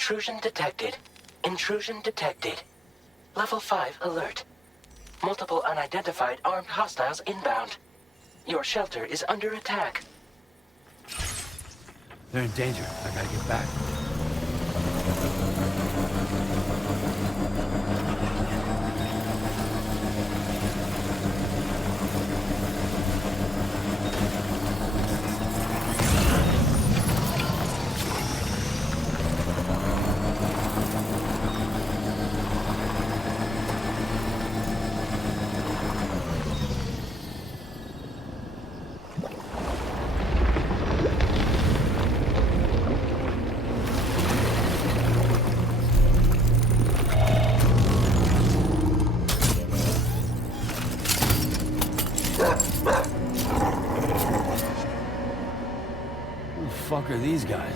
Intrusion detected. Intrusion detected. Level 5 alert. Multiple unidentified armed hostiles inbound. Your shelter is under attack. They're in danger. I gotta get back. Who the fuck are these guys?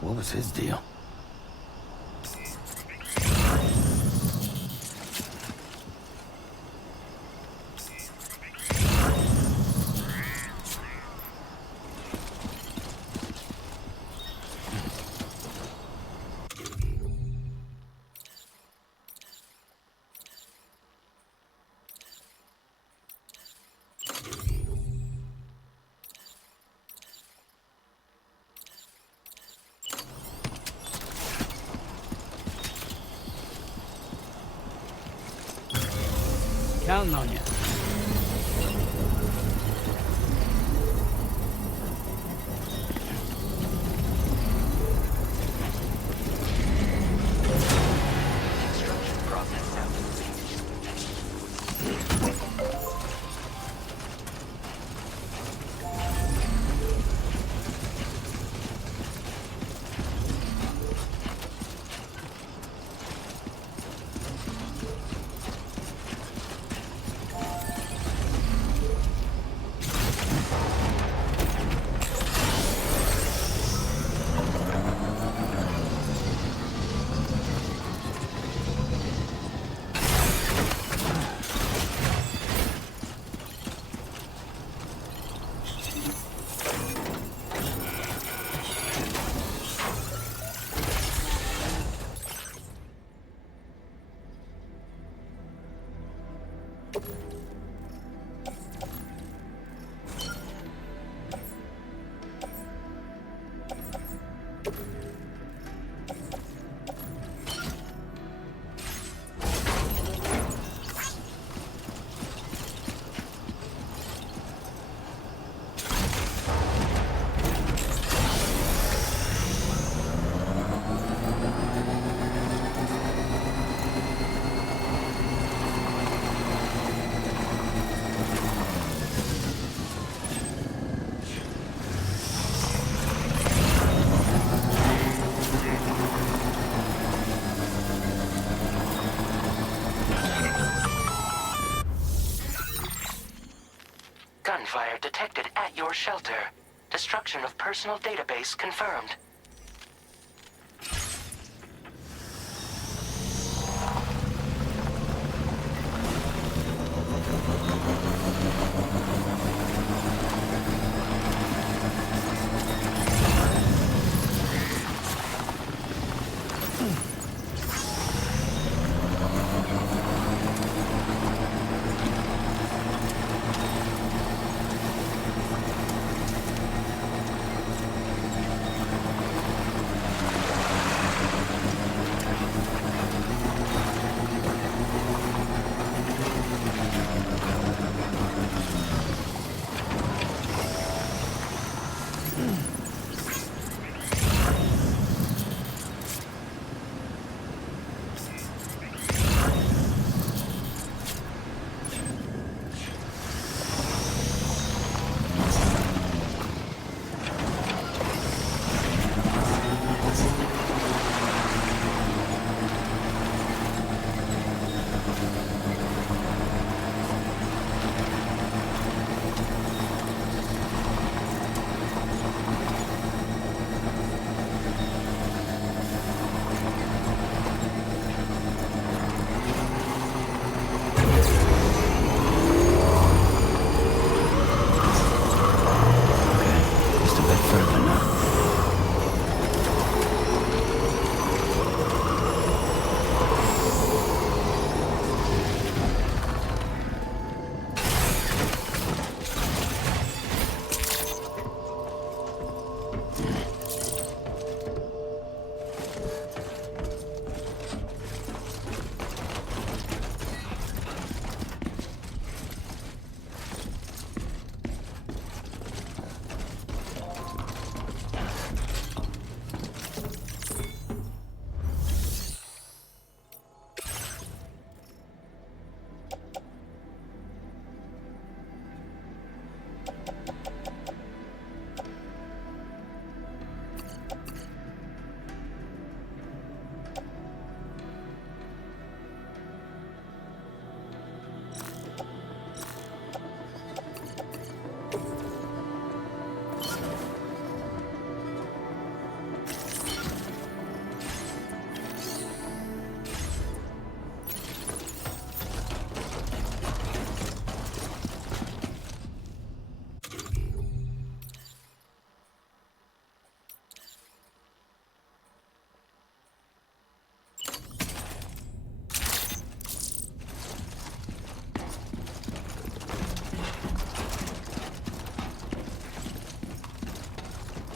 What was his deal? Counting on you. Gunfire detected at your shelter. Destruction of personal database confirmed.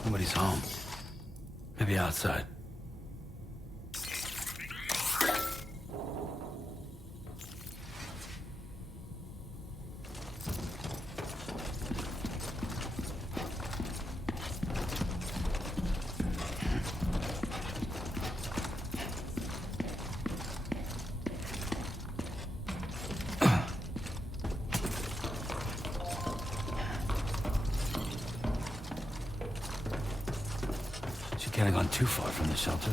Nobody's home. Maybe outside. Can't have gone too far from the shelter.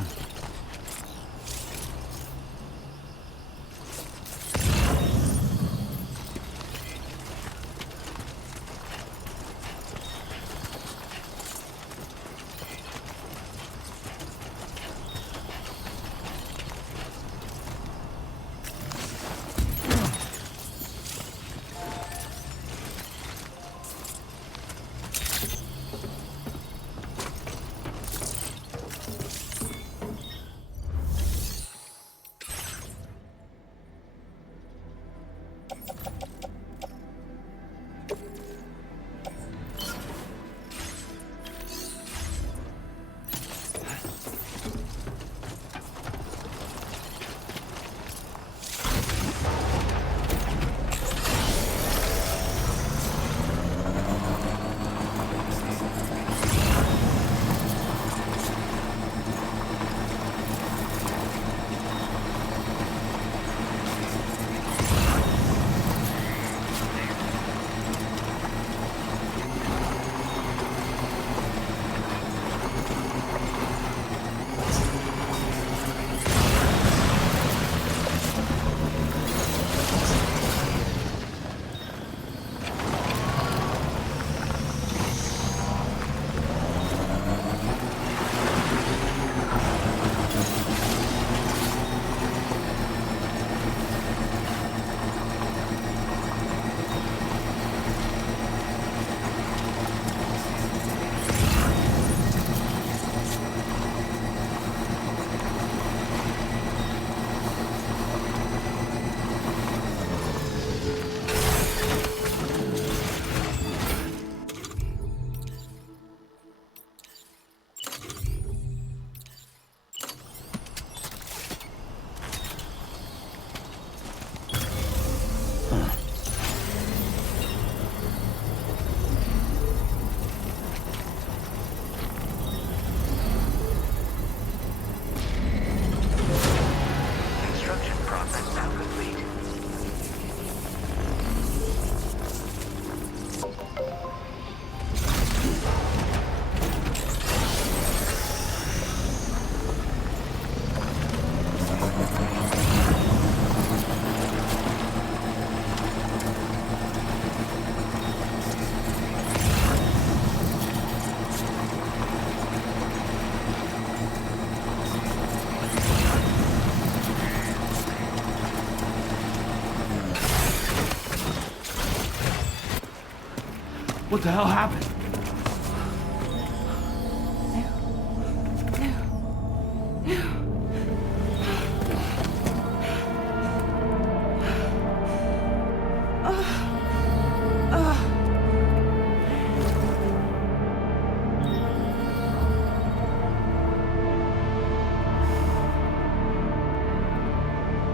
What the hell happened?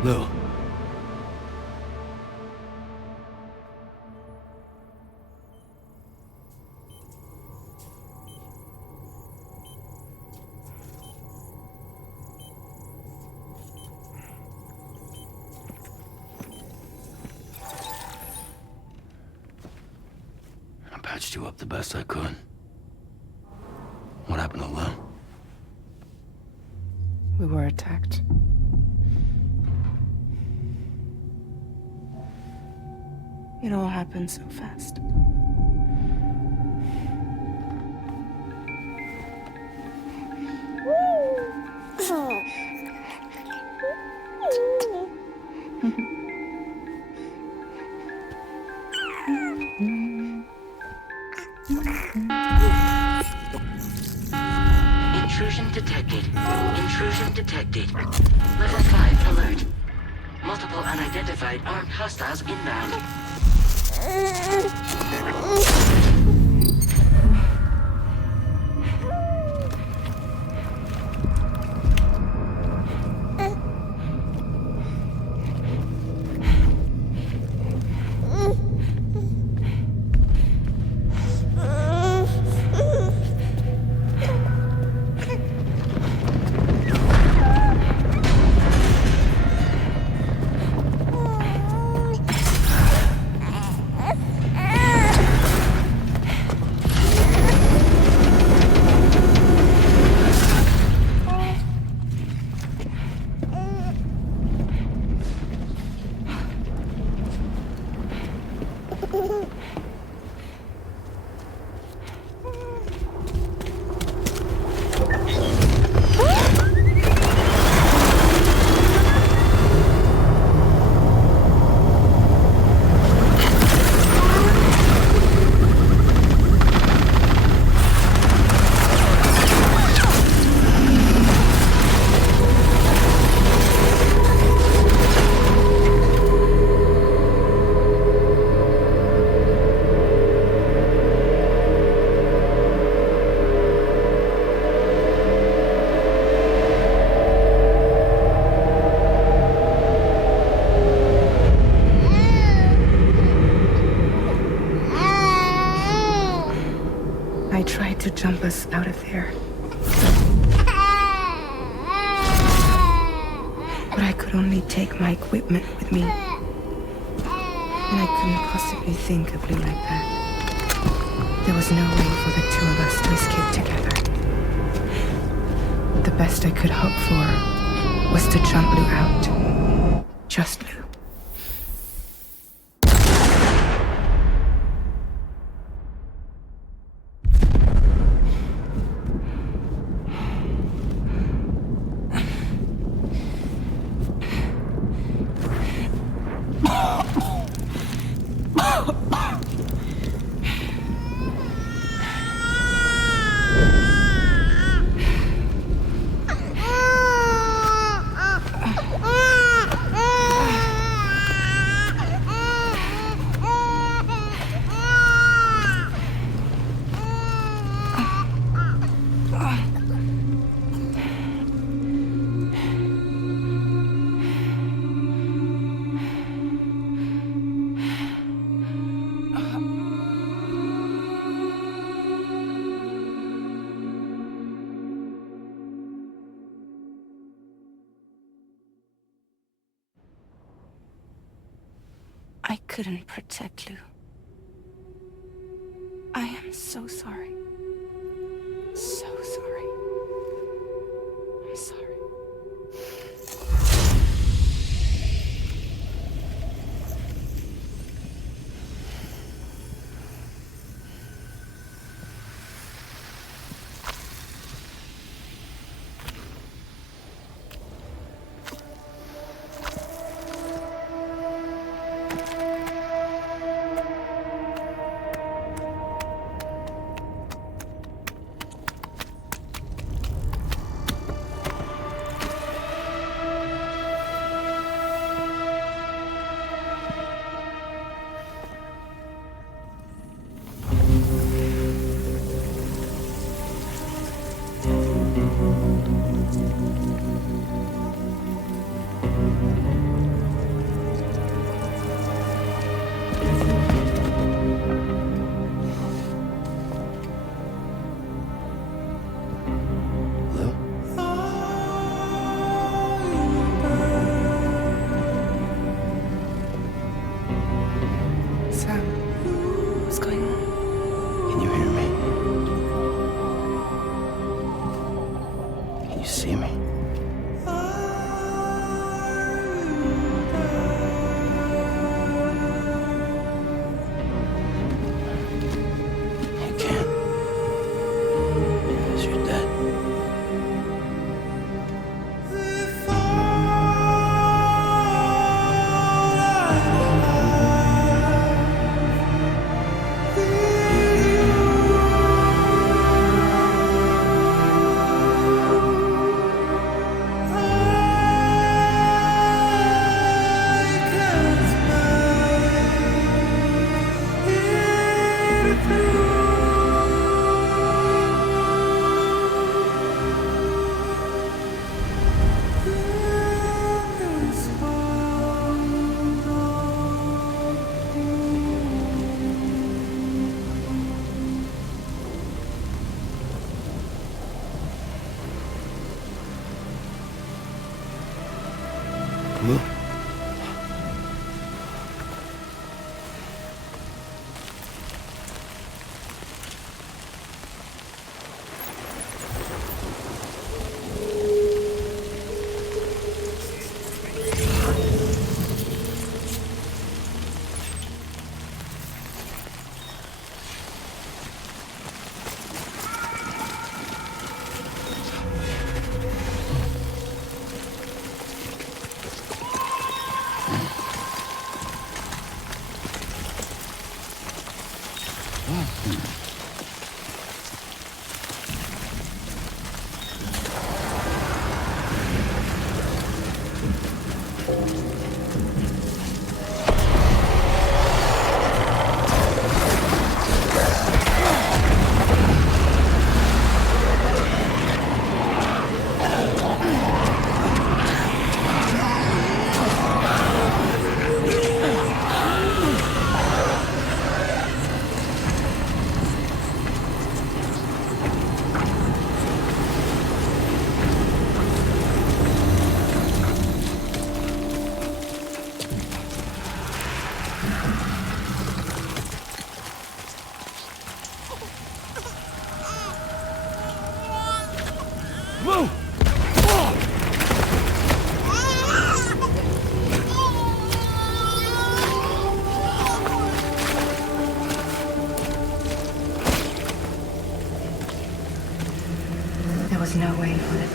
Lou. I patched you up the best I could. What happened to Lou? We were attacked. It all happened so fast. Intrusion detected. Intrusion detected. Level 5 alert. Multiple unidentified armed hostiles inbound. I tried to jump us out of there. But I could only take my equipment with me. And I couldn't possibly think of Lou like that. There was no way for the two of us to escape together. The best I could hope for was to jump Lou out. Just Lou. I couldn't protect Lou. I am so sorry. So sorry. I'm sorry.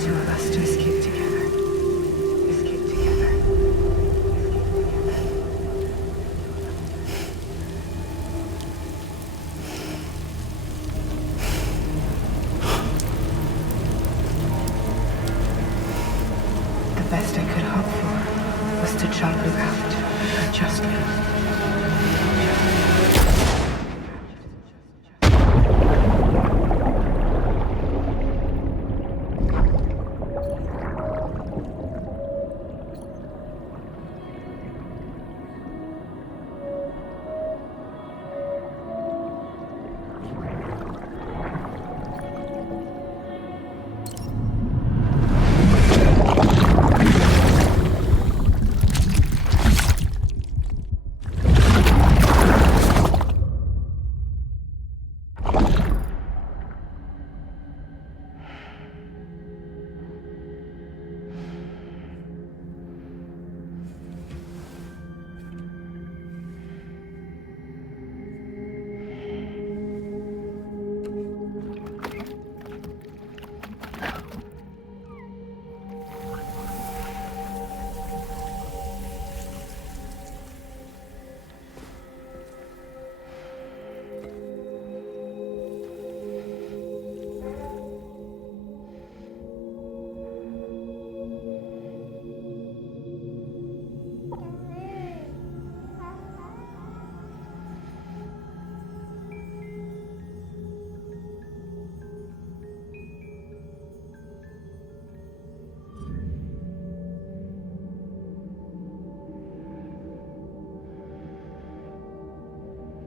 two of us to escape together. Escape together. The best I could hope for was to jump without just me.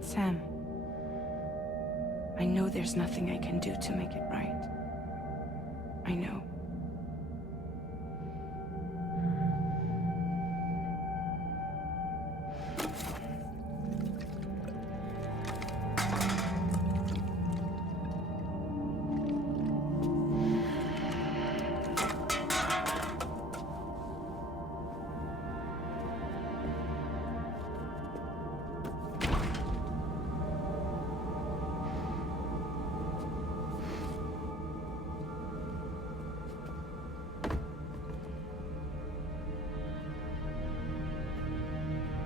Sam, I know there's nothing I can do to make it right. I know.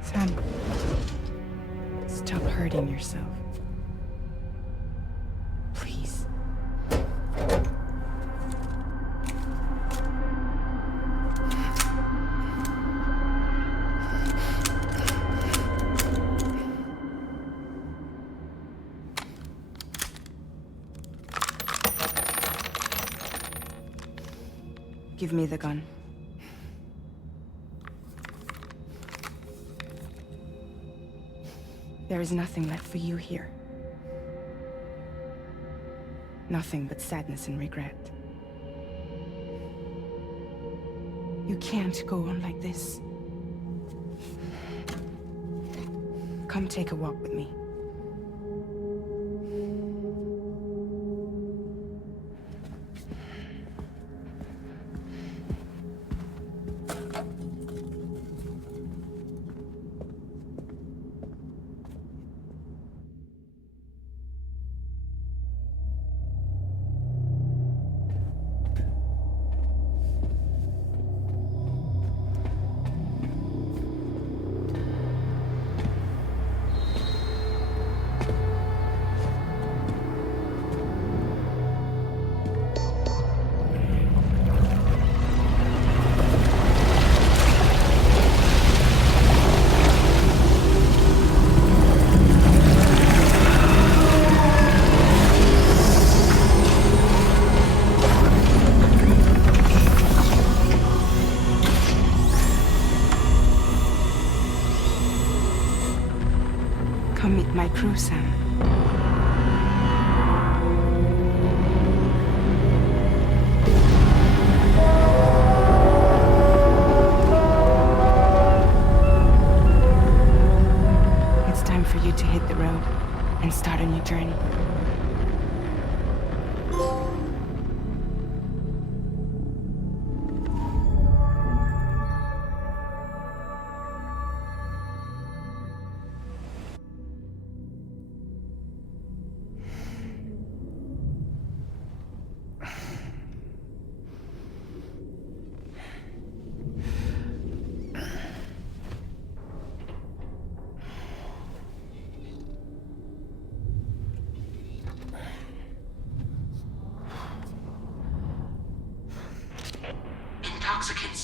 Sam, stop hurting yourself. Please. Give me the gun. There is nothing left for you here. Nothing but sadness and regret. You can't go on like this. Come take a walk with me. Come meet my crew, Sam. It's time for you to hit the road and start a new journey.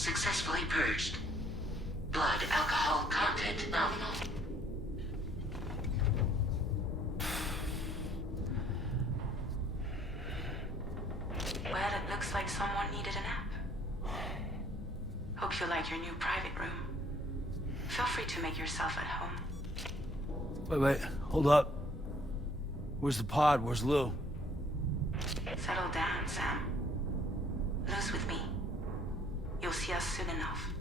successfully purged. Blood alcohol content nominal. Well, it looks like someone needed a nap. Hope you like your new private room. Feel free to make yourself at home. Wait, hold up. Where's the pod? Where's Lou? Settle down, Sam. Lou's with me. You'll see us soon enough.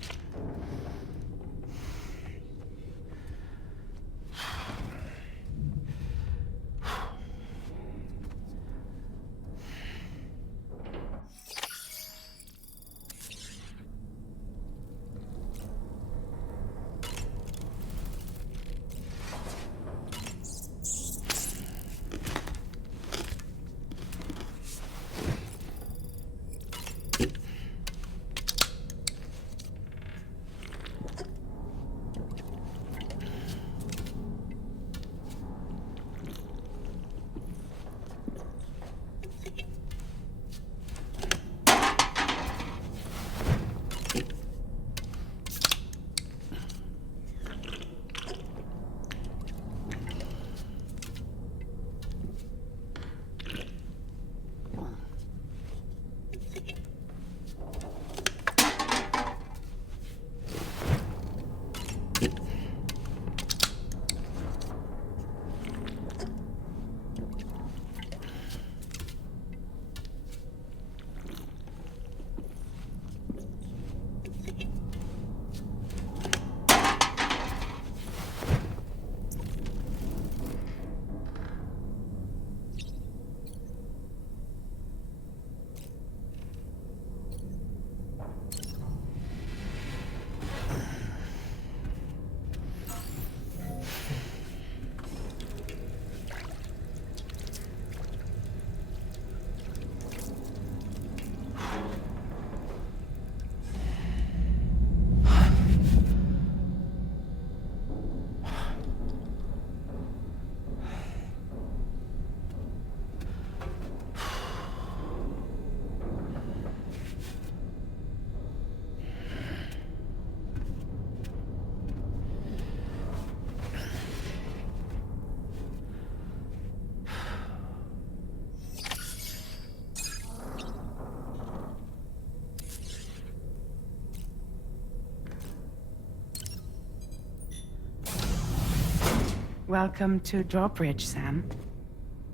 Welcome to Drawbridge, Sam.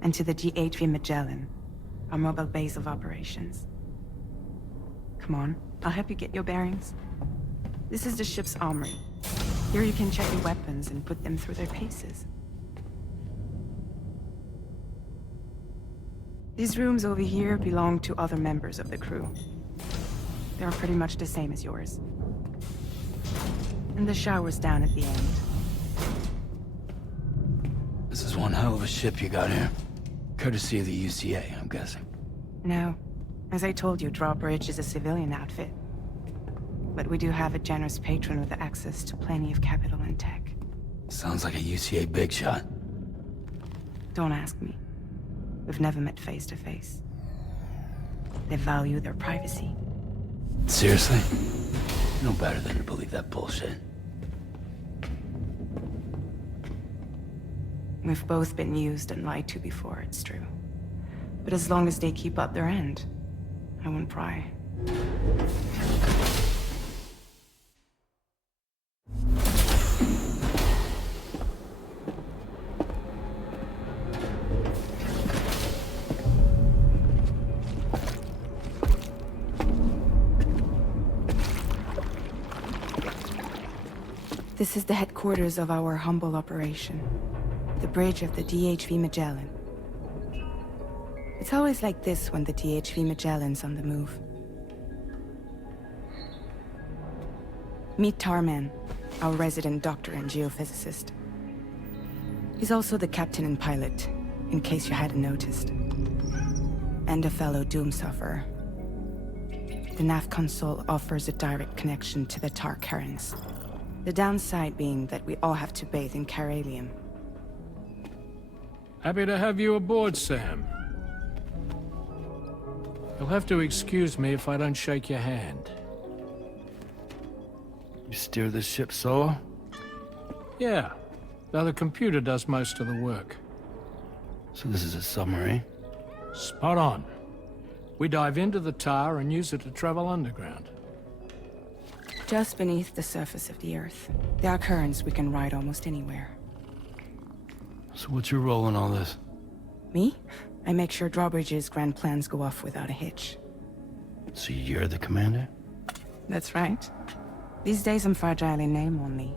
And to the GHV Magellan, our mobile base of operations. Come on, I'll help you get your bearings. This is the ship's armory. Here you can check your weapons and put them through their paces. These rooms over here belong to other members of the crew. They are pretty much the same as yours. And the shower's down at the end. This is one hell of a ship you got here. Courtesy of the UCA, I'm guessing. No. As I told you, Drawbridge is a civilian outfit. But we do have a generous patron with access to plenty of capital and tech. Sounds like a UCA big shot. Don't ask me. We've never met face to face. They value their privacy. Seriously? No better than to believe that bullshit. We've both been used and lied to before, it's true. But as long as they keep up their end, I won't pry. This is the headquarters of our humble operation. The bridge of the DHV Magellan. It's always like this when the DHV Magellan's on the move. Meet Tarman, our resident doctor and geophysicist. He's also the captain and pilot, in case you hadn't noticed. And a fellow doom sufferer. The nav console offers a direct connection to the Tarkarans. The downside being that we all have to bathe in Karelium. Happy to have you aboard, Sam. You'll have to excuse me if I don't shake your hand. You steer this ship solo? Yeah, though the computer does most of the work. So this is a submarine? Spot on. We dive into the tar and use it to travel underground. Just beneath the surface of the Earth. There are currents we can ride almost anywhere. So what's your role in all this? Me? I make sure Drawbridge's grand plans go off without a hitch. So you're the commander? That's right. These days I'm fragile in name only.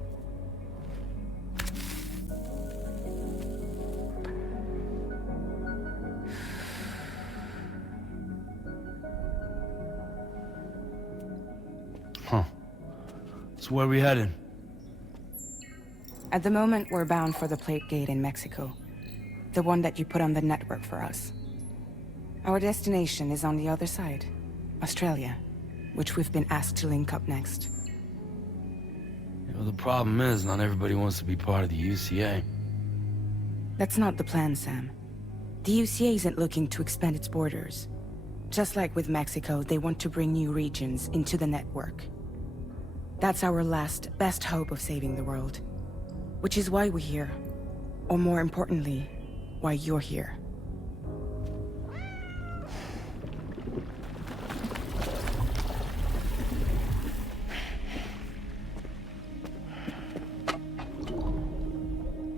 Huh. So where are we headed? At the moment, we're bound for the Plate Gate in Mexico. The one that you put on the network for us. Our destination is on the other side, Australia, which we've been asked to link up next. You know, the problem is, not everybody wants to be part of the UCA. That's not the plan, Sam. The UCA isn't looking to expand its borders. Just like with Mexico, they want to bring new regions into the network. That's our last, best hope of saving the world. Which is why we're here. Or more importantly, why you're here.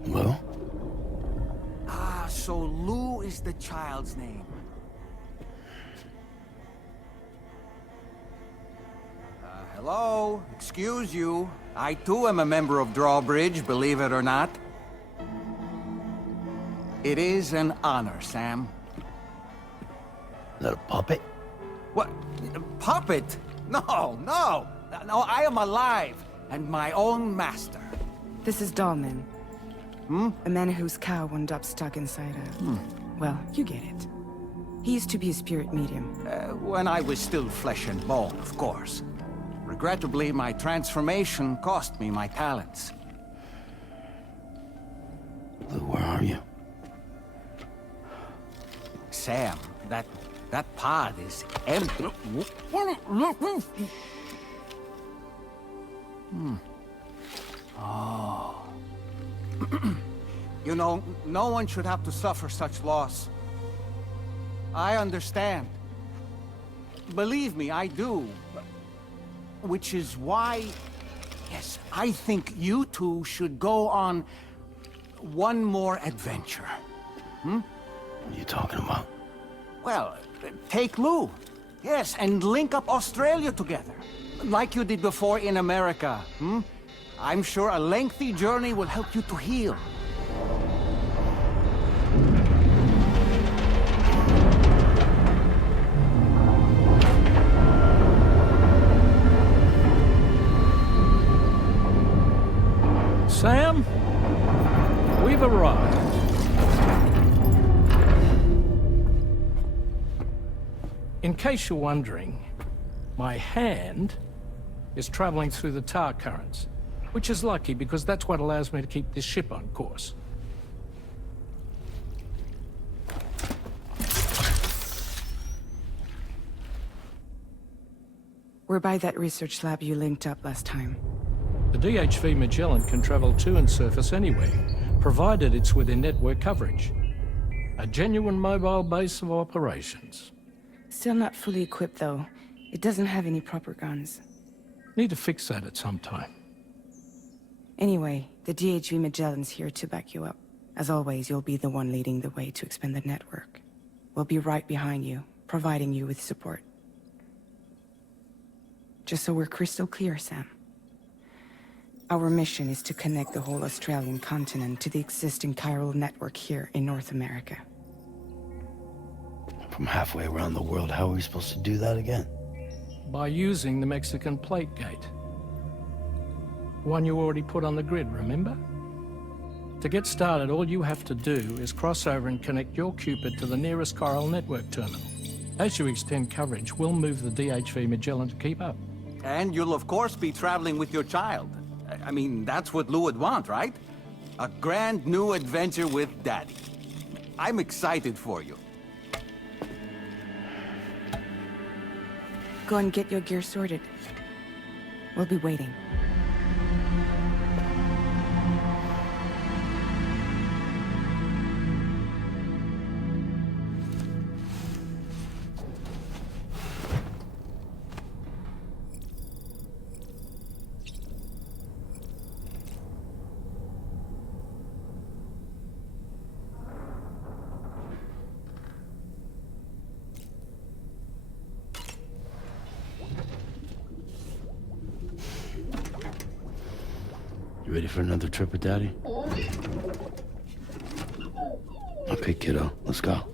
Well? Ah, so Lou is the child's name. Hello? Excuse you. I too am a member of Drawbridge, believe it or not. It is an honor, Sam. Is that a puppet? What? Puppet? No, no! No, I am alive, and my own master. This is Dahlman. A man whose cow wound up stuck inside a... Well, you get it. He used to be a spirit medium. When I was still flesh and bone, of course. Regrettably, my transformation cost me my talents. Lou, where are you? Sam, that pod is empty. Oh. You know, no one should have to suffer such loss. I understand. Believe me, I do. Which is why, yes, I think you two should go on one more adventure. What are you talking about? Well, take Lou. Yes, and link up Australia together. Like you did before in America. I'm sure a lengthy journey will help you to heal. Sam, we've arrived. In case you're wondering, my hand is traveling through the tar currents, which is lucky because that's what allows me to keep this ship on course. We're by that research lab you linked up last time. The DHV Magellan can travel to and surface anywhere, provided it's within network coverage. A genuine mobile base of operations. Still not fully equipped, though. It doesn't have any proper guns. Need to fix that at some time. Anyway, the DHV Magellan's here to back you up. As always, you'll be the one leading the way to expand the network. We'll be right behind you, providing you with support. Just so we're crystal clear, Sam. Our mission is to connect the whole Australian continent to the existing chiral network here in North America. From halfway around the world, how are we supposed to do that again? By using the Mexican Plate Gate. One you already put on the grid, remember? To get started, all you have to do is cross over and connect your Cupid to the nearest chiral network terminal. As you extend coverage, we'll move the DHV Magellan to keep up. And you'll of course be traveling with your child. I mean, that's what Lou would want, right? A grand new adventure with Daddy. I'm excited for you. Go and get your gear sorted. We'll be waiting. for another trip with Daddy? Okay, kiddo, let's go.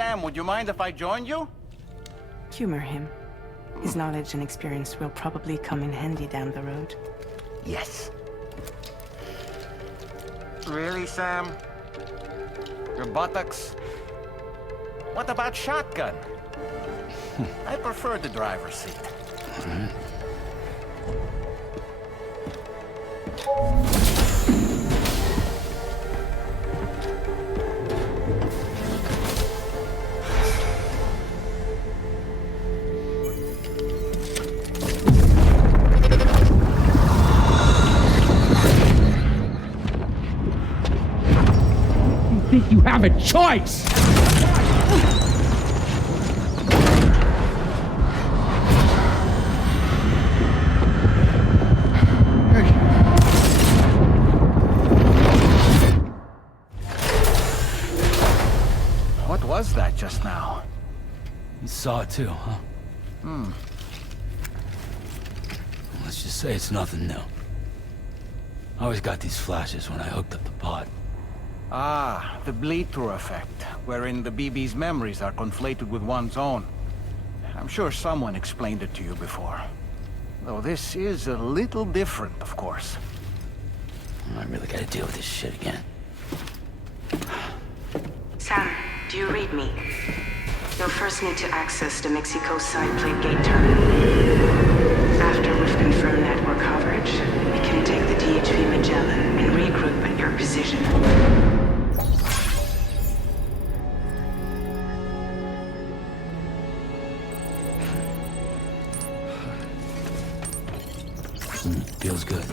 Sam, would you mind if I joined you? Humor him. His knowledge and experience will probably come in handy down the road. Yes. Really, Sam? Your buttocks? What about shotgun? I prefer the driver's seat. Think you have a choice? What was that just now? You saw it too, huh? Let's just say it's nothing new. I always got these flashes when I hooked up the pod. Ah, the bleed-through effect, wherein the BB's memories are conflated with one's own. I'm sure someone explained it to you before. Though this is a little different, of course. I really gotta deal with this shit again. Sam, do you read me? You'll first need to access the Mexico side plate gate terminal. After we've confirmed network coverage, we can take the DHV Magellan and regroup at your position. Feels good.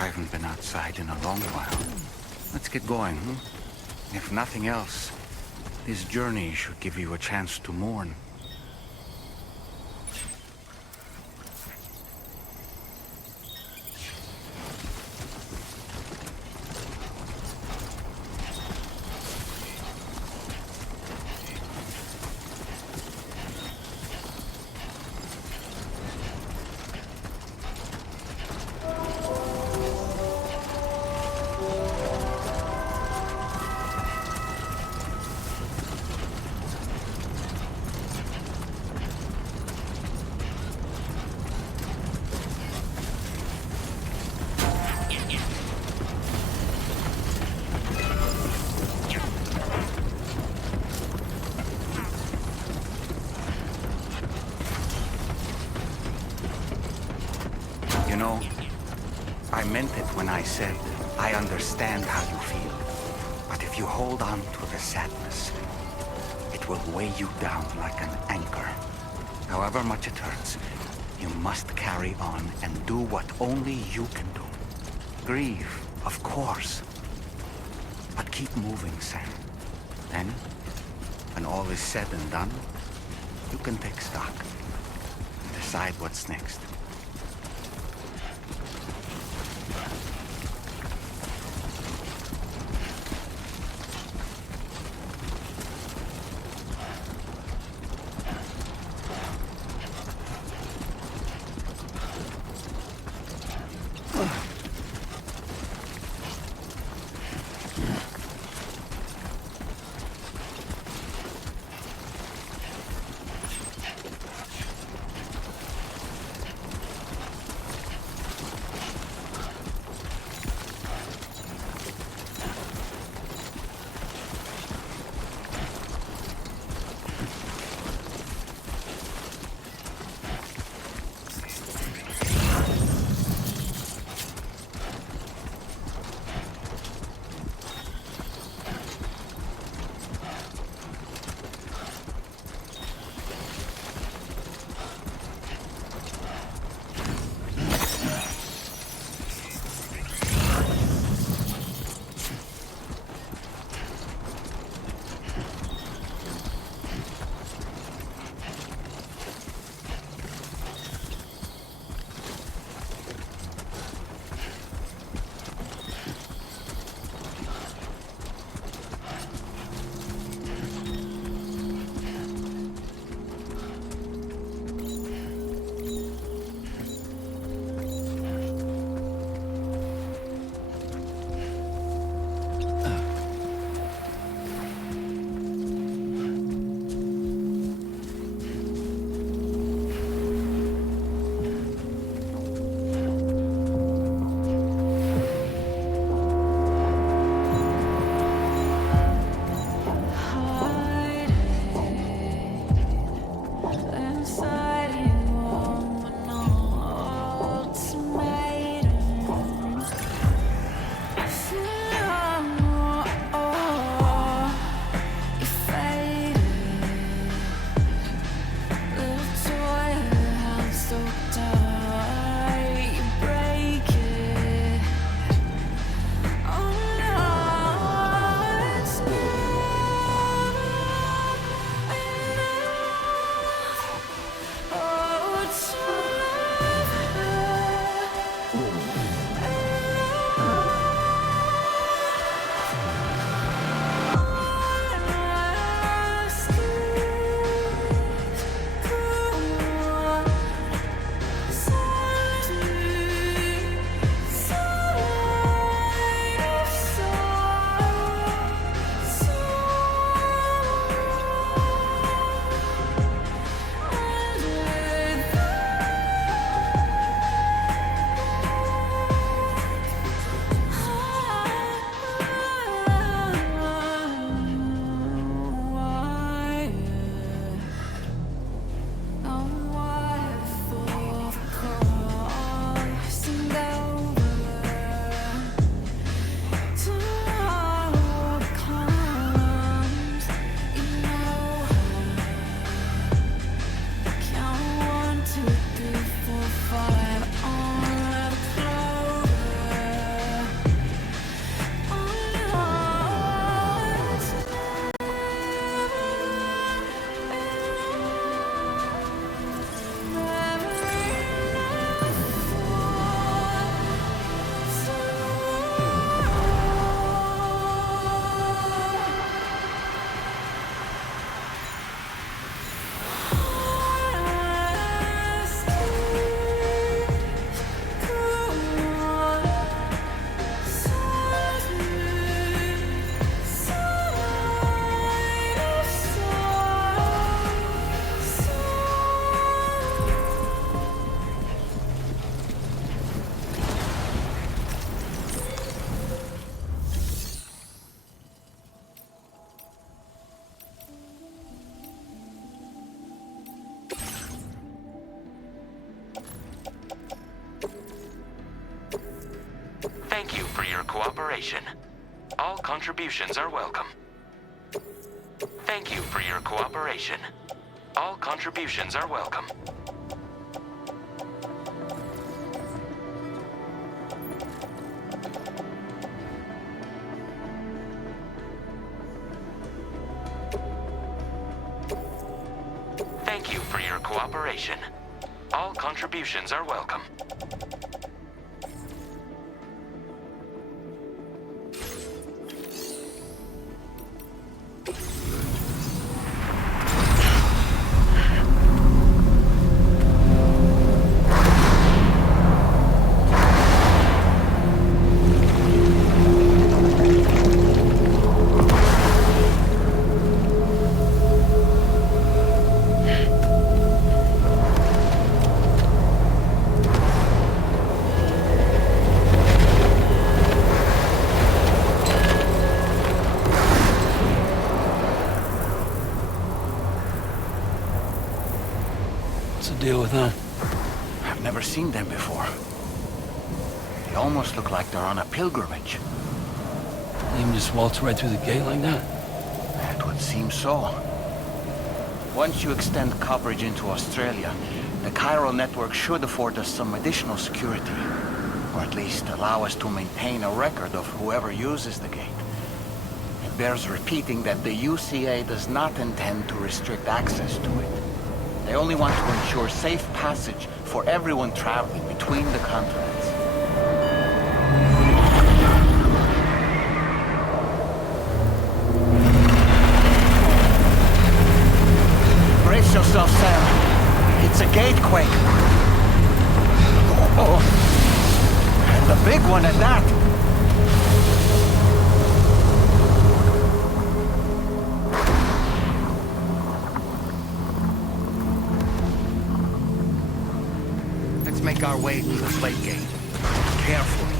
I haven't been outside in a long while. Let's get going, If nothing else, this journey should give you a chance to mourn. You know, I meant it when I said, I understand how you feel. But if you hold on to the sadness, it will weigh you down like an anchor. However much it hurts, you must carry on and do what only you can do. Grieve, of course. But keep moving, Sam. Then, when all is said and done, you can take stock and decide what's next. cooperation. All contributions are welcome. Thank you for your cooperation. All contributions are welcome. Thank you for your cooperation. All contributions are welcome. Deal with them. I've never seen them before. They almost look like they're on a pilgrimage. You can just waltz right through the gate like that? It would seem so. Once you extend coverage into Australia, the chiral network should afford us some additional security. Or at least allow us to maintain a record of whoever uses the gate. It bears repeating that the UCA does not intend to restrict access to it. They only want to ensure safe passage for everyone traveling between the continents. Brace yourself, Sam. It's a gatequake. Oh, and a big one at that. Make our way through the plate gate. Carefully.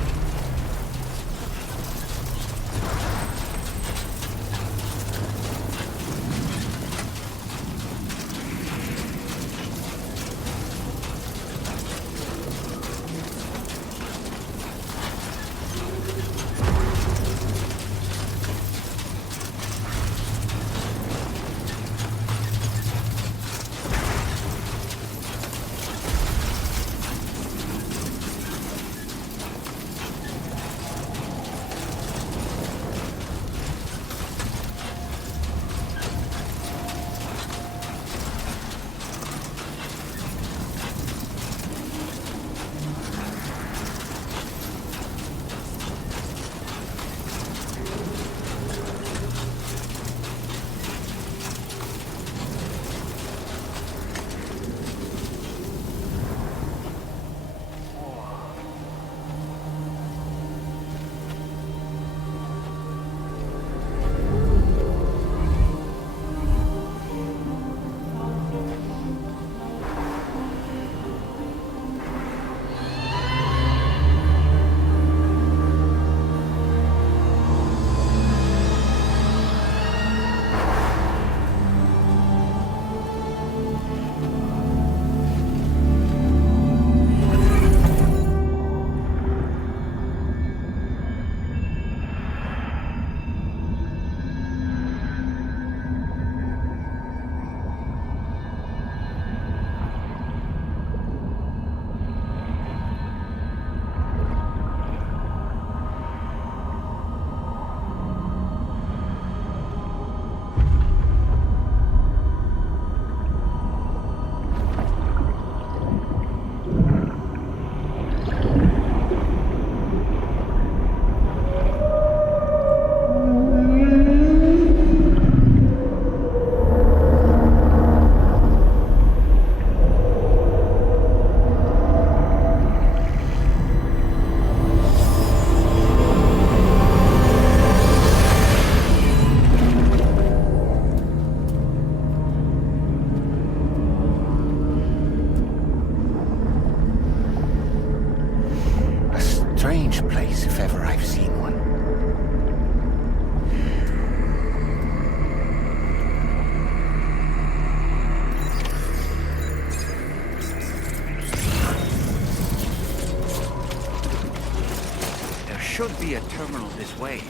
should be a terminal this way.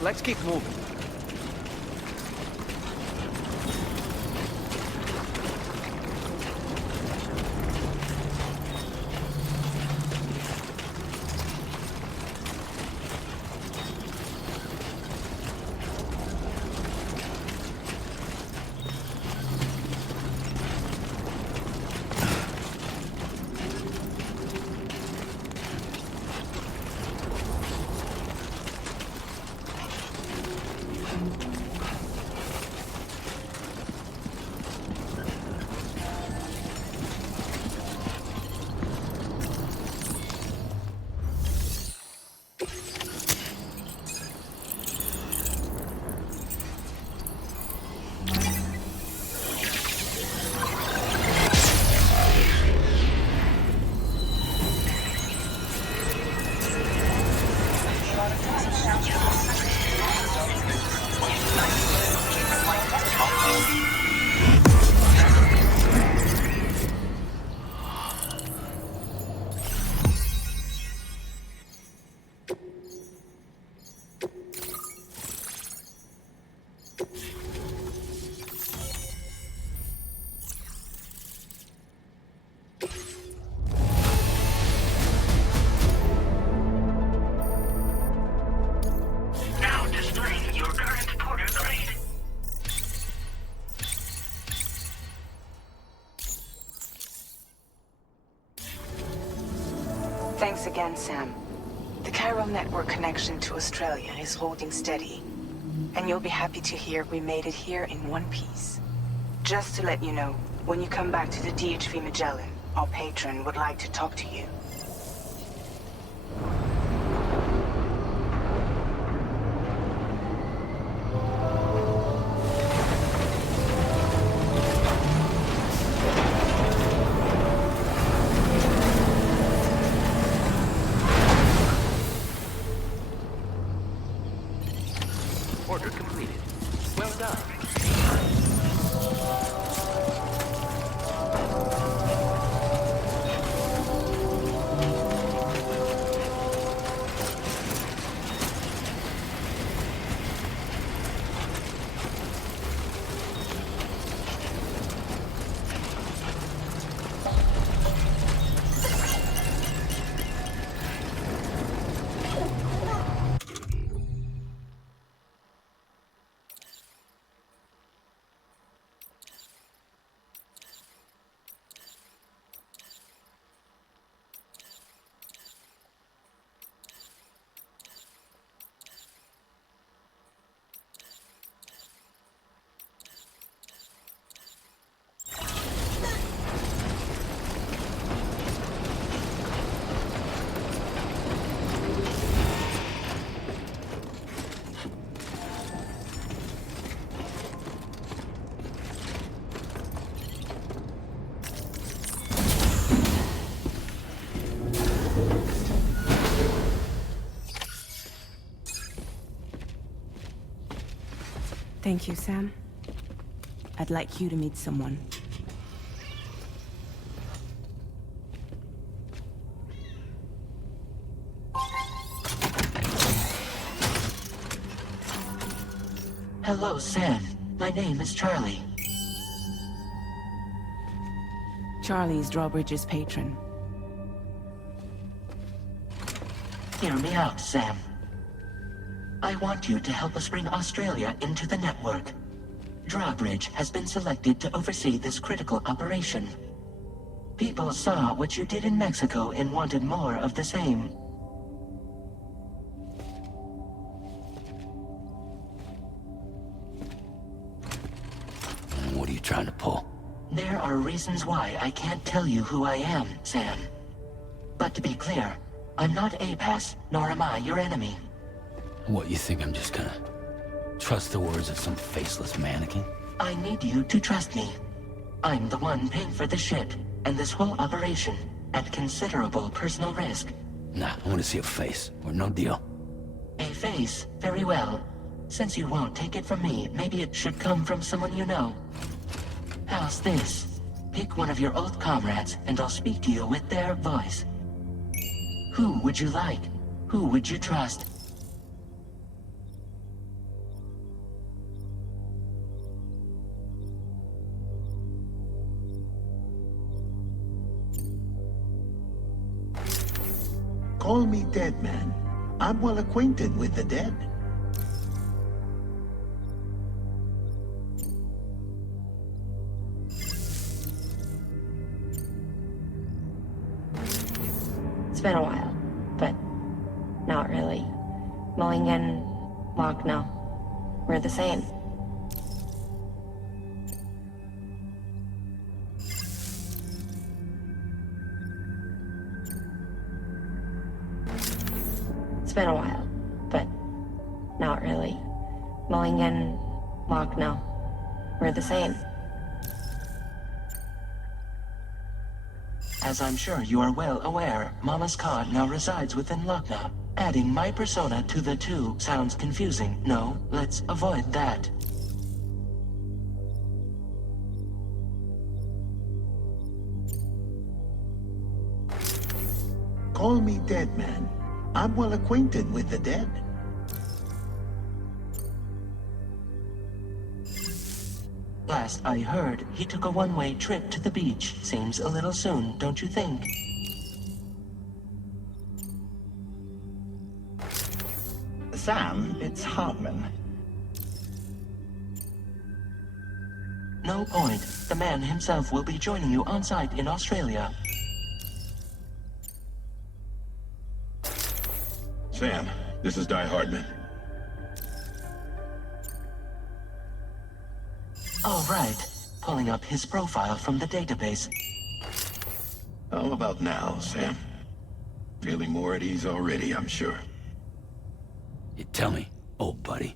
Let's keep moving. Thanks again, Sam. The chiral network connection to Australia is holding steady. And you'll be happy to hear we made it here in one piece. Just to let you know, when you come back to the DHV Magellan, our patron would like to talk to you. Order completed. Well done. Thank you, Sam. I'd like you to meet someone. Hello, Sam. My name is Charlie. Charlie's Drawbridge's patron. Hear me out, Sam. I want you to help us bring Australia into the network. Drawbridge has been selected to oversee this critical operation. People saw what you did in Mexico and wanted more of the same. What are you trying to pull? There are reasons why I can't tell you who I am, Sam. But to be clear, I'm not APAS, nor am I your enemy. What, you think I'm just gonna trust the words of some faceless mannequin? I need you to trust me. I'm the one paying for the ship and this whole operation at considerable personal risk. Nah, I want to see a face, or no deal. A face? Very well. Since you won't take it from me, maybe it should come from someone you know. How's this? Pick one of your old comrades, and I'll speak to you with their voice. Who would you like? Who would you trust? Call me dead man. I'm well acquainted with the dead. It's been a while, but not really. Mulligan, Locke, no. We're the same. It's been a while, but not really. Mulligan, Locke, no. We're the same. As I'm sure you are well aware, Mama's car now resides within Lochna. Adding my persona to the two sounds confusing. No, let's avoid that. Call me dead man. I'm well acquainted with the dead. Last I heard, he took a one-way trip to the beach. Seems a little soon, don't you think? Sam, it's Hartman. No point. The man himself will be joining you on site in Australia. Sam, this is Di Hardman. All right. Pulling up his profile from the database. How about now, Sam? Feeling more at ease already, I'm sure. You tell me, old buddy,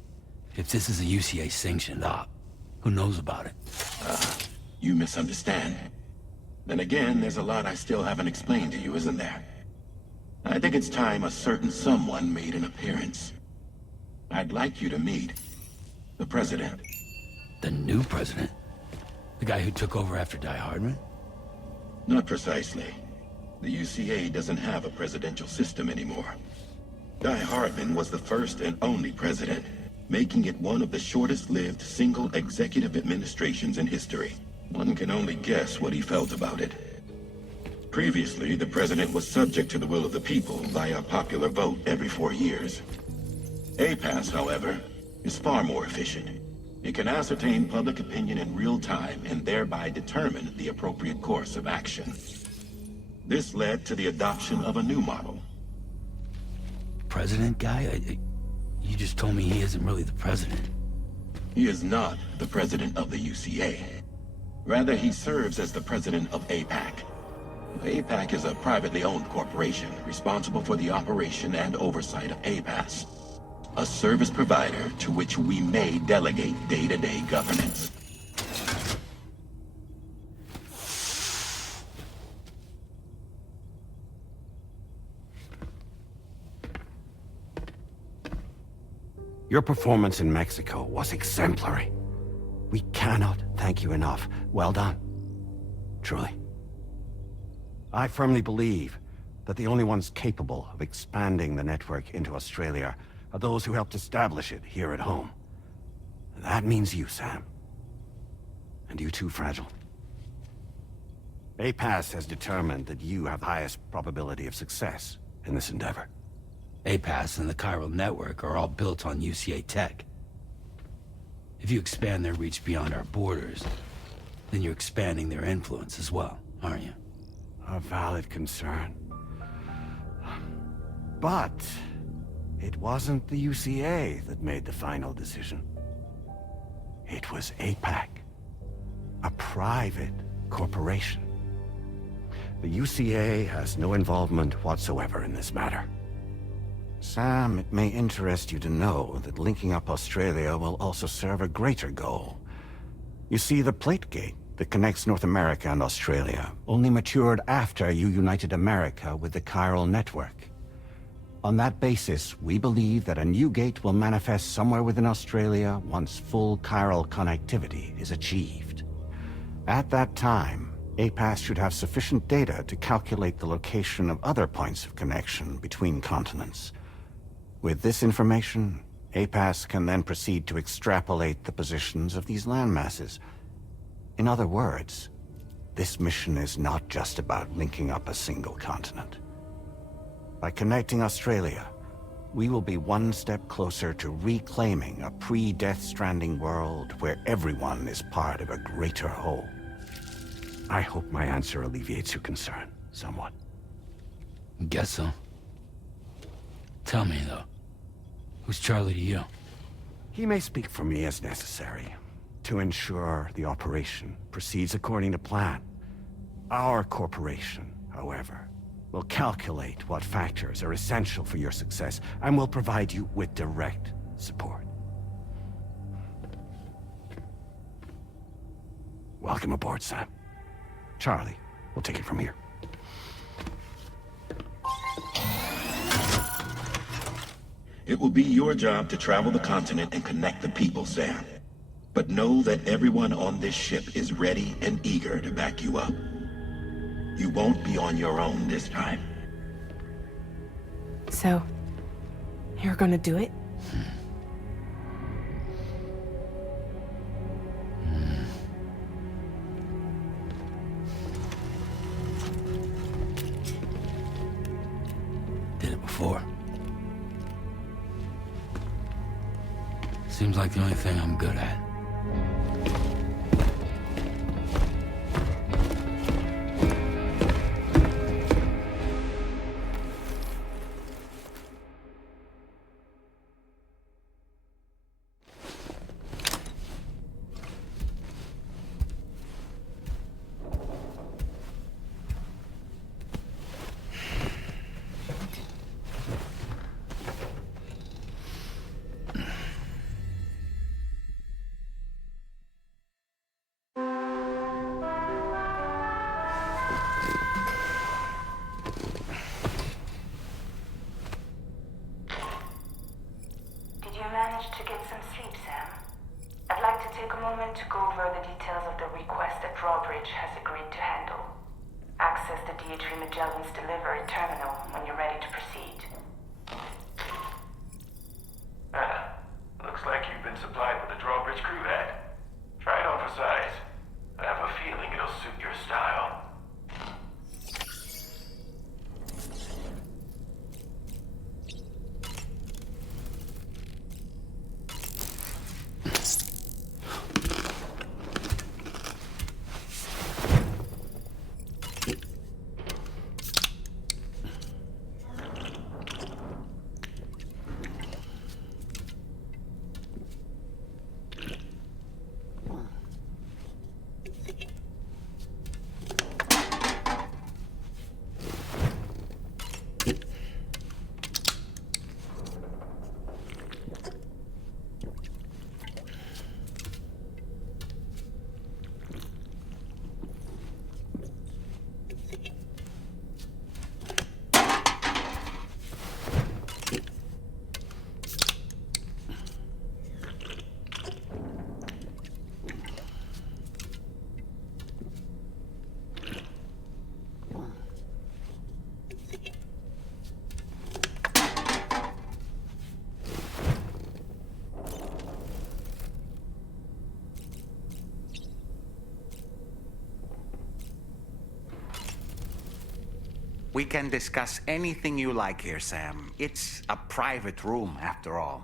if this is a UCA sanctioned op, who knows about it? You misunderstand. Then again, there's a lot I still haven't explained to you, isn't there? I think it's time a certain someone made an appearance. I'd like you to meet the President. The new president? The guy who took over after Di Hardman? Not precisely. The UCA doesn't have a presidential system anymore. Di Hardman was the first and only president, making it one of the shortest-lived single executive administrations in history. One can only guess what he felt about it. Previously, the president was subject to the will of the people via a popular vote every 4 years. APAS, however, is far more efficient. It can ascertain public opinion in real time and thereby determine the appropriate course of action. This led to the adoption of a new model. President guy? You just told me he isn't really the president. He is not the president of the UCA. Rather, he serves as the president of APAC. APAC is a privately owned corporation responsible for the operation and oversight of APAS, a service provider to which we may delegate day-to-day governance. Your performance in Mexico was exemplary. We cannot thank you enough. Well done. Truly. I firmly believe that the only ones capable of expanding the network into Australia are those who helped establish it here at home. That means you, Sam. And you too, Fragile. APAS has determined that you have the highest probability of success in this endeavor. APAS and the chiral network are all built on UCA tech. If you expand their reach beyond our borders, then you're expanding their influence as well, aren't you? A valid concern. But it wasn't the UCA that made the final decision. It was APAC, a private corporation. The UCA has no involvement whatsoever in this matter. Sam, it may interest you to know that linking up Australia will also serve a greater goal. You see, the plate gate that connects North America and Australia only matured after you united America with the chiral network. On that basis, we believe that a new gate will manifest somewhere within Australia once full chiral connectivity is achieved. At that time, APAS should have sufficient data to calculate the location of other points of connection between continents, With this information, APAS can then proceed to extrapolate the positions of these landmasses. In other words, this mission is not just about linking up a single continent. By connecting Australia, we will be one step closer to reclaiming a pre-Death Stranding world where everyone is part of a greater whole. I hope my answer alleviates your concern somewhat. Guess so. Tell me, though, who's Charlie to you? He may speak for me as necessary, to ensure the operation proceeds according to plan. Our corporation, however, will calculate what factors are essential for your success, and will provide you with direct support. Welcome aboard, Sam. Charlie, we'll take it from here. It will be your job to travel the continent and connect the people, Sam. But know that everyone on this ship is ready and eager to back you up. You won't be on your own this time. So, you're gonna do it? Did it before. Seems like the only thing I'm good at. To get some sleep, Sam. I'd like to take a moment to go over the details of the request that Drawbridge has agreed to handle. Access the DHV Magellan's delivery terminal when you're ready to proceed. Looks like you've been supplied with a Drawbridge crew hat. Try it on for size. I have a feeling it'll suit your style. We can discuss anything you like here, Sam. It's a private room, after all.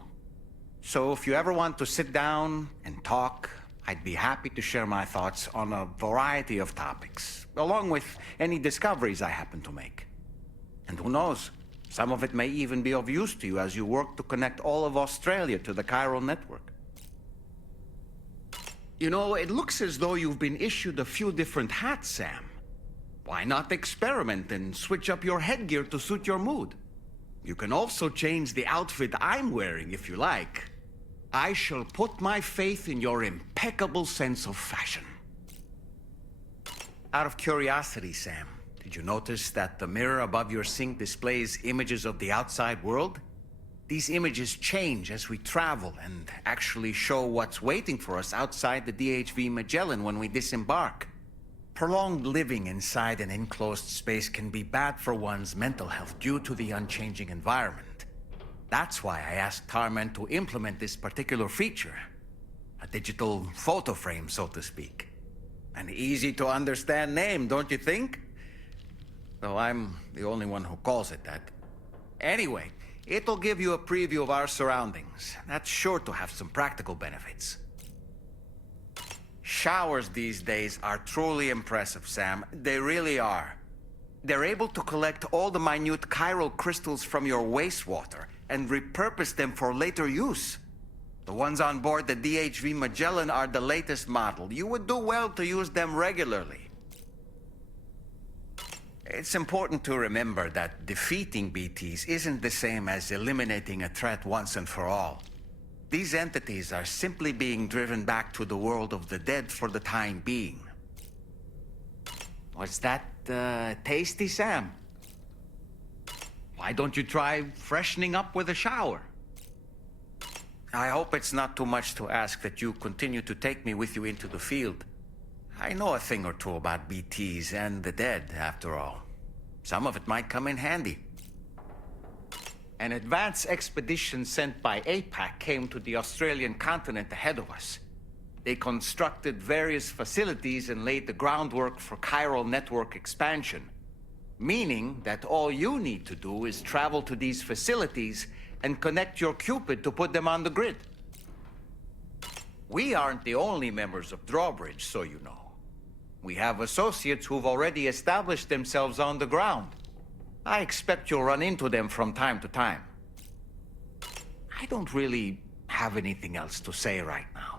So if you ever want to sit down and talk, I'd be happy to share my thoughts on a variety of topics, along with any discoveries I happen to make. And who knows, some of it may even be of use to you as you work to connect all of Australia to the chiral network. You know, it looks as though you've been issued a few different hats, Sam. Why not experiment and switch up your headgear to suit your mood? You can also change the outfit I'm wearing if you like. I shall put my faith in your impeccable sense of fashion. Out of curiosity, Sam, did you notice that the mirror above your sink displays images of the outside world? These images change as we travel and actually show what's waiting for us outside the DHV Magellan when we disembark. Prolonged living inside an enclosed space can be bad for one's mental health due to the unchanging environment. That's why I asked Tarman to implement this particular feature. A digital photo frame, so to speak. An easy-to-understand name, don't you think? Though I'm the only one who calls it that. Anyway, it'll give you a preview of our surroundings. That's sure to have some practical benefits. Showers these days are truly impressive, Sam. They really are. They're able to collect all the minute chiral crystals from your wastewater and repurpose them for later use. The ones on board the DHV Magellan are the latest model. You would do well to use them regularly. It's important to remember that defeating BTs isn't the same as eliminating a threat once and for all. These entities are simply being driven back to the world of the dead for the time being. Was that tasty, Sam? Why don't you try freshening up with a shower? I hope it's not too much to ask that you continue to take me with you into the field. I know a thing or two about BTs and the dead, after all. Some of it might come in handy. An advance expedition sent by APAC came to the Australian continent ahead of us. They constructed various facilities and laid the groundwork for chiral network expansion. Meaning that all you need to do is travel to these facilities and connect your Cupid to put them on the grid. We aren't the only members of Drawbridge, so you know. We have associates who've already established themselves on the ground. I expect you'll run into them from time to time. I don't really have anything else to say right now.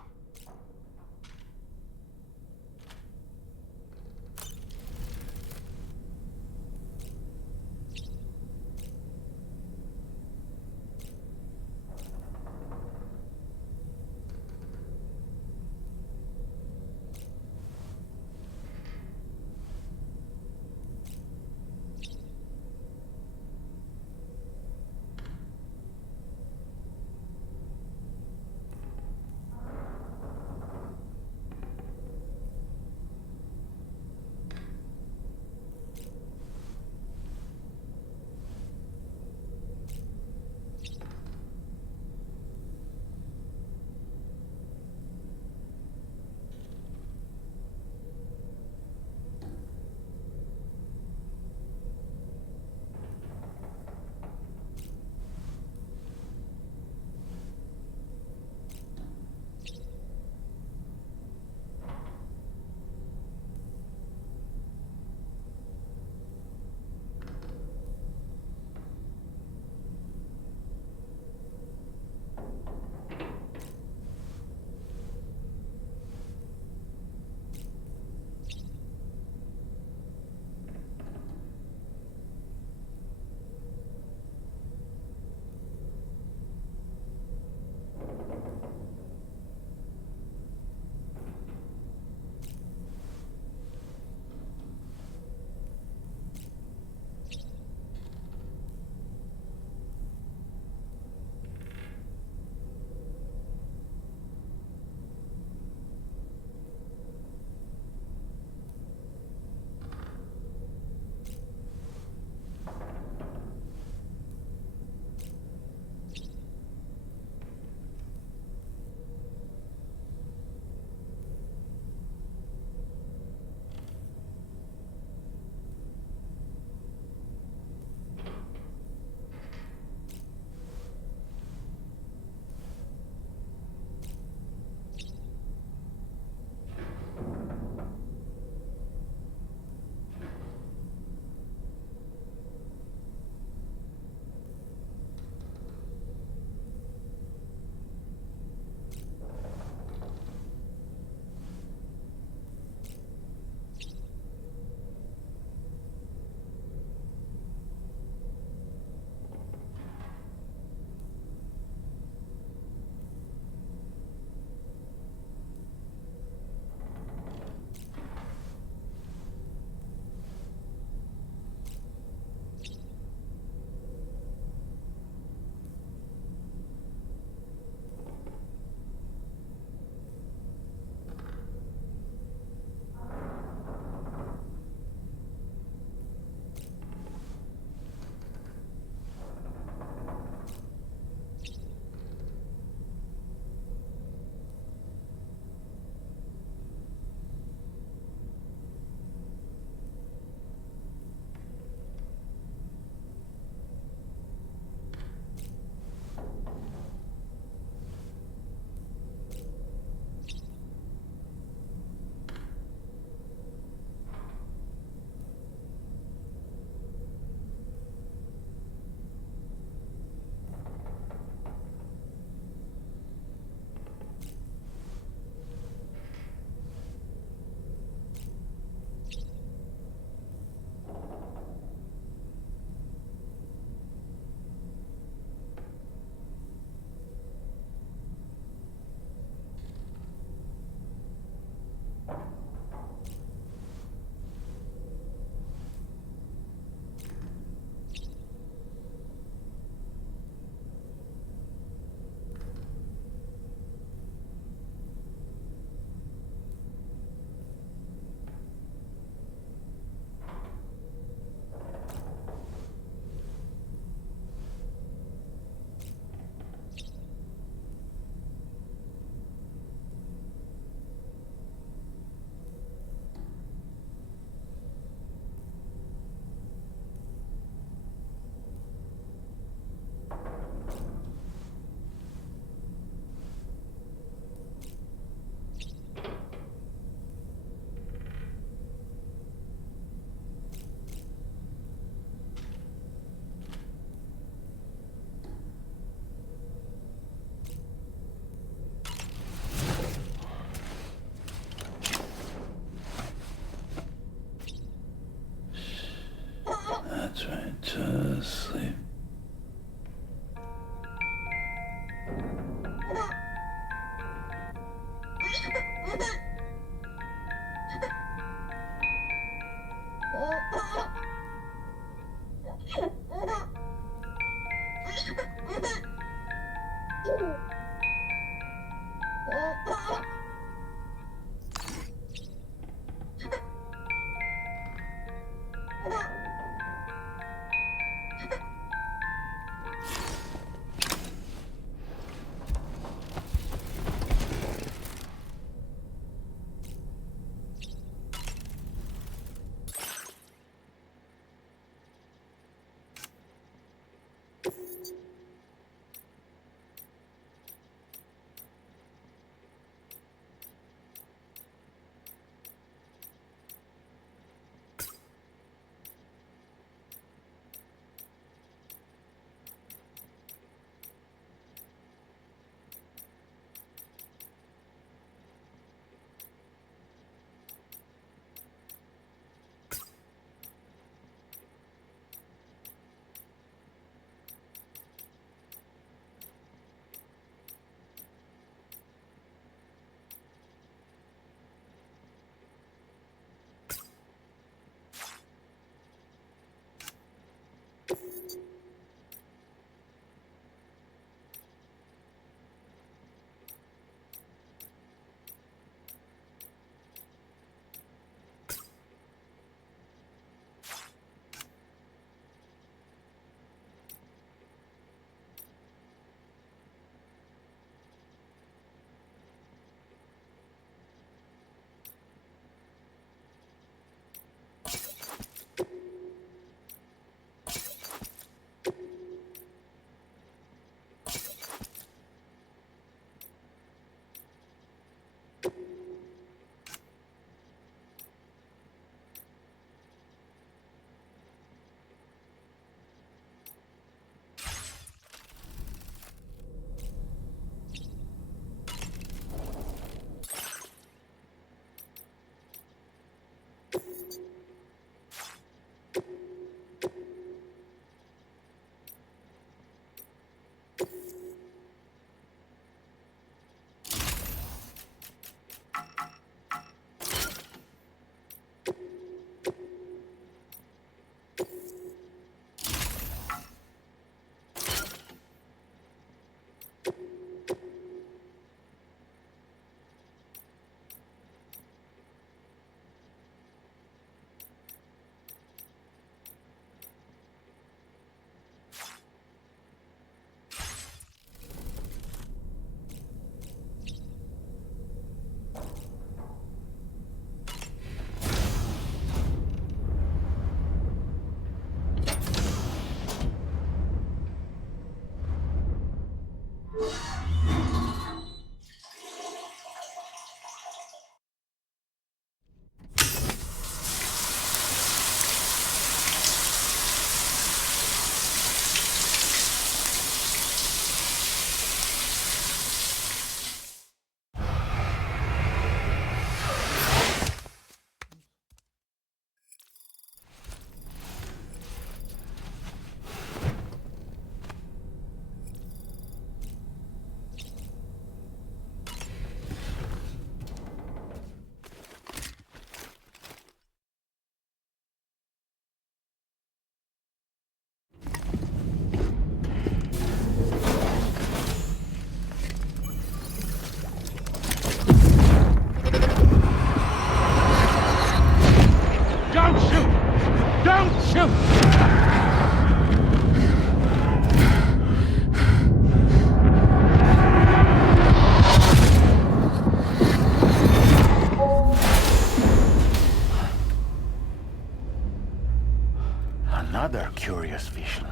Another curious vision.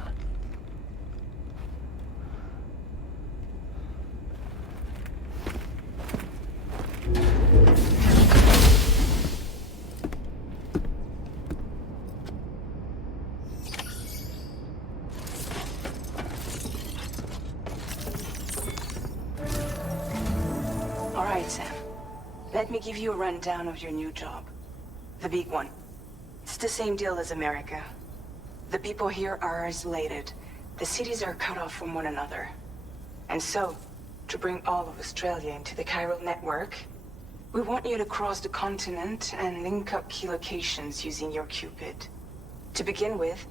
All right, Sam. Let me give you a rundown of your new job. The big one. It's the same deal as America. The people here are isolated. The cities are cut off from one another. And so, to bring all of Australia into the chiral network, we want you to cross the continent and link up key locations using your Cupid. To begin with,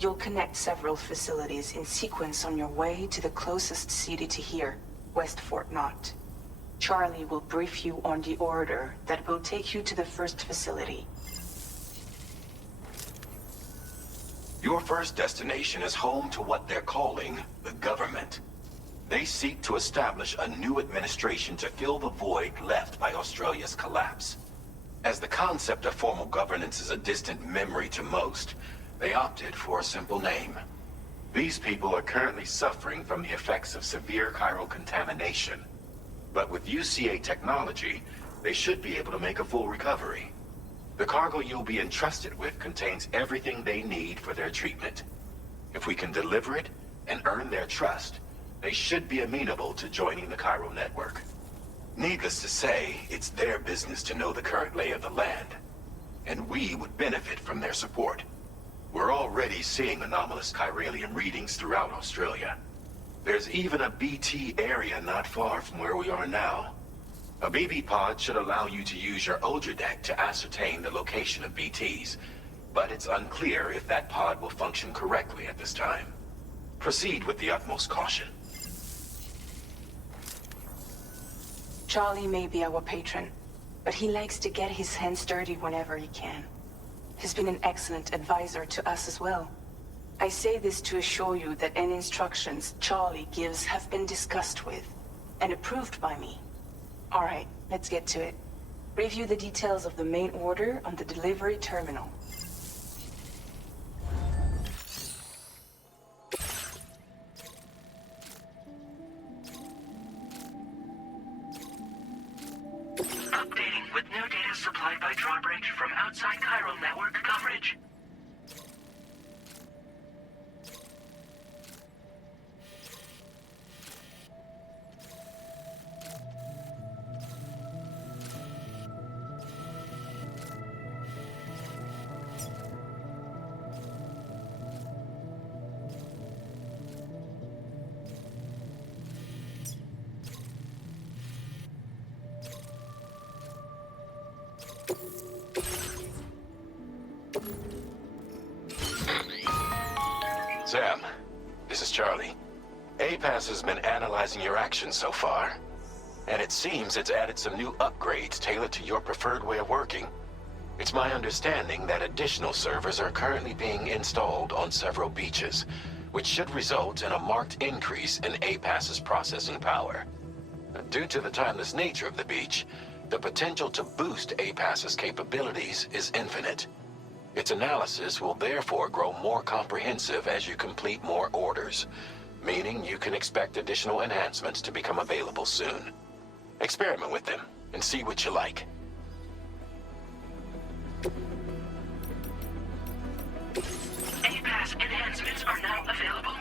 you'll connect several facilities in sequence on your way to the closest city to here, West Fort Knott. Charlie will brief you on the order that will take you to the first facility. Your first destination is home to what they're calling the government. They seek to establish a new administration to fill the void left by Australia's collapse. As the concept of formal governance is a distant memory to most, they opted for a simple name. These people are currently suffering from the effects of severe chiral contamination. But with UCA technology, they should be able to make a full recovery. The cargo you'll be entrusted with contains everything they need for their treatment. If we can deliver it and earn their trust, they should be amenable to joining the chiral network. Needless to say, it's their business to know the current lay of the land, and we would benefit from their support. We're already seeing anomalous chiralium readings throughout Australia. There's even a BT area not far from where we are now. A BB pod should allow you to use your Ultra deck to ascertain the location of BTs, but it's unclear if that pod will function correctly at this time. Proceed with the utmost caution. Charlie may be our patron, but he likes to get his hands dirty whenever he can. He's been an excellent advisor to us as well. I say this to assure you that any instructions Charlie gives have been discussed with and approved by me. All right, let's get to it. Review the details of the main order on the delivery terminal. Updating with new data supplied by drawbridge from outside chiral network coverage. Sam, this is Charlie. APAS has been analyzing your actions so far, and it seems it's added some new upgrades tailored to your preferred way of working. It's my understanding that additional servers are currently being installed on several beaches, which should result in a marked increase in APAS's processing power. Due to the timeless nature of the beach, the potential to boost APAS's capabilities is infinite. Its analysis will therefore grow more comprehensive as you complete more orders, meaning you can expect additional enhancements to become available soon. Experiment with them and see what you like. APAS enhancements are now available.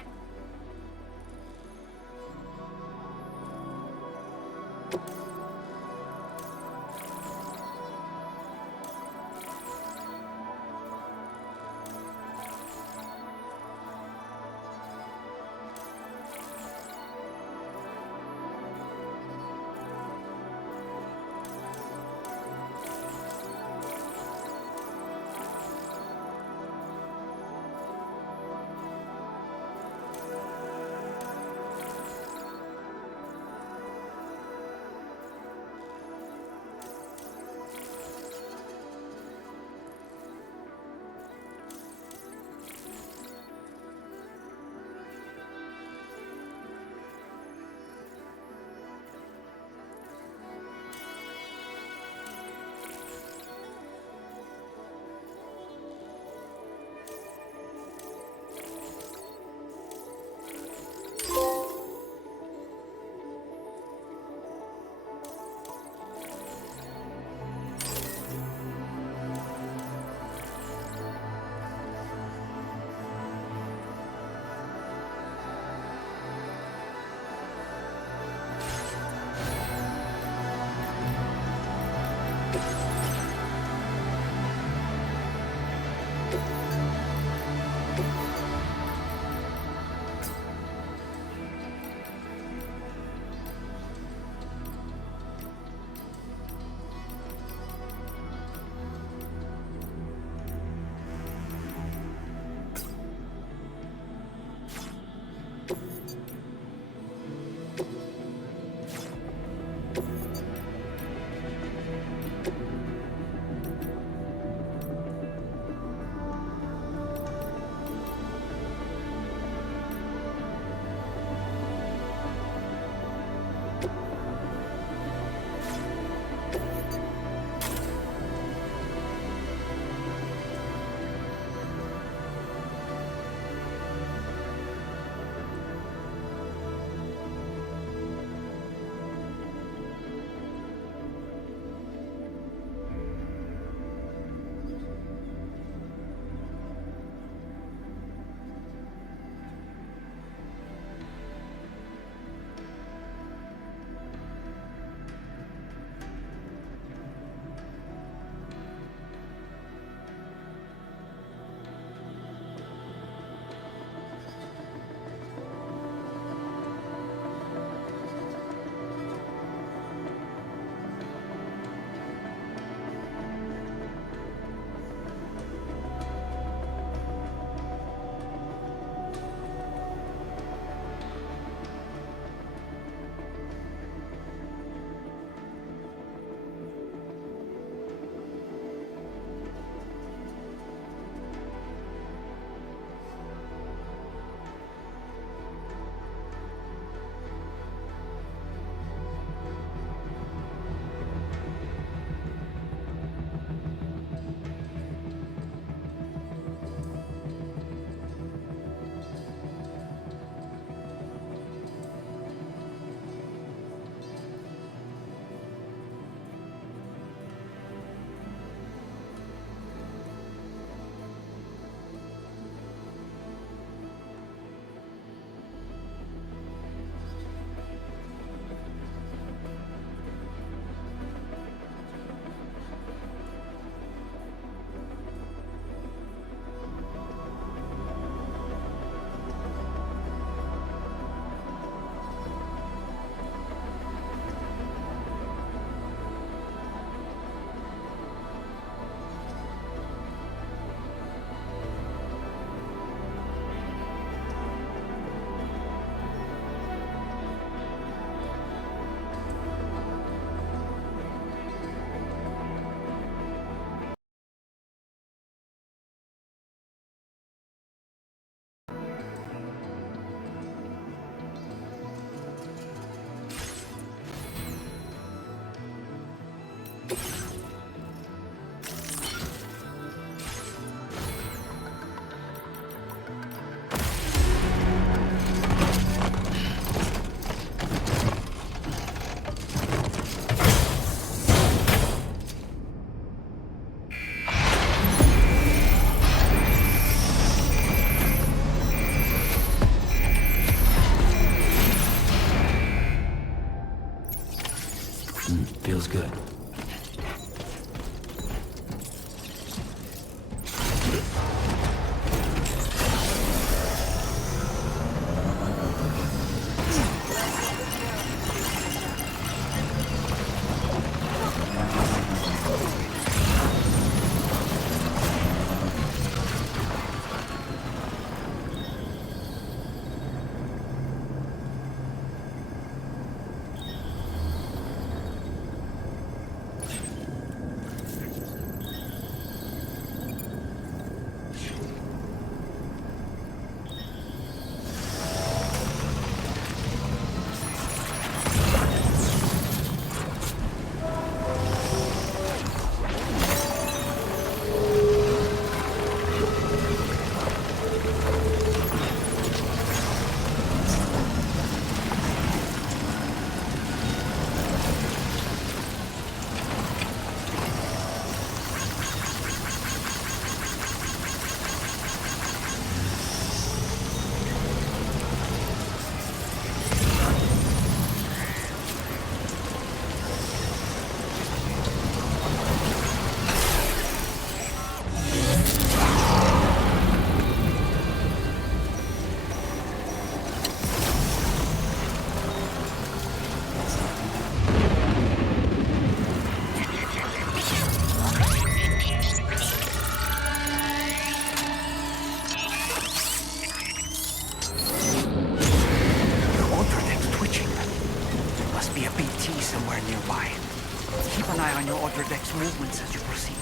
Feels good. Keep an eye on your other deck's movements as you proceed.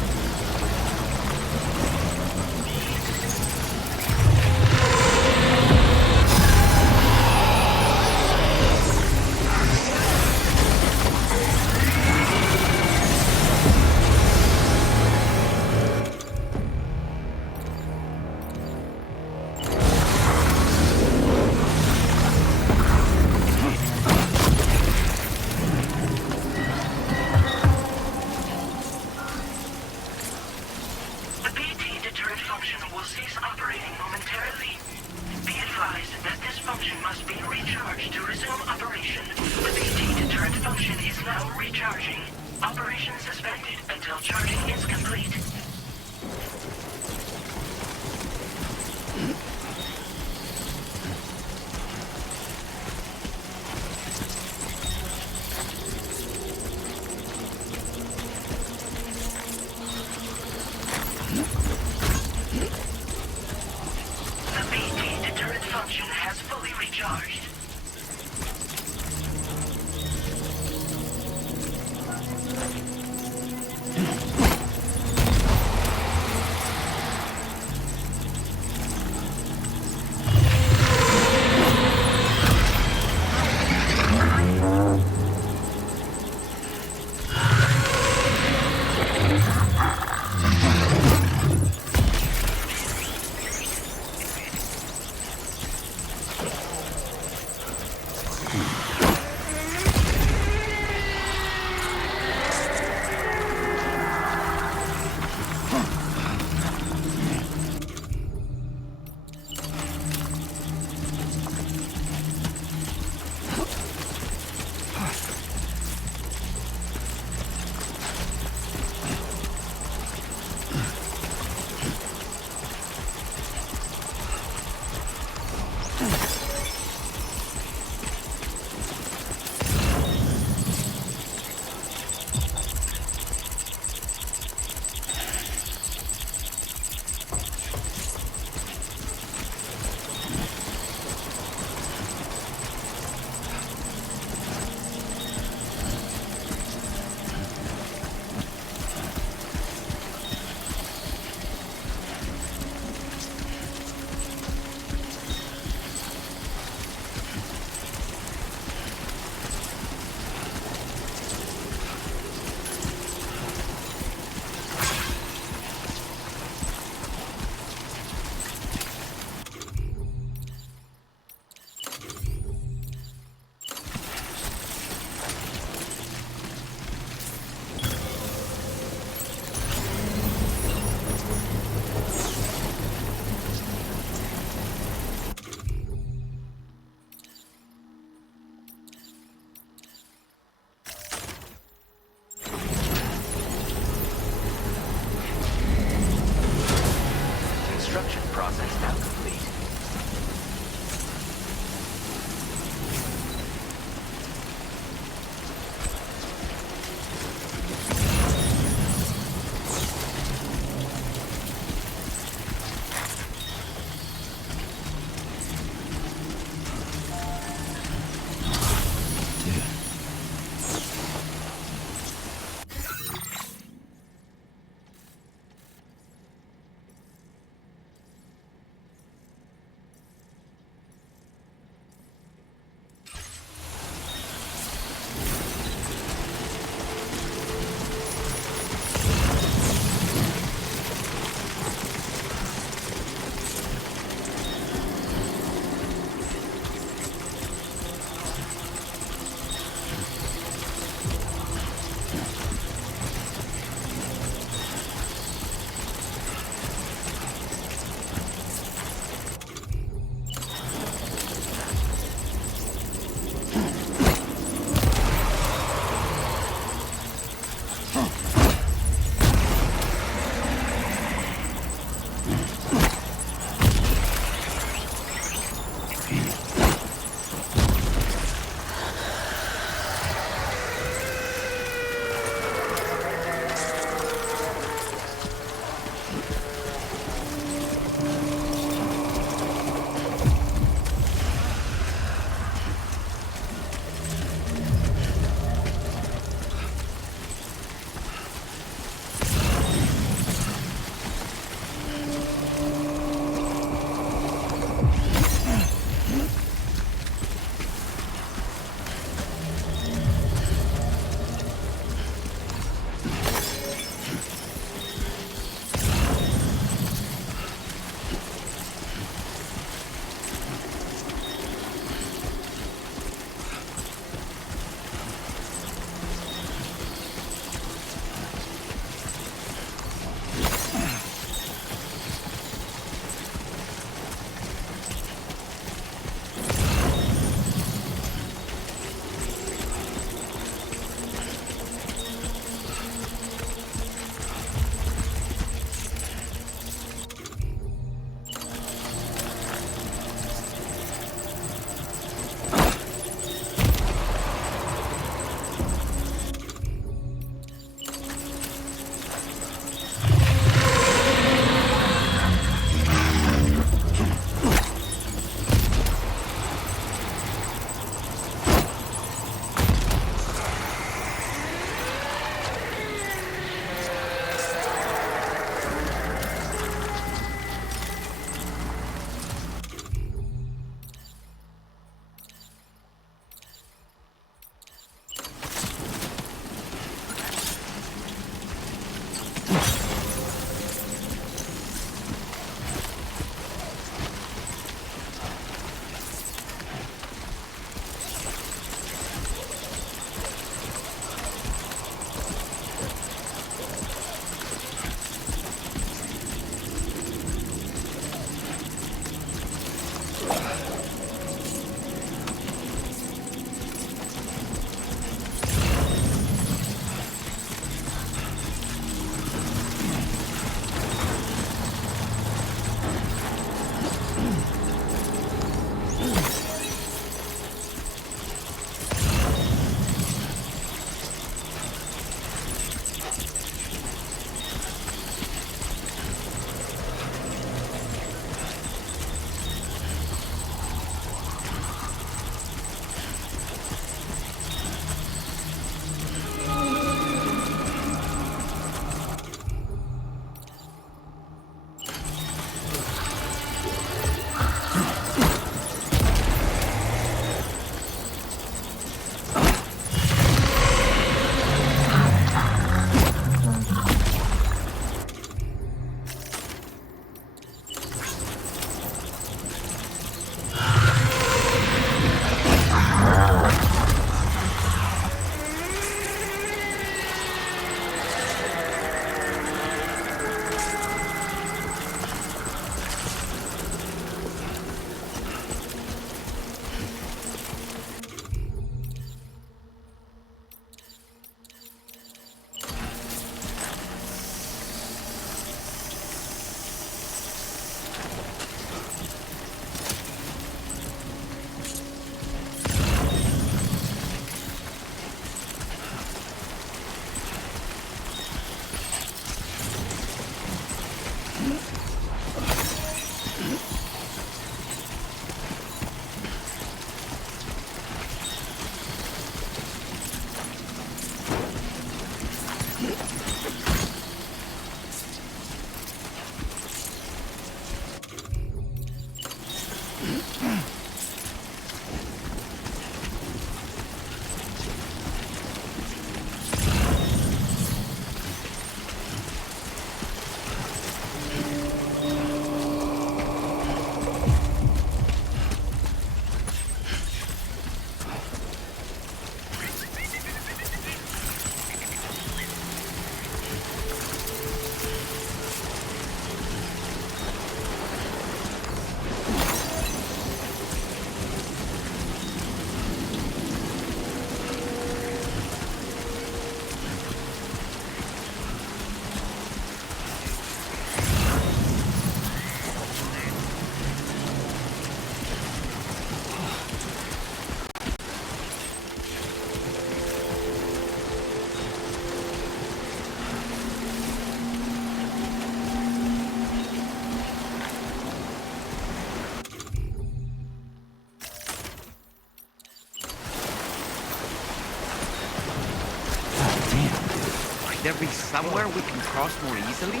there be somewhere we can cross more easily?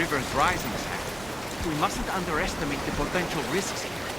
River's rising, Sam. We mustn't underestimate the potential risks here.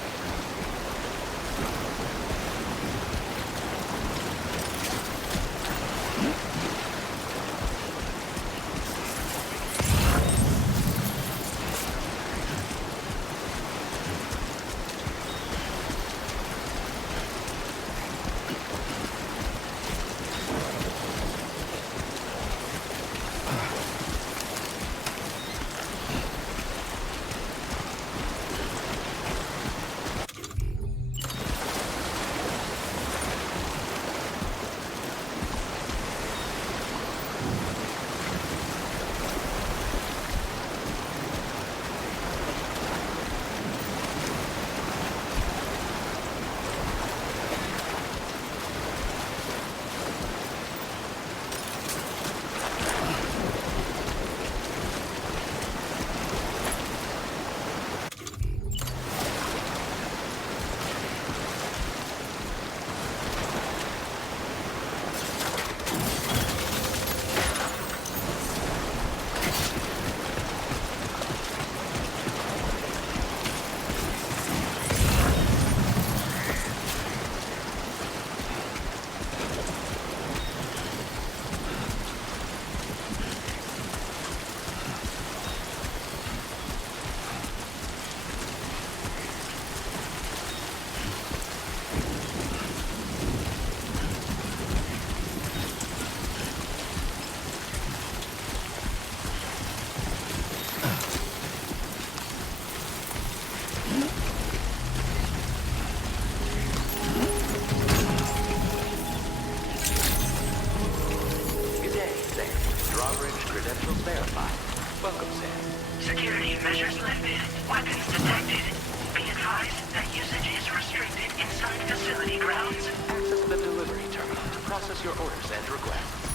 drawbridge credentials verified. Welcome, Sam. Security measures lifted. Weapons detected. Be advised that usage is restricted inside facility grounds. Access the delivery terminal to process your orders and requests.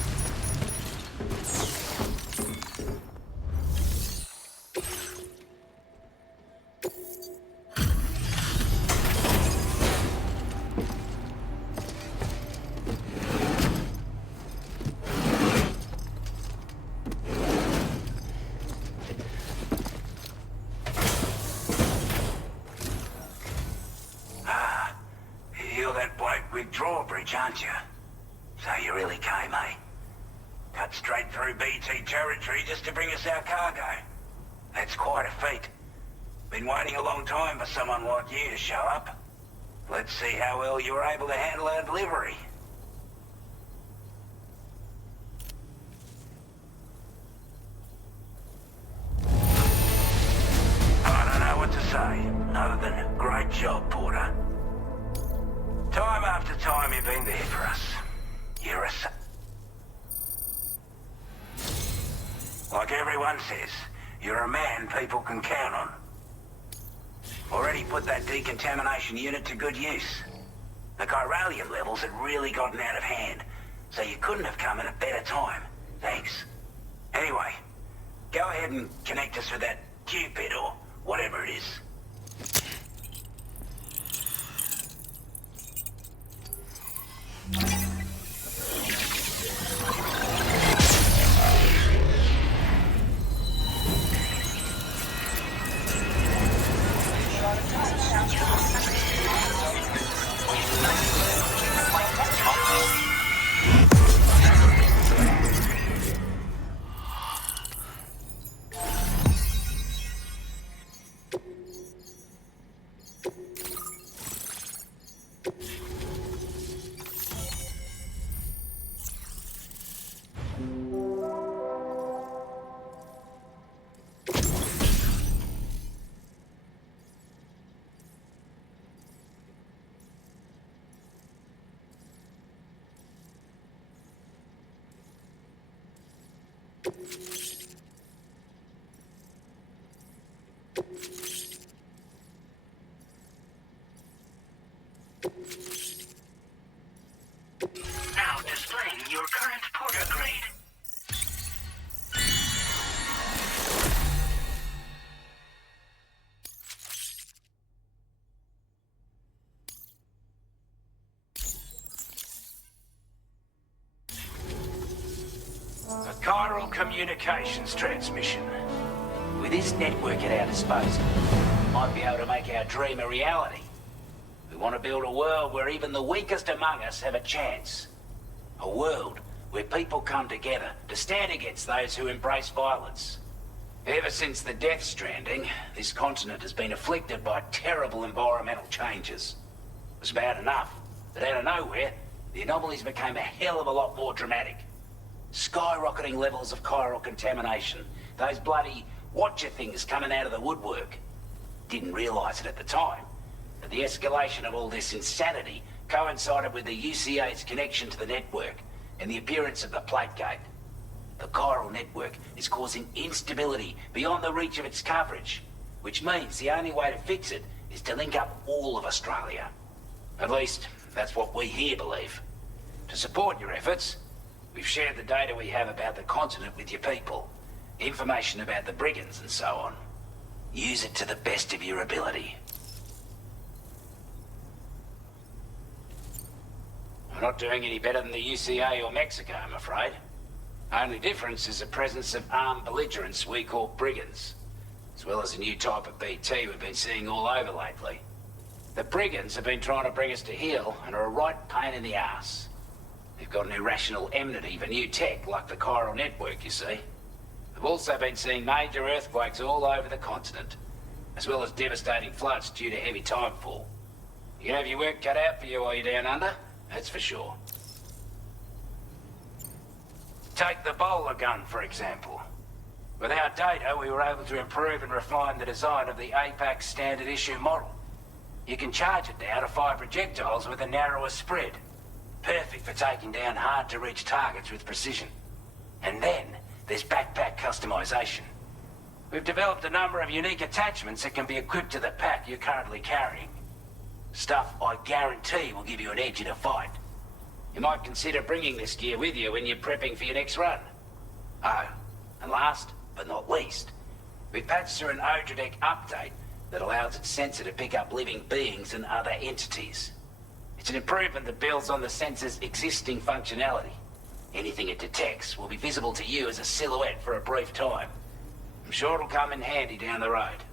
Drawbridge, aren't you? So you really came, eh? Cut straight through BT territory just to bring us our cargo. That's quite a feat. Been waiting a long time for someone like you to show up. Let's see how well you were able to handle our delivery. I don't know what to say, other than great job, Porter. Time after time you've been there for us. You're a like everyone says, you're a man people can count on. Already put that decontamination unit to good use. The chiralium levels had really gotten out of hand, so you couldn't have come at a better time. Thanks. Anyway, go ahead and connect us with that Cupid or whatever it is. Now displaying your current Porter grade. A chiral communications transmission. With this network at our disposal, we might be able to make our dream a reality. We want to build a world where even the weakest among us have a chance. A world where people come together to stand against those who embrace violence. Ever since the Death-Stranding, this continent has been afflicted by terrible environmental changes. It was bad enough that out of nowhere, the anomalies became a hell of a lot more dramatic. Skyrocketing levels of chiral contamination, those bloody watcher things coming out of the woodwork. Didn't realize it at the time, but the escalation of all this insanity coincided with the UCA's connection to the network and the appearance of the plate gate. The chiral network is causing instability beyond the reach of its coverage, which means the only way to fix it is to link up all of Australia. At least, that's what we here believe. To support your efforts, we've shared the data we have about the continent with your people, information about the brigands and so on. Use it to the best of your ability. We're not doing any better than the UCA or Mexico, I'm afraid. Only difference is the presence of armed belligerents we call brigands, as well as a new type of BT we've been seeing all over lately. The brigands have been trying to bring us to heel and are a right pain in the ass. They've got an irrational enmity for new tech, like the chiral network, you see. We've also been seeing major earthquakes all over the continent, as well as devastating floods due to heavy tidefall. You can have your work cut out for you while you're down under, that's for sure. Take the bowler gun, for example. With our data, we were able to improve and refine the design of the APAC standard issue model. You can charge it now to fire projectiles with a narrower spread. Perfect for taking down hard-to-reach targets with precision. And then, There's backpack customization. We've developed a number of unique attachments that can be equipped to the pack you're currently carrying. Stuff I guarantee will give you an edge in a fight. You might consider bringing this gear with you when you're prepping for your next run. Oh, and last but not least, we've patched through an Odradek update that allows its sensor to pick up living beings and other entities. It's an improvement that builds on the sensor's existing functionality. Anything it detects will be visible to you as a silhouette for a brief time. I'm sure it'll come in handy down the road.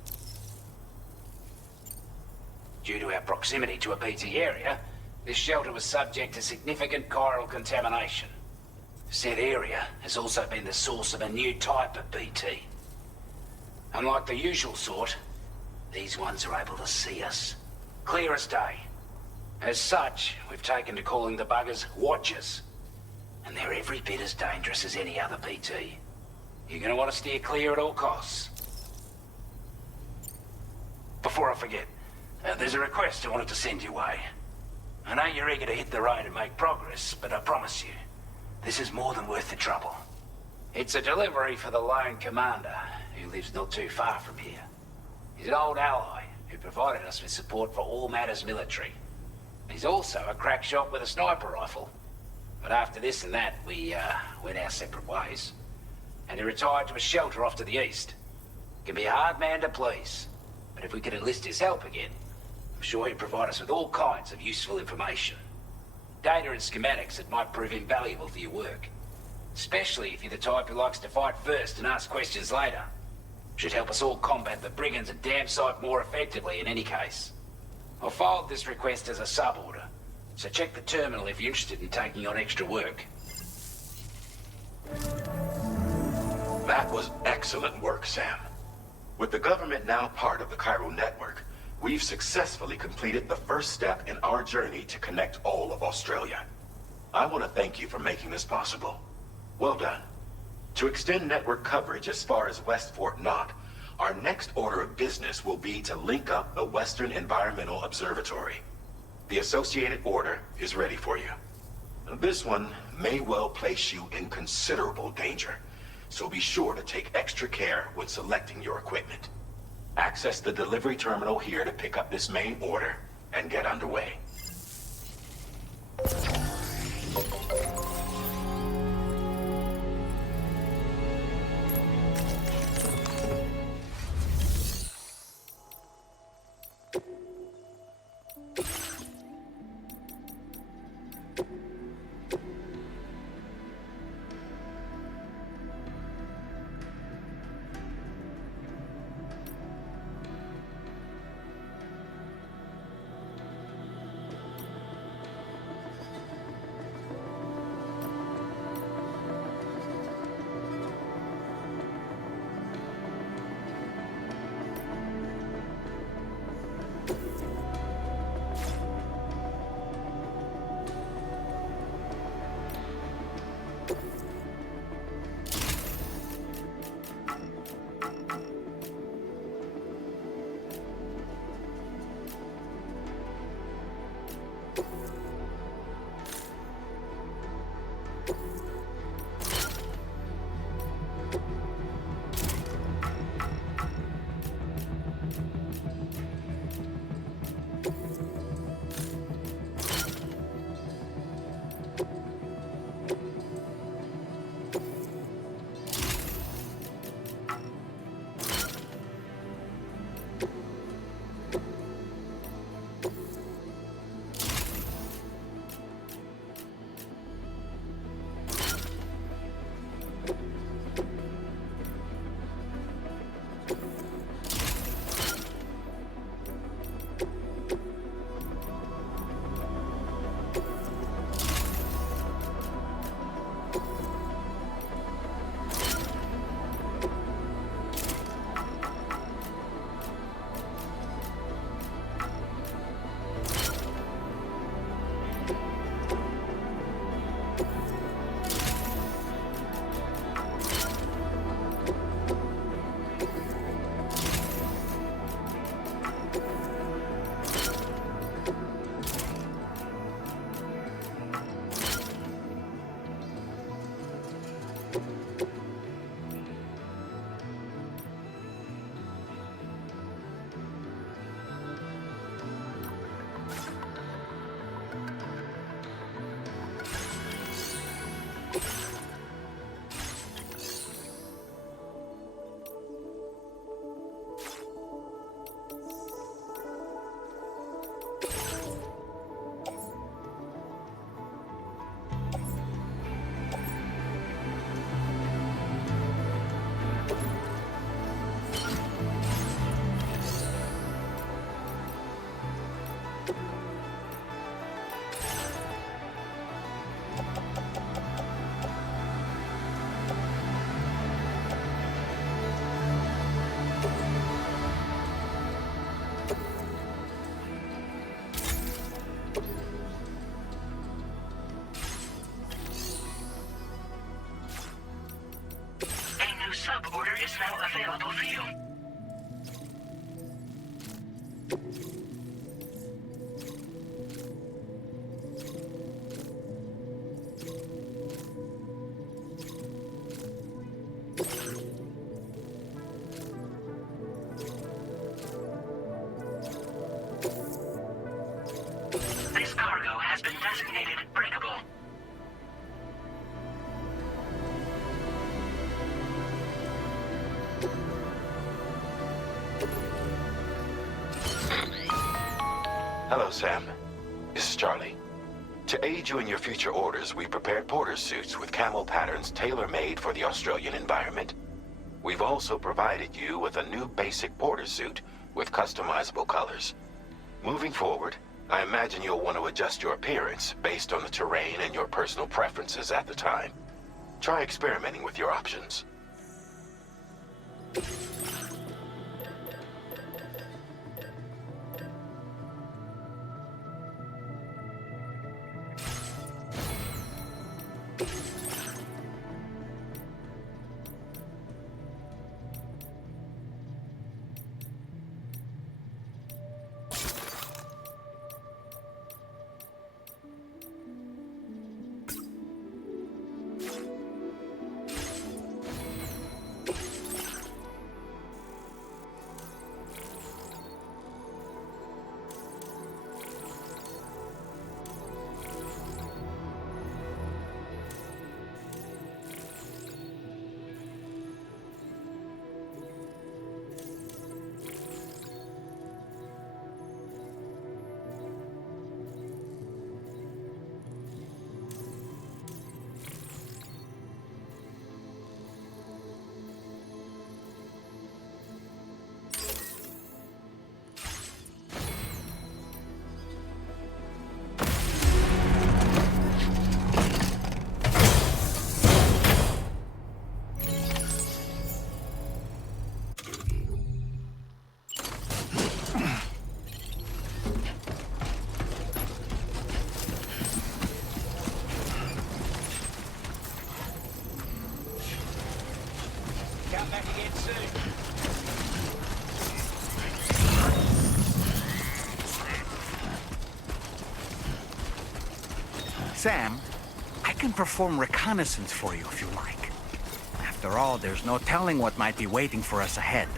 Due to our proximity to a BT area, this shelter was subject to significant chiral contamination. Said area has also been the source of a new type of BT. Unlike the usual sort, these ones are able to see us. Clear as day. As such, we've taken to calling the buggers Watchers. And they're every bit as dangerous as any other BT. You're gonna want to steer clear at all costs. Before I forget, there's a request I wanted to send your way. I know you're eager to hit the road and make progress, but I promise you, this is more than worth the trouble. It's a delivery for the lone commander, who lives not too far from here. He's an old ally who provided us with support for all matters military. He's also a crack shot with a sniper rifle. But after this and that, we went our separate ways. And he retired to a shelter off to the east. Can be a hard man to please, but if we could enlist his help again, I'm sure he'd provide us with all kinds of useful information. Data and schematics that might prove invaluable for your work. Especially if you're the type who likes to fight first and ask questions later. Should help us all combat the brigands a damn sight more effectively in any case. I'll filed this request as a sub-order, so check the terminal if you're interested in taking on extra work. That was excellent work, Sam. With the government now part of the chiral network, we've successfully completed the first step in our journey to connect all of Australia. I want to thank you for making this possible. Well done. To extend network coverage as far as West Fort Knott, our next order of business will be to link up the Western Environmental Observatory. The associated order is ready for you. This one may well place you in considerable danger, so be sure to take extra care when selecting your equipment. Access the delivery terminal here to pick up this main order and get underway. backup order is now available for you. This cargo has been designated breakable. Hello, Sam. This is Charlie. To aid you in your future orders, we prepared porter suits with camel patterns tailor-made for the Australian environment. We've also provided you with a new basic porter suit with customizable colors. Moving forward, I imagine you'll want to adjust your appearance based on the terrain and your personal preferences at the time. Try experimenting with your options. Sam, I can perform reconnaissance for you if you like. After all, there's no telling what might be waiting for us ahead.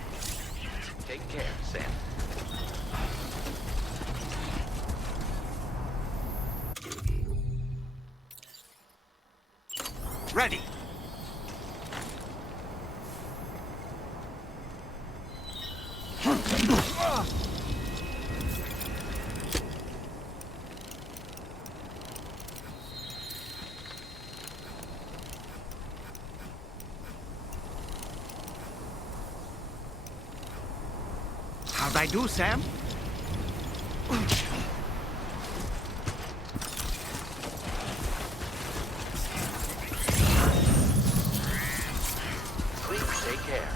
Take care, Sam. Ready. How'd I do, Sam? Please take care.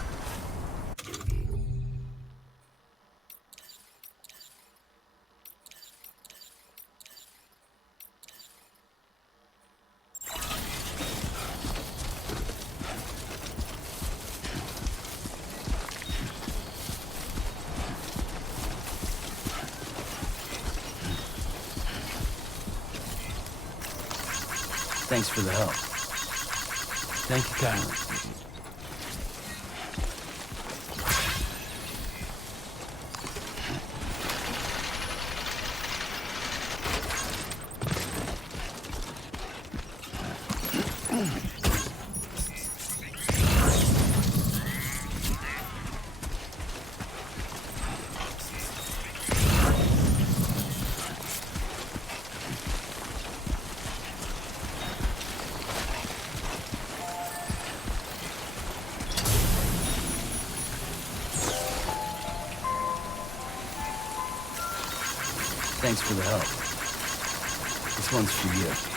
Thanks for the help. Thank you kindly. Thanks for the help. This one's for you.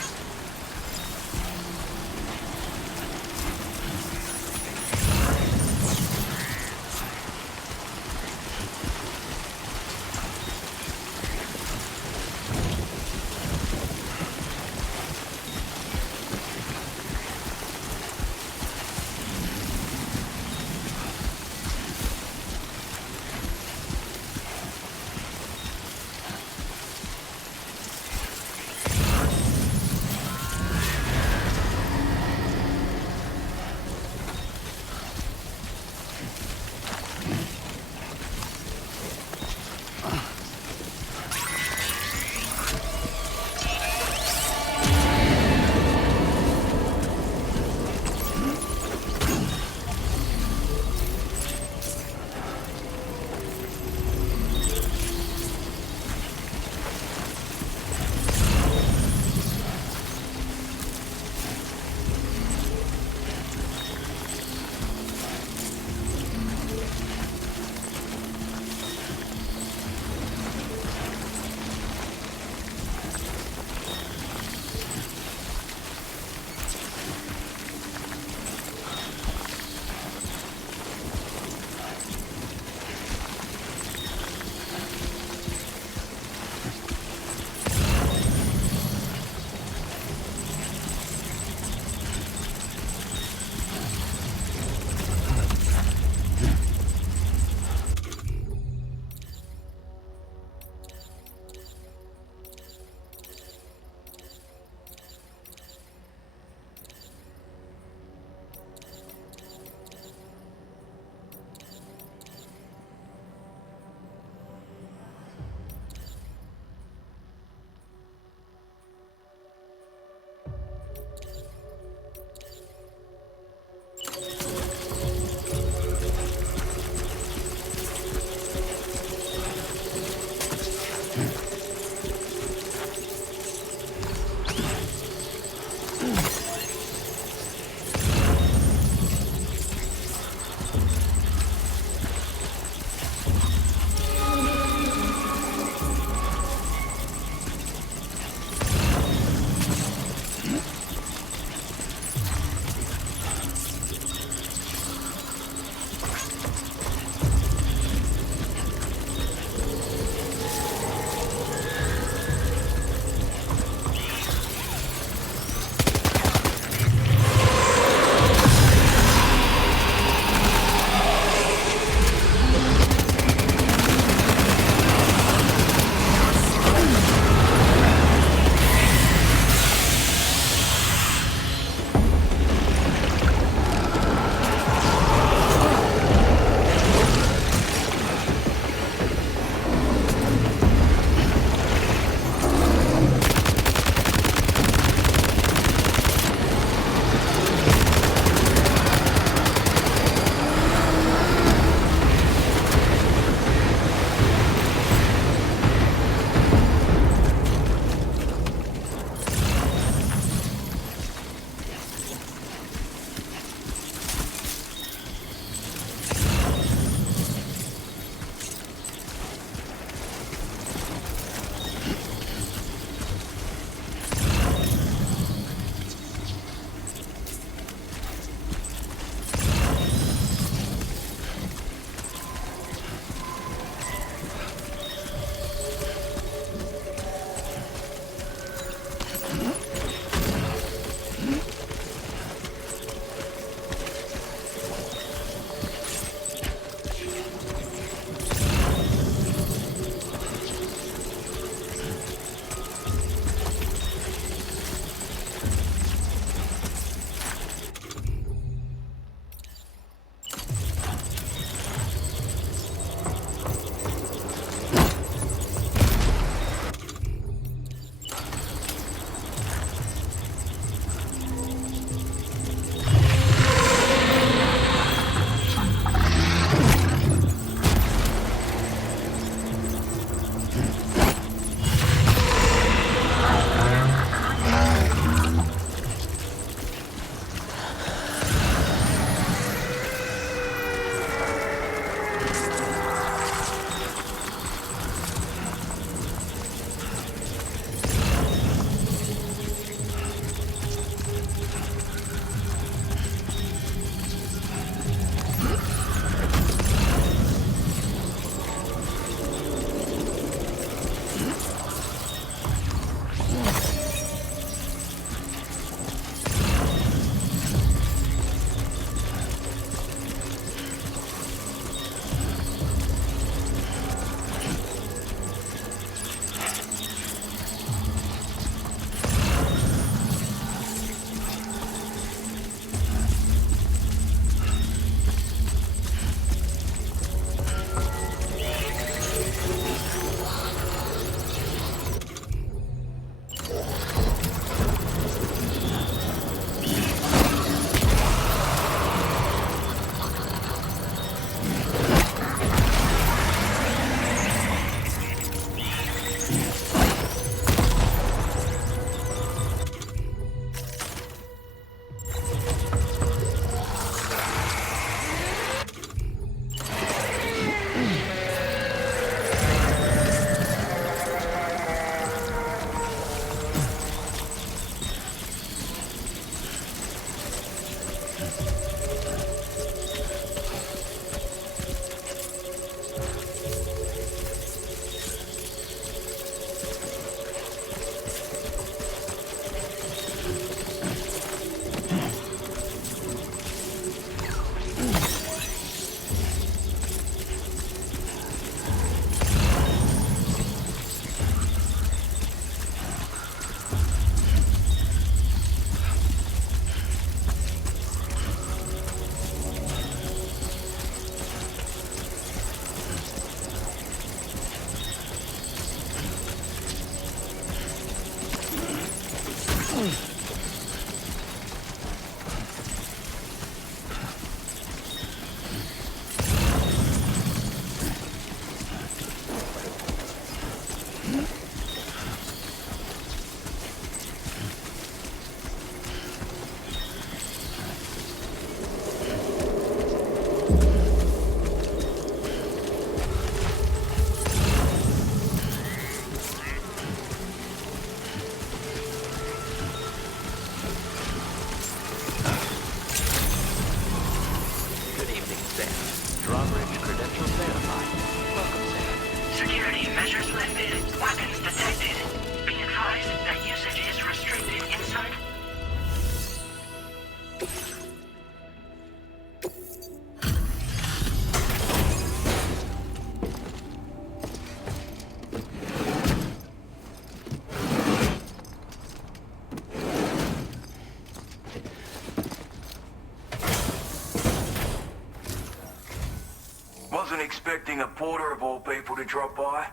Wasn't expecting a porter of all people to drop by.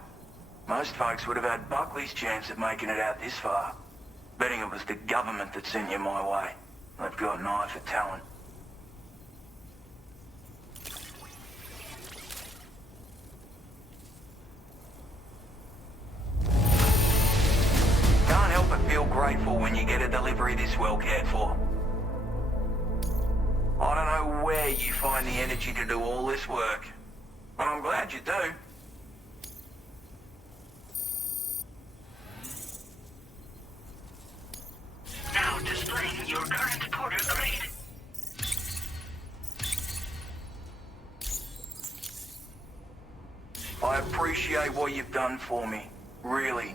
Most folks would have had Buckley's chance of making it out this far. Betting it was the government that sent you my way. They've got an eye for talent. Can't help but feel grateful when you get a delivery this well cared for. I don't know where you find the energy to do all this work, but I'm glad you do. Now displaying your current porter grade. I appreciate what you've done for me, really.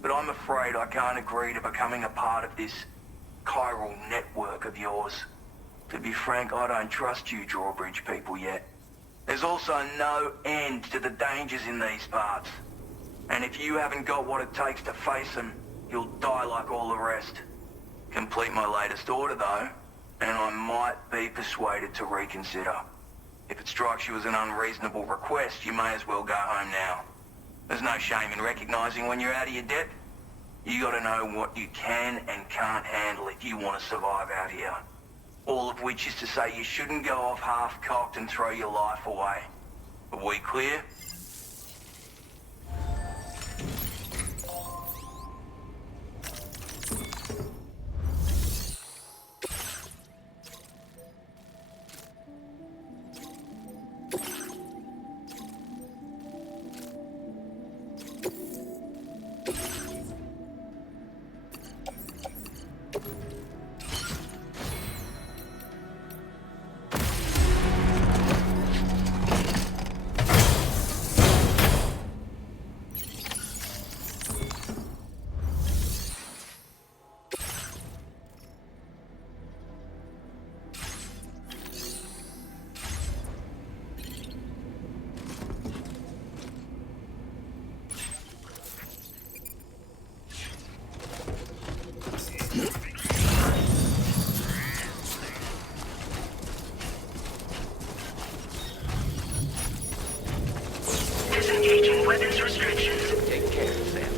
But I'm afraid I can't agree to becoming a part of this chiral network of yours. To be frank, I don't trust you drawbridge people yet. There's also no end to the dangers in these parts. And if you haven't got what it takes to face them, you'll die like all the rest. Complete my latest order though, and I might be persuaded to reconsider. If it strikes you as an unreasonable request, you may as well go home now. There's no shame in recognizing when you're out of your depth. You gotta know what you can and can't handle if you want to survive out here. All of which is to say you shouldn't go off half-cocked and throw your life away. Are we clear? Disengaging weapons restrictions. Take care, Sam.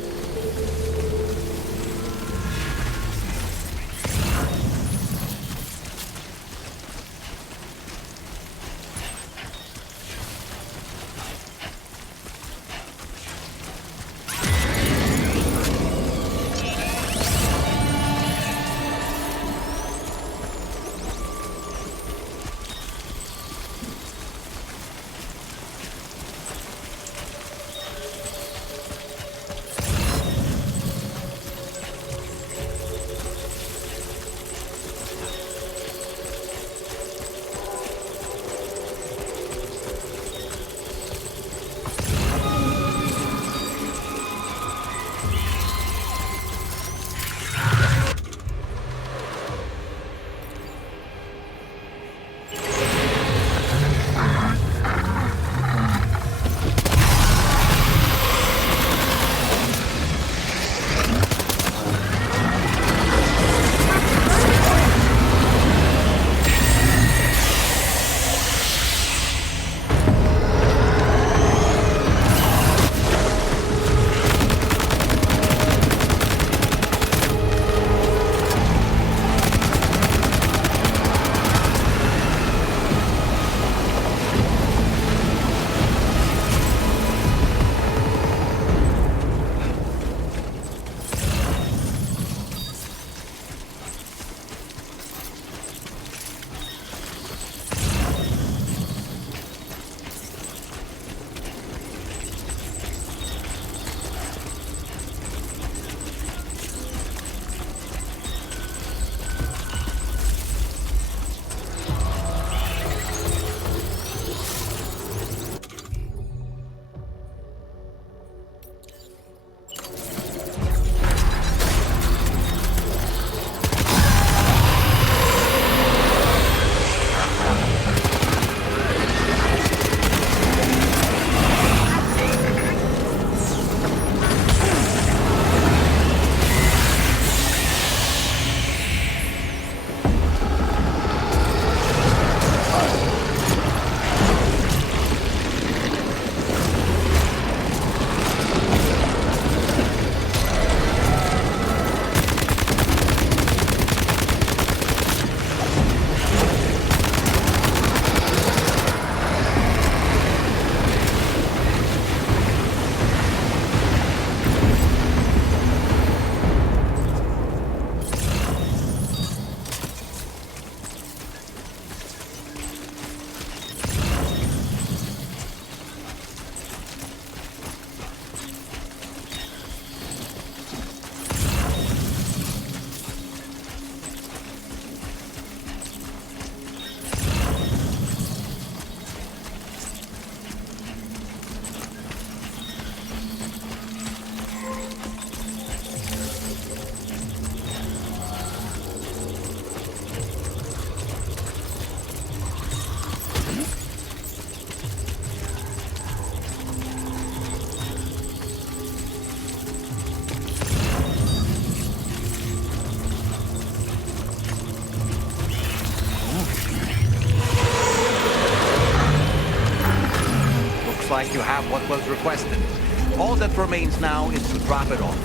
like you have what was requested. All that remains now is to drop it off.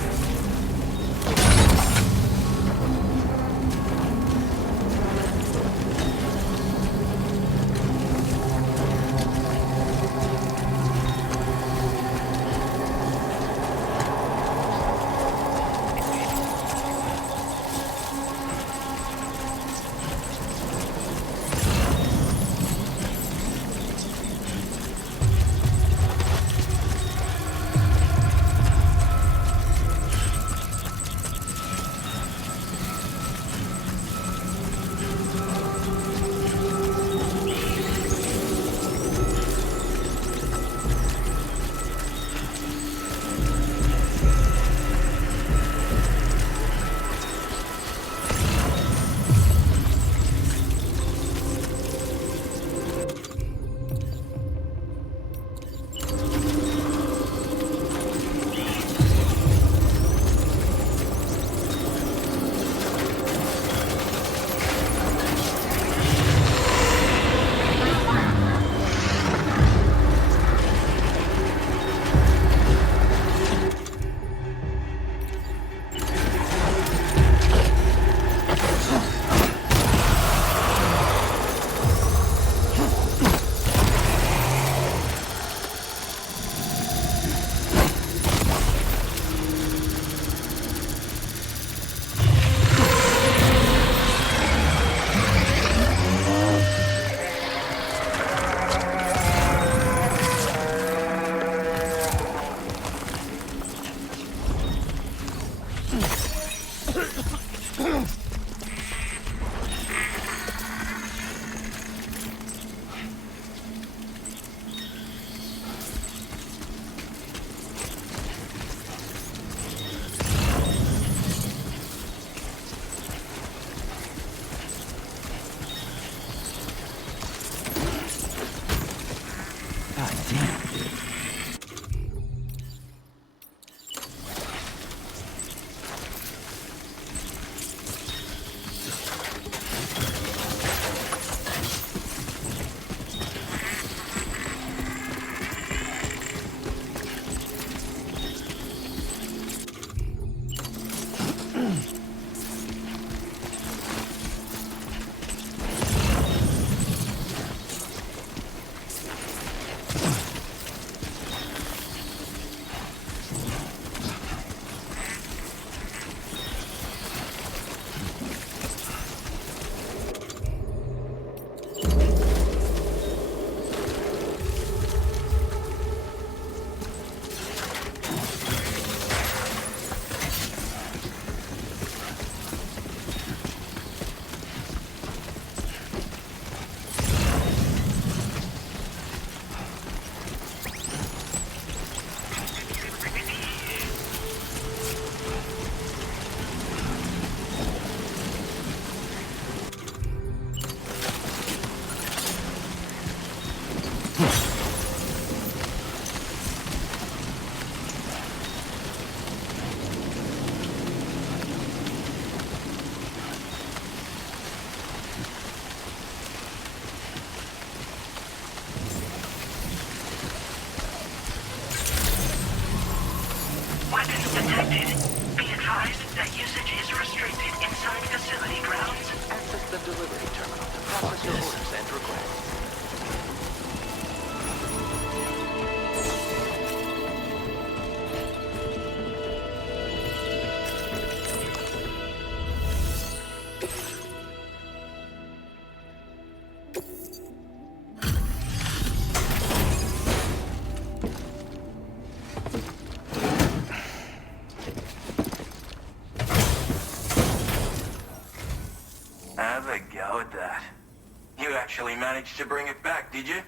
Actually managed to bring it back, did you?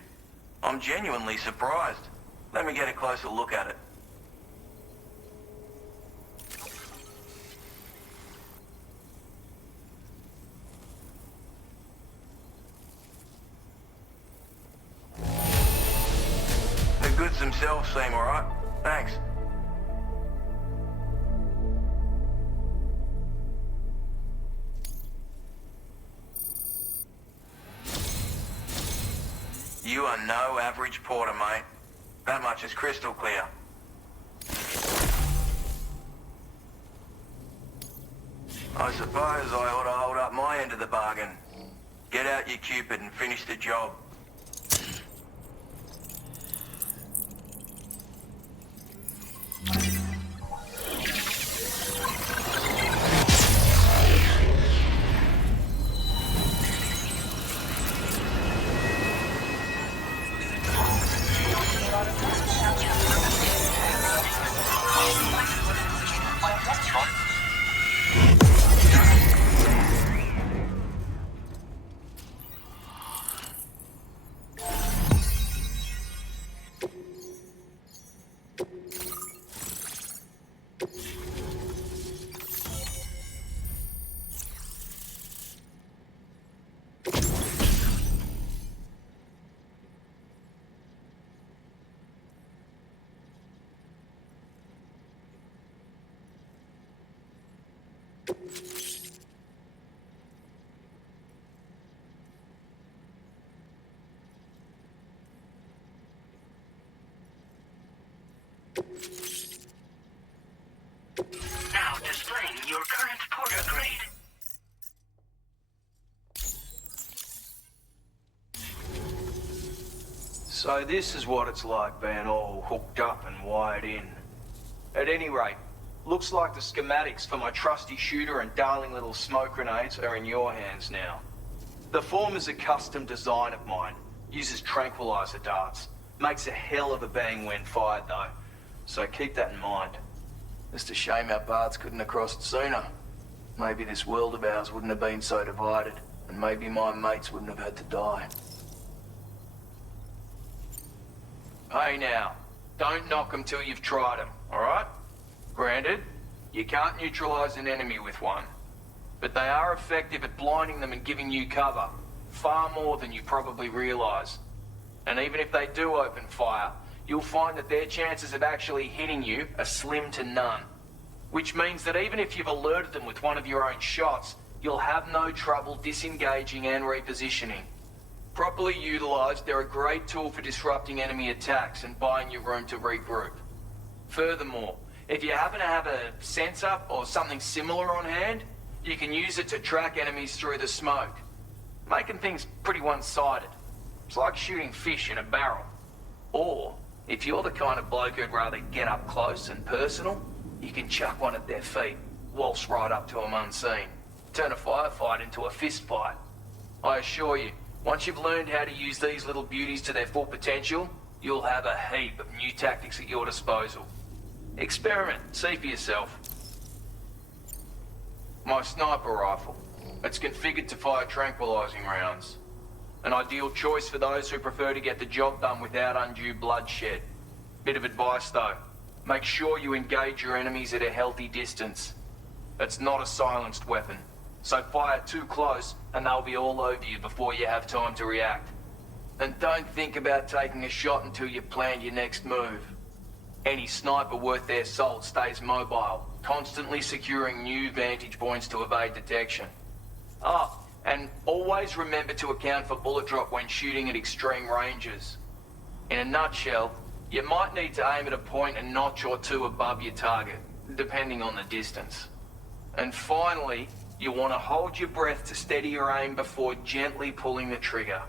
I'm genuinely surprised. Let me get a closer look at it. The goods themselves seem alright. Thanks. You are no average porter, mate. That much is crystal clear. I suppose I ought to hold up my end of the bargain. Get out your Cupid and finish the job. Now displaying your current porter grade. So this is what it's like being all hooked up and wired in. At any rate, looks like the schematics for my trusty shooter and darling little smoke grenades are in your hands now. The form is a custom design of mine. Uses tranquilizer darts. Makes a hell of a bang when fired though. So keep that in mind. It's a shame our paths couldn't have crossed sooner. Maybe this world of ours wouldn't have been so divided, and maybe my mates wouldn't have had to die. Hey now, don't knock them till you've tried them, alright? Granted, you can't neutralize an enemy with one, but they are effective at blinding them and giving you cover, far more than you probably realize. And even if they do open fire, you'll find that their chances of actually hitting you are slim to none. Which means that even if you've alerted them with one of your own shots, you'll have no trouble disengaging and repositioning. Properly utilized, they're a great tool for disrupting enemy attacks and buying you room to regroup. Furthermore, if you happen to have a sensor or something similar on hand, you can use it to track enemies through the smoke, making things pretty one-sided. It's like shooting fish in a barrel. Or, if you're the kind of bloke who'd rather get up close and personal, you can chuck one at their feet, waltz right up to them unseen, turn a firefight into a fist fight. I assure you, once you've learned how to use these little beauties to their full potential, you'll have a heap of new tactics at your disposal. Experiment, see for yourself. My sniper rifle. It's configured to fire tranquilizing rounds. An ideal choice for those who prefer to get the job done without undue bloodshed. Bit of advice though, make sure you engage your enemies at a healthy distance. It's not a silenced weapon, so fire too close and they'll be all over you before you have time to react. And don't think about taking a shot until you've planned your next move. Any sniper worth their salt stays mobile, constantly securing new vantage points to evade detection. Oh, and always remember to account for bullet drop when shooting at extreme ranges. In a nutshell, you might need to aim at a point a notch or two above your target, depending on the distance. And finally, you want to hold your breath to steady your aim before gently pulling the trigger.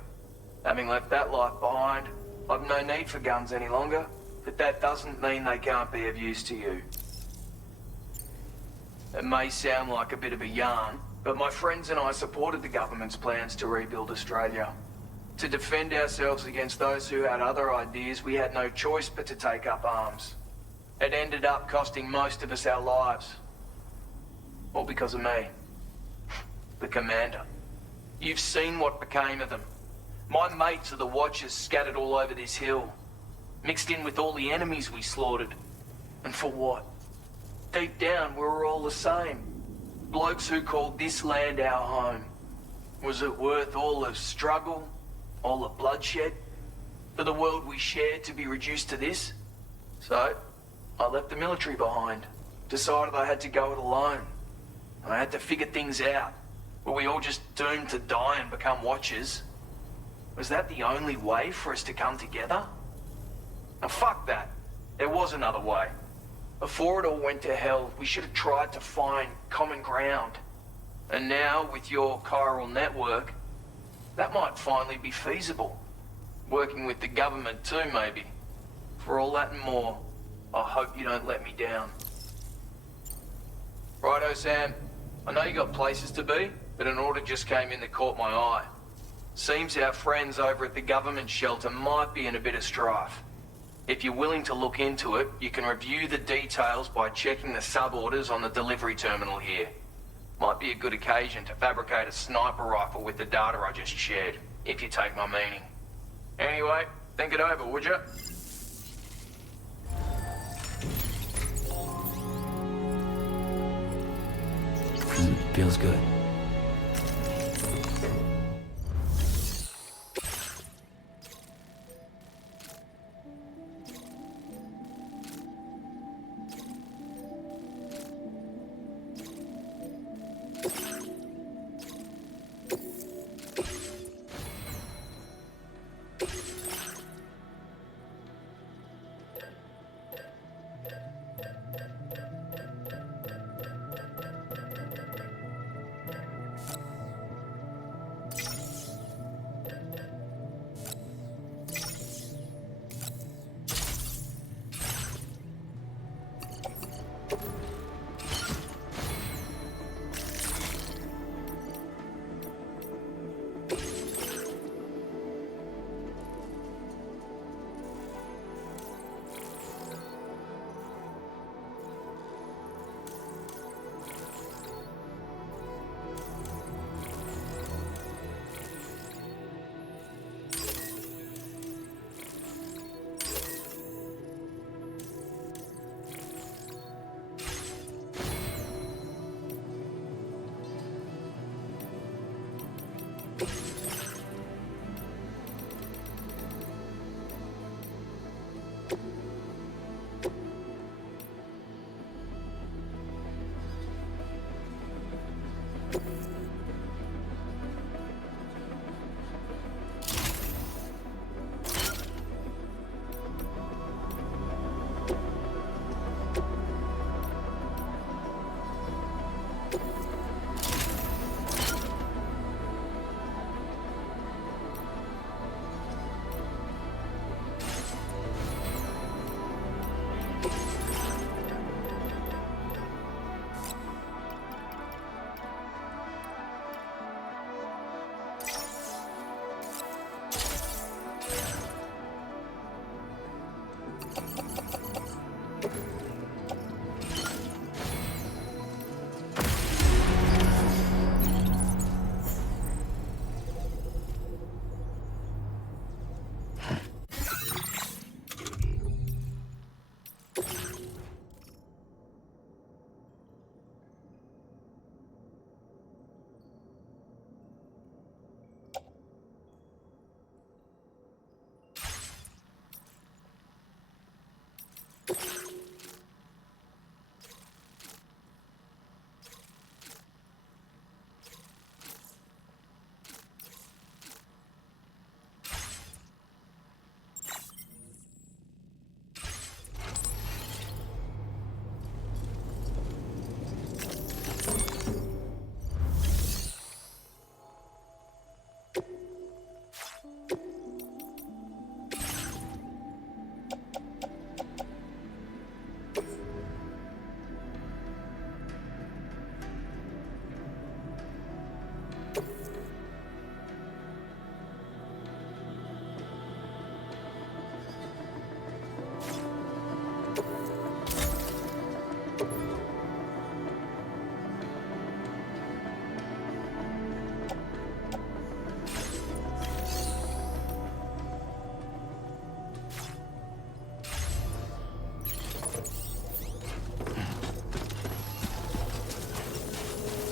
Having left that life behind, I've no need for guns any longer, but that doesn't mean they can't be of use to you. It may sound like a bit of a yarn, but my friends and I supported the government's plans to rebuild Australia. To defend ourselves against those who had other ideas, we had no choice but to take up arms. It ended up costing most of us our lives. All because of me. The commander. You've seen what became of them. My mates are the Watchers scattered all over this hill. Mixed in with all the enemies we slaughtered. And for what? Deep down, we were all the same. Blokes who called this land our home. Was it worth all the struggle, all the bloodshed, for the world we shared to be reduced to this? So, I left the military behind. Decided I had to go it alone. I had to figure things out. Were we all just doomed to die and become Watchers? Was that the only way for us to come together? Now fuck that. There was another way. Before it all went to hell, we should have tried to find common ground. And now, with your chiral network, that might finally be feasible. Working with the government too, maybe. For all that and more, I hope you don't let me down. Righto, Sam. I know you got places to be, but an order just came in that caught my eye. Seems our friends over at the government shelter might be in a bit of strife. If you're willing to look into it, you can review the details by checking the sub-orders on the delivery terminal here. Might be a good occasion to fabricate a sniper rifle with the data I just shared, if you take my meaning. Anyway, think it over, would you? Feels good.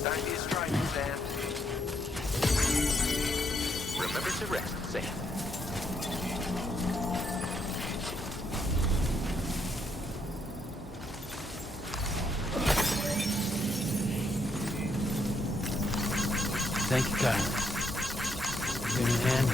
Don't be a stranger, Sam. Remember to rest, Sam. Thank you, Kyle. Give me a hand.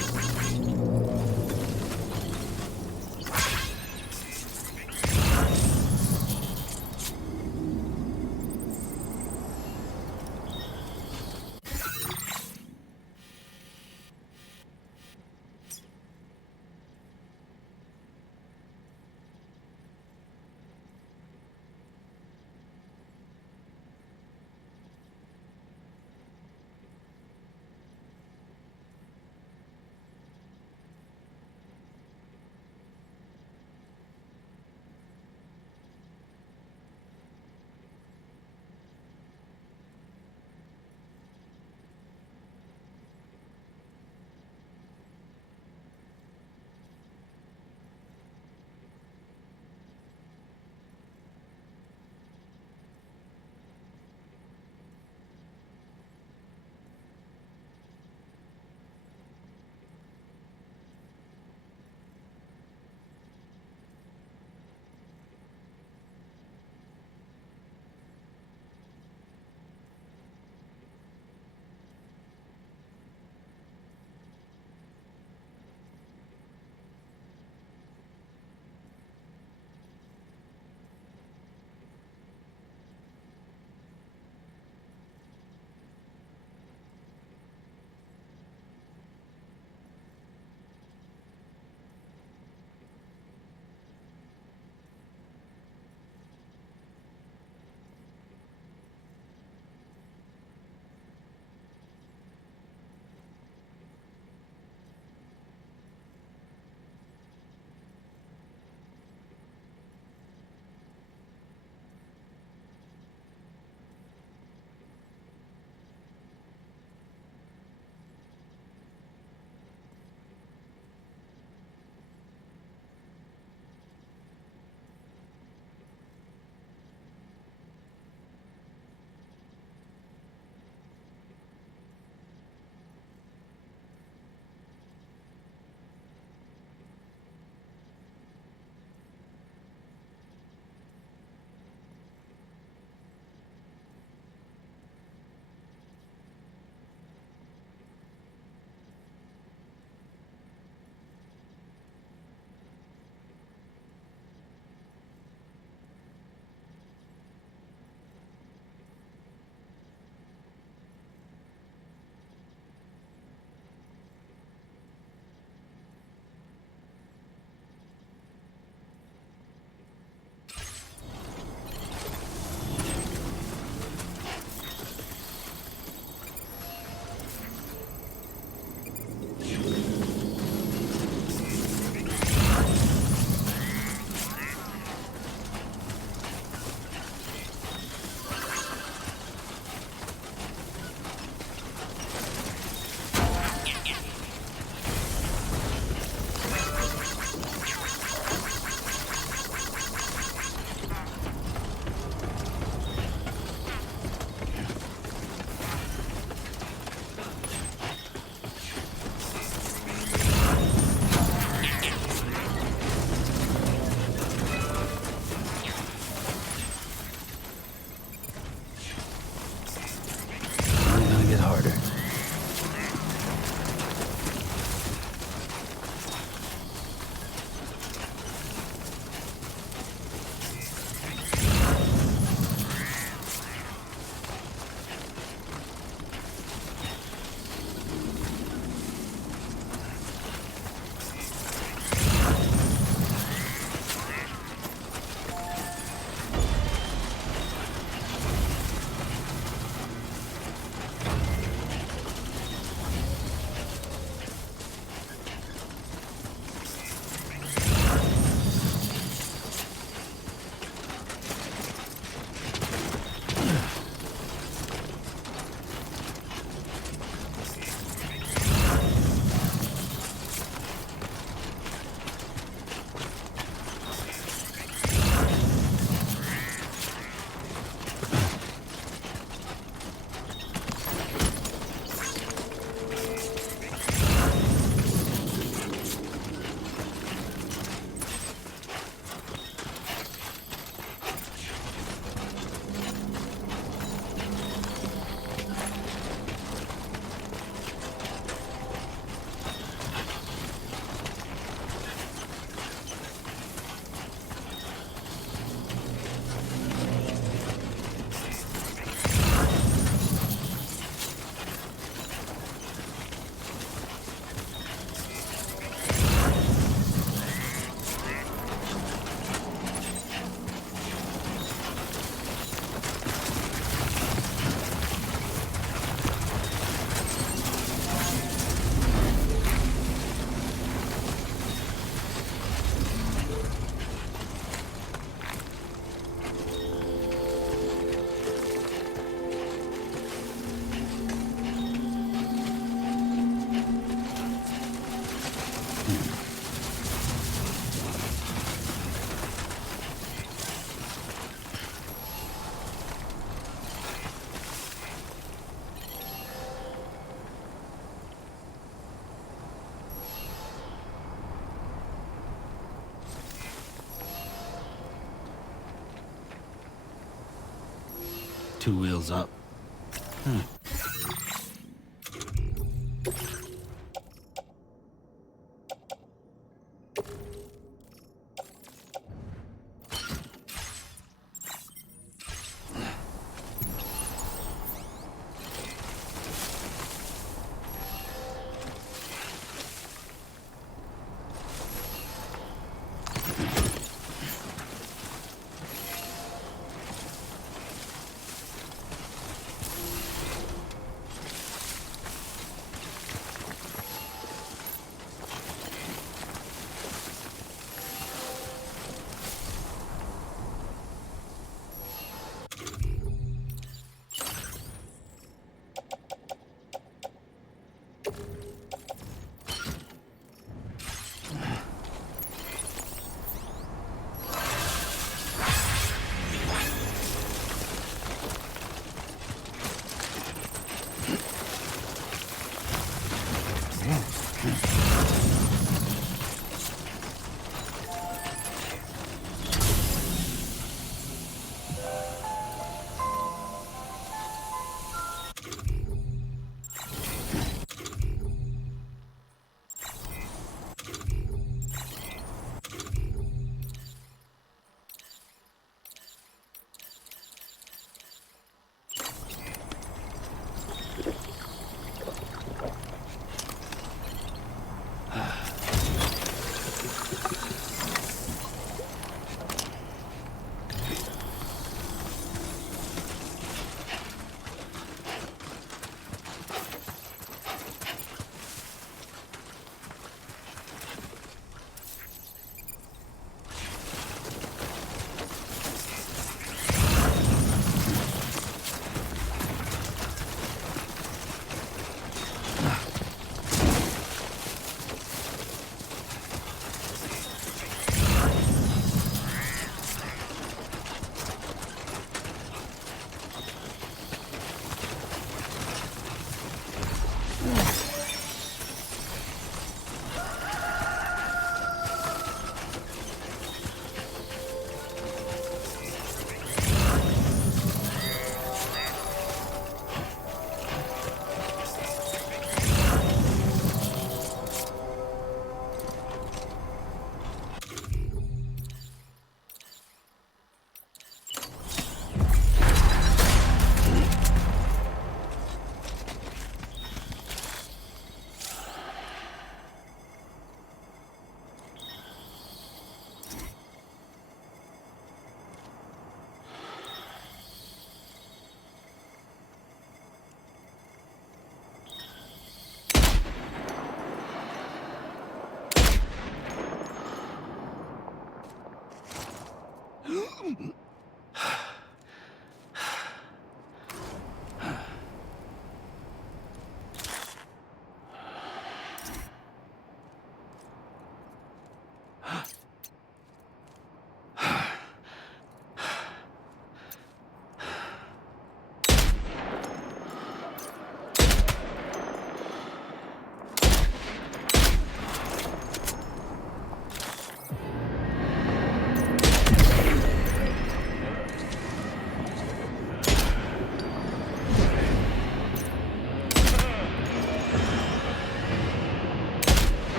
2 wheels up.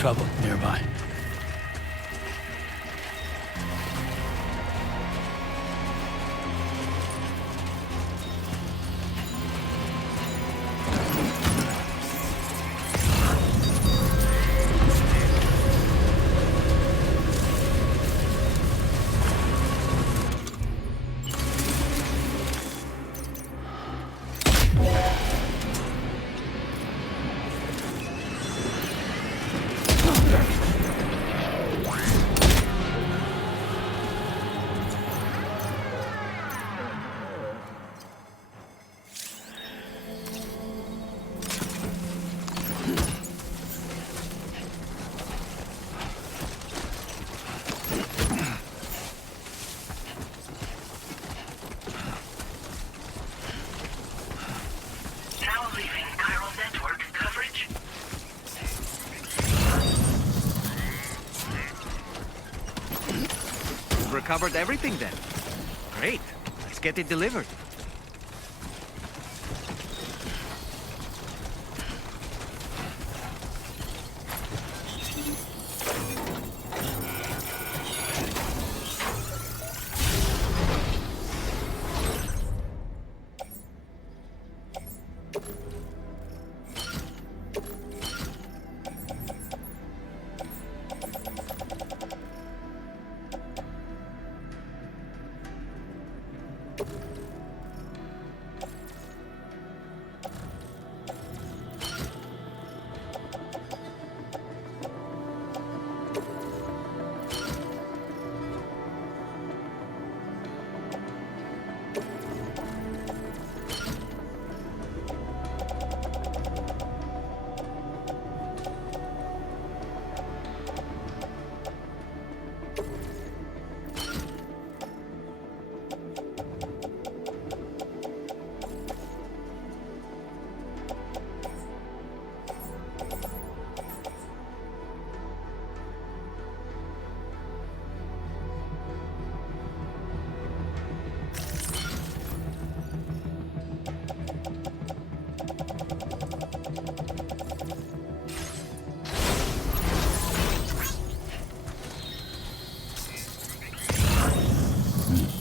Trouble nearby. covered everything then. Great. Let's get it delivered.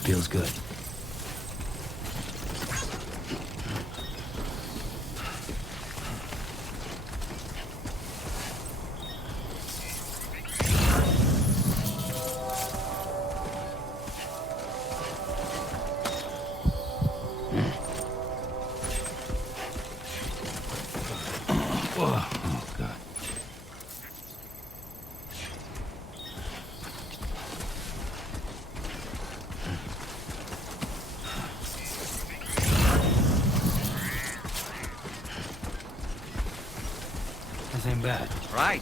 Feels good. Oh, God. This ain't bad. Right.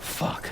Fuck.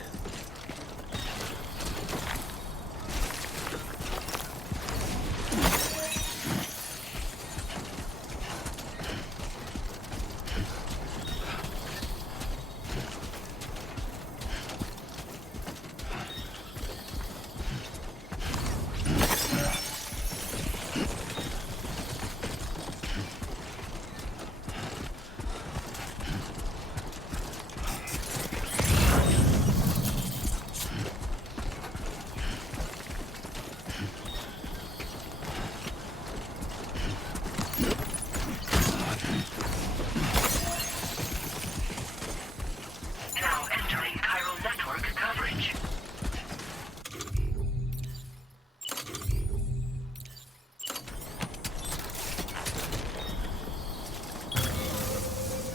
Now entering chiral network coverage.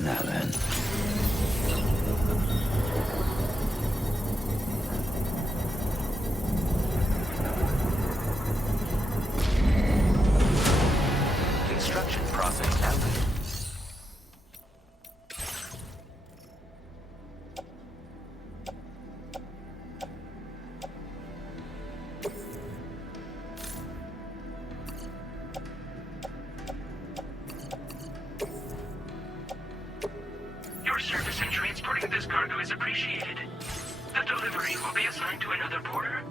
Now then. Construction process now. Your service in transporting this cargo is appreciated. The delivery will be assigned to another porter.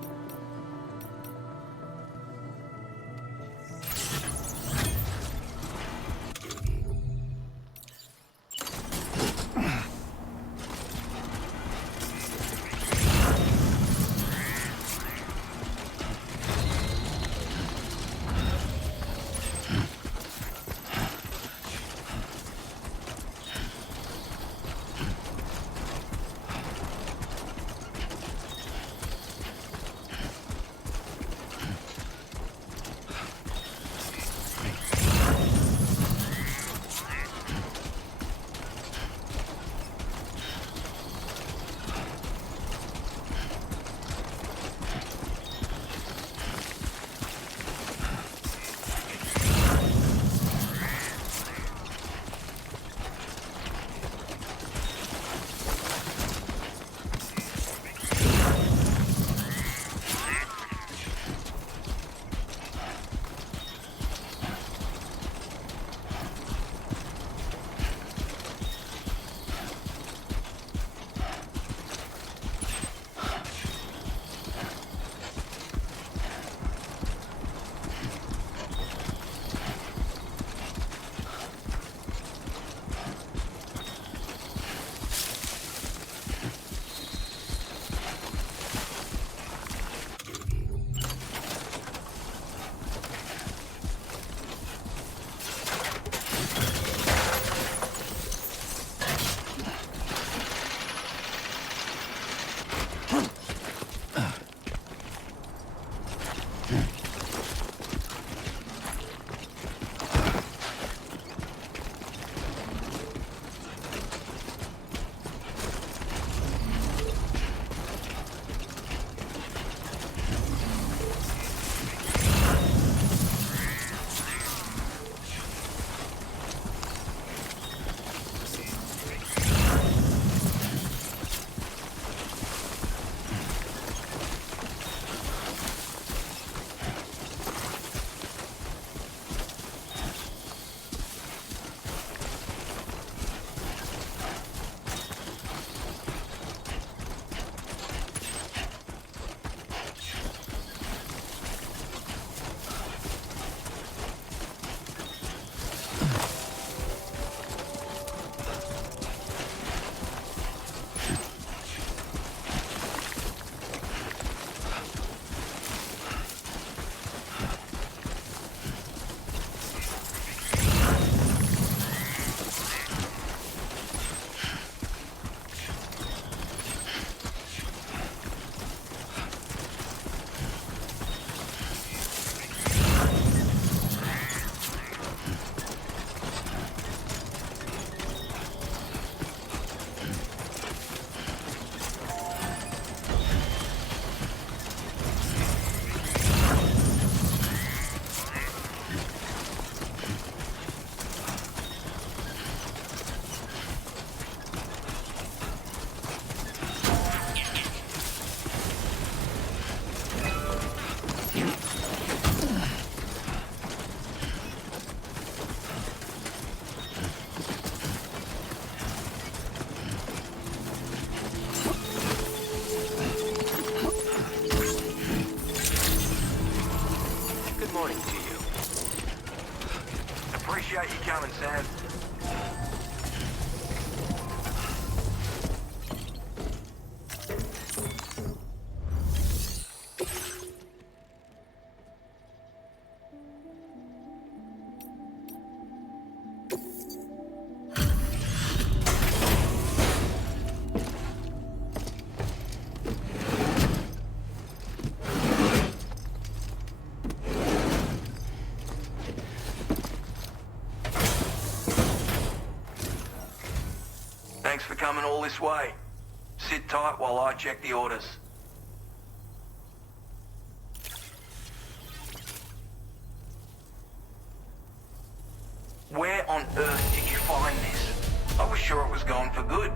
reporting to you. Appreciate you coming, Sam. Thanks for coming all this way. Sit tight while I check the orders. Where on earth did you find this? I was sure it was gone for good.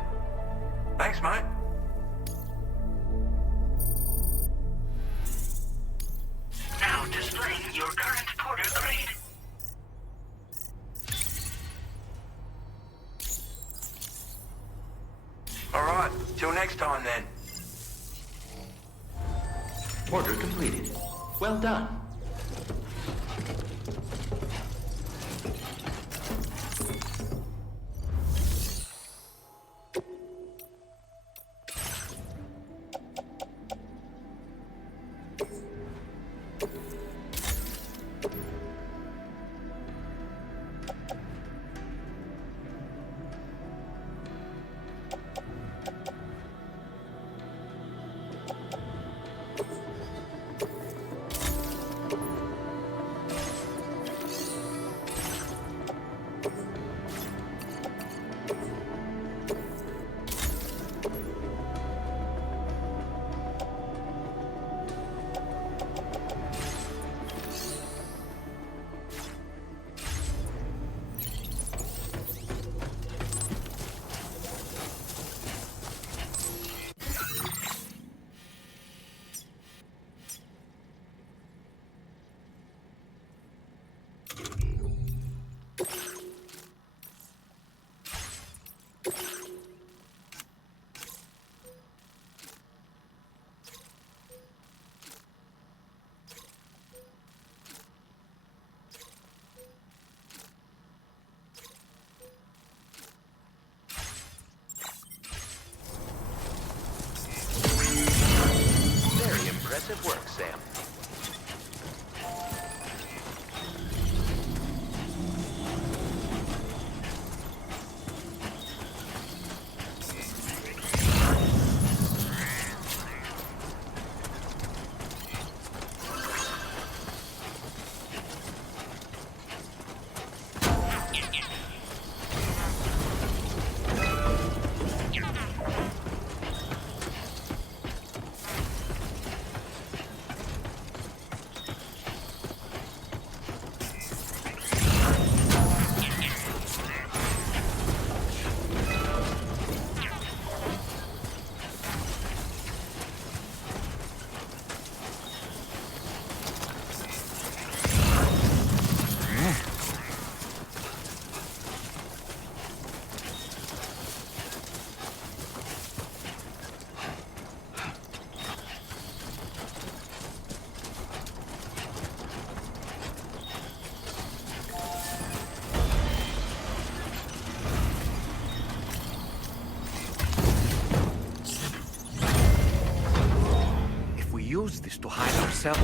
Thanks, mate. Now displaying your current porter grade. All right, till next time then. Order completed. Well done. Impressive work, Sam. Use this to hide ourselves.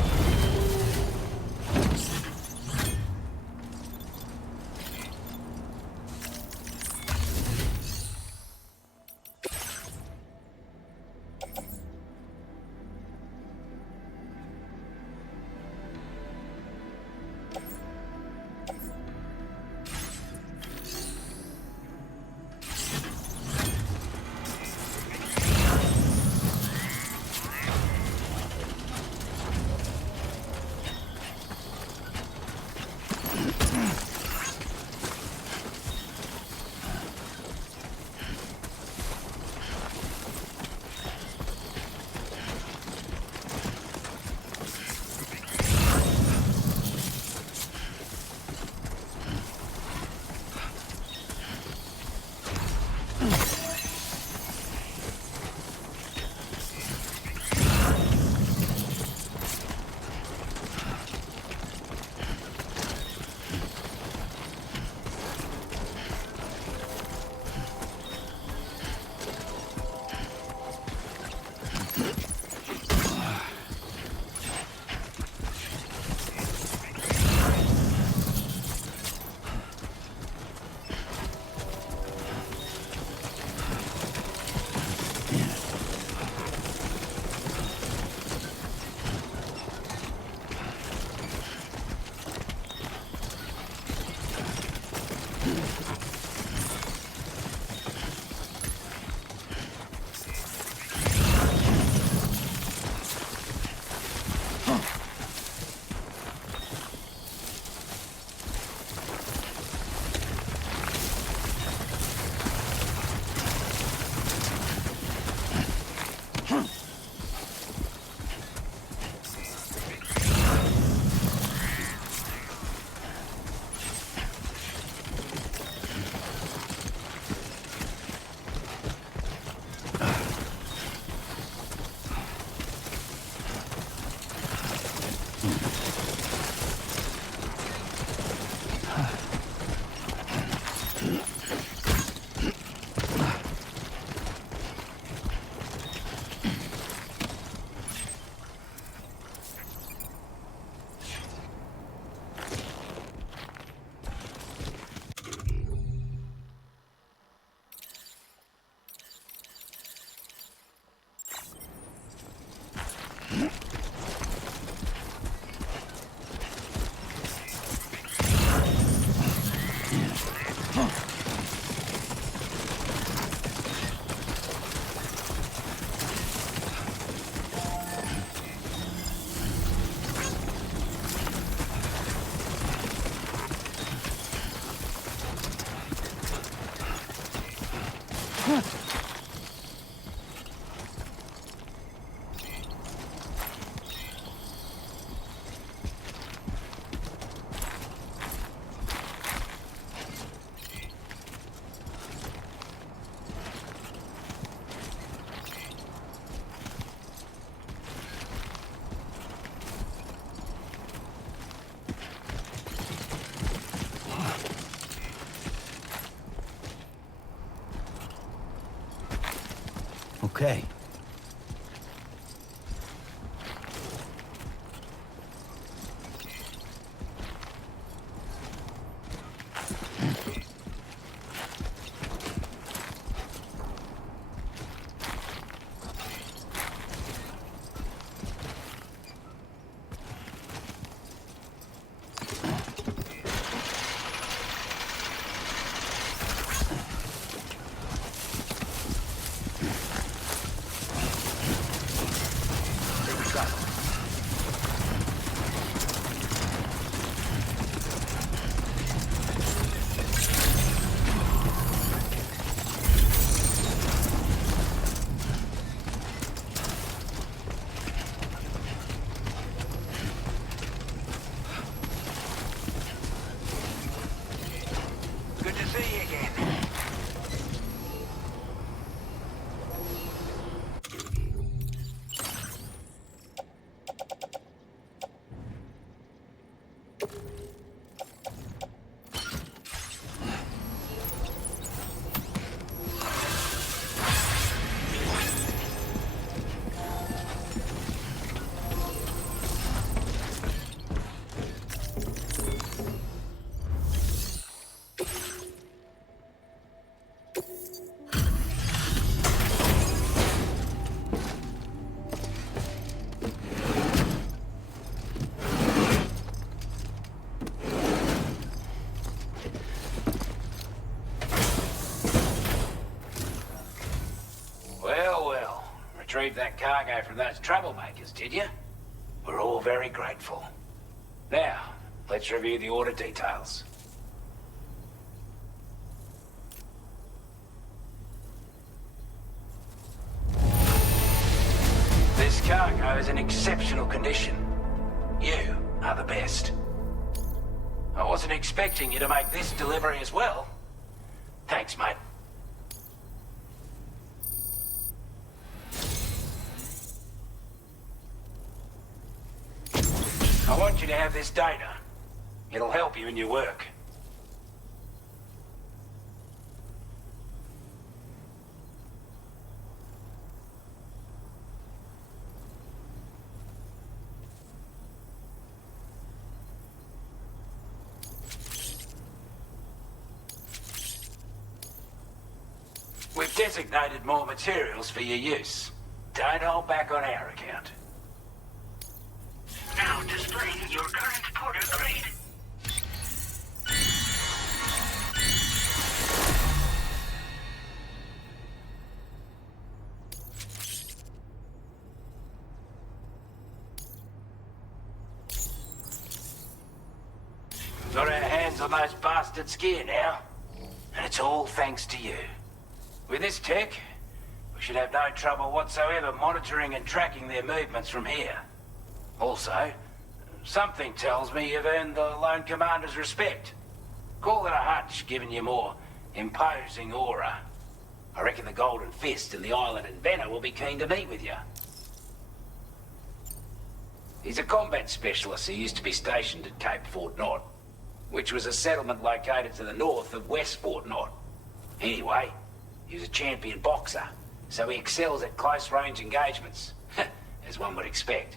Okay. Good to see you again. Retrieved that cargo from those troublemakers, did you? We're all very grateful. Now, let's review the order details. This cargo is in exceptional condition. You are the best. I wasn't expecting you to make this delivery as well. Thanks, mate. I want you to have this data. It'll help you in your work. We've designated more materials for your use. Don't hold back on our account. Now displaying your current porter grade. Got our hands on those bastards' gear now. And it's all thanks to you. With this tech, we should have no trouble whatsoever monitoring and tracking their movements from here. Also, something tells me you've earned the Lone Commander's respect. Call it a hunch, giving you more imposing aura. I reckon the Golden Fist and the Island Inventor will be keen to meet with you. He's a combat specialist who used to be stationed at Cape Fort Knot, which was a settlement located to the north of West Fort Knot. Anyway, he was a champion boxer, so he excels at close-range engagements, as one would expect.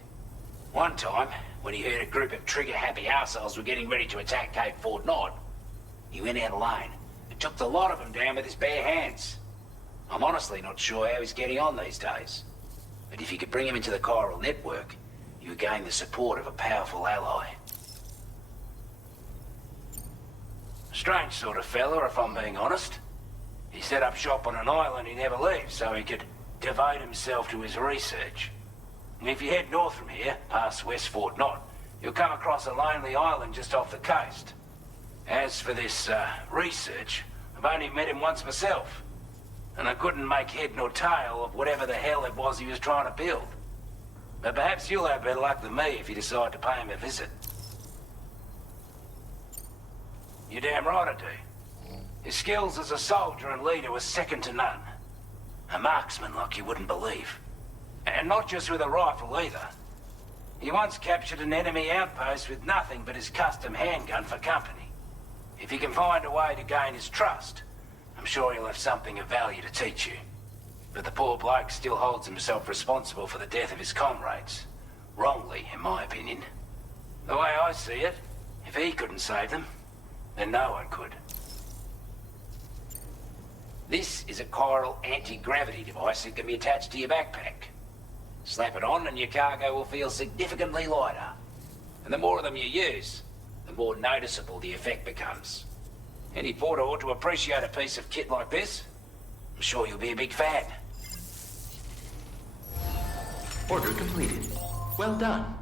One time, when he heard a group of trigger-happy arseholes were getting ready to attack Cape Fort Knot, he went out alone and took the lot of them down with his bare hands. I'm honestly not sure how he's getting on these days. But if you could bring him into the chiral network, you would gain the support of a powerful ally. Strange sort of fella, if I'm being honest. He set up shop on an island he never leaves, so he could devote himself to his research. And if you head north from here, past West Fort Knot, you'll come across a lonely island just off the coast. As for this, research, I've only met him once myself. And I couldn't make head nor tail of whatever the hell it was he was trying to build. But perhaps you'll have better luck than me if you decide to pay him a visit. You're damn right I do. His skills as a soldier and leader were second to none. A marksman like you wouldn't believe. And not just with a rifle either. He once captured an enemy outpost with nothing but his custom handgun for company. If you can find a way to gain his trust, I'm sure he'll have something of value to teach you. But the poor bloke still holds himself responsible for the death of his comrades. Wrongly, in my opinion. The way I see it, if he couldn't save them, then no one could. This is a chiral anti-gravity device that can be attached to your backpack. Slap it on and your cargo will feel significantly lighter. And the more of them you use, the more noticeable the effect becomes. Any porter ought to appreciate a piece of kit like this. I'm sure you'll be a big fan. Order completed. Well done.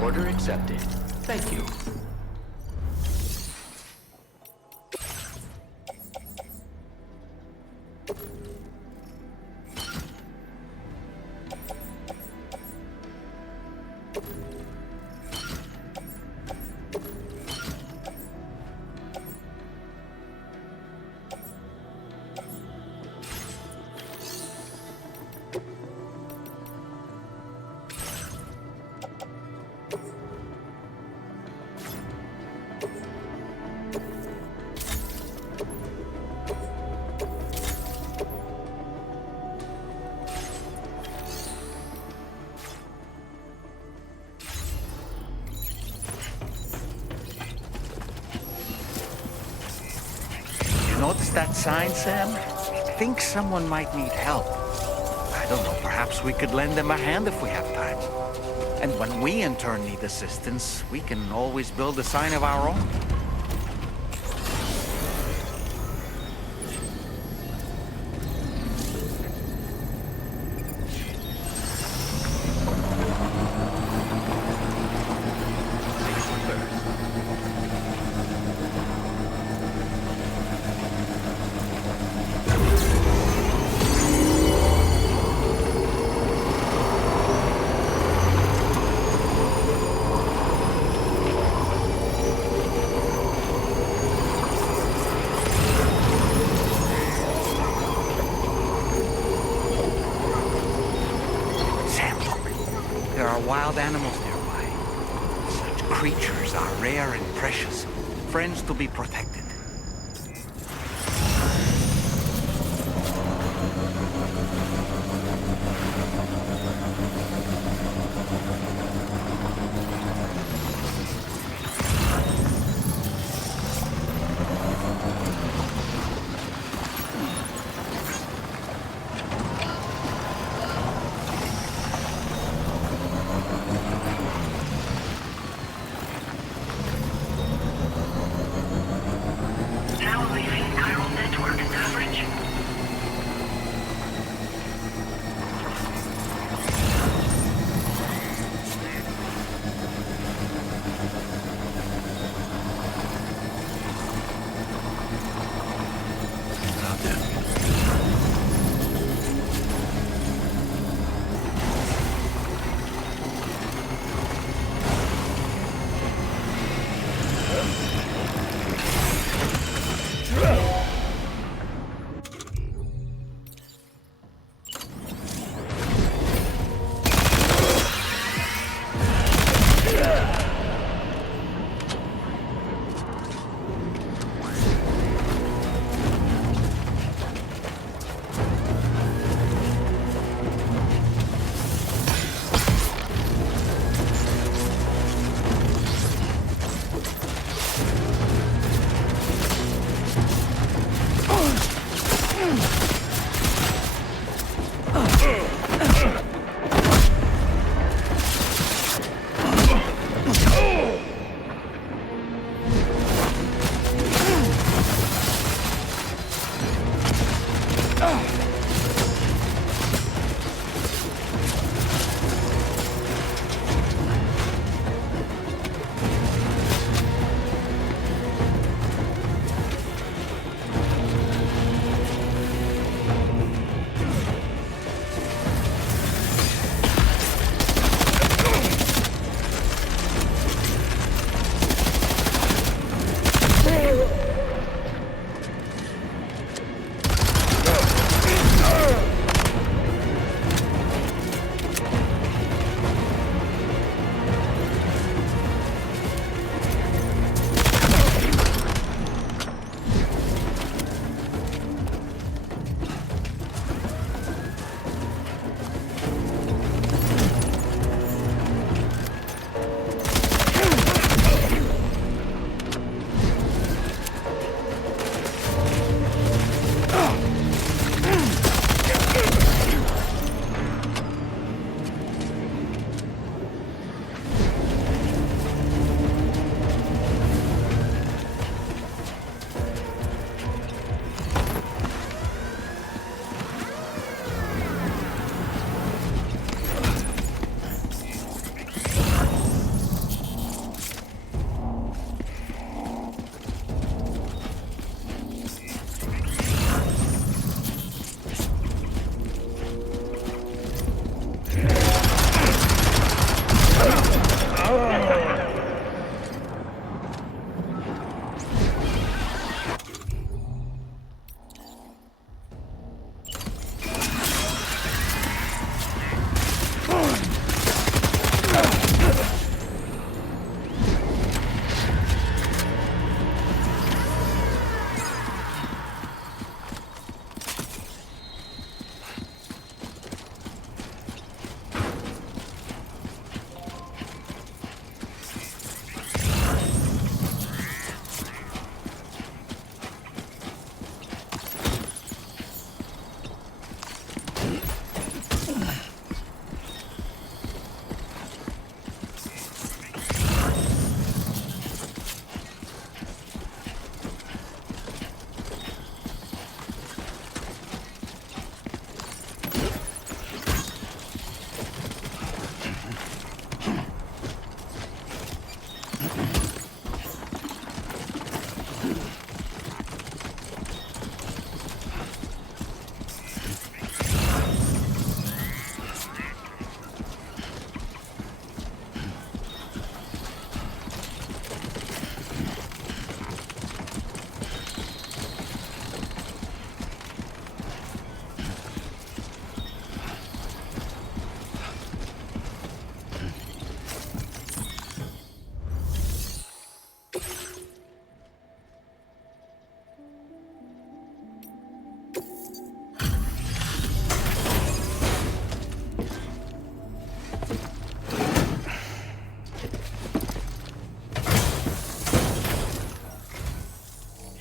Order accepted. Thank you. Notice that sign, Sam? Think someone might need help. I don't know, perhaps we could lend them a hand if we have time. And when we in turn need assistance, we can always build a sign of our own. animals nearby. Such creatures are rare and precious, friends to be protected.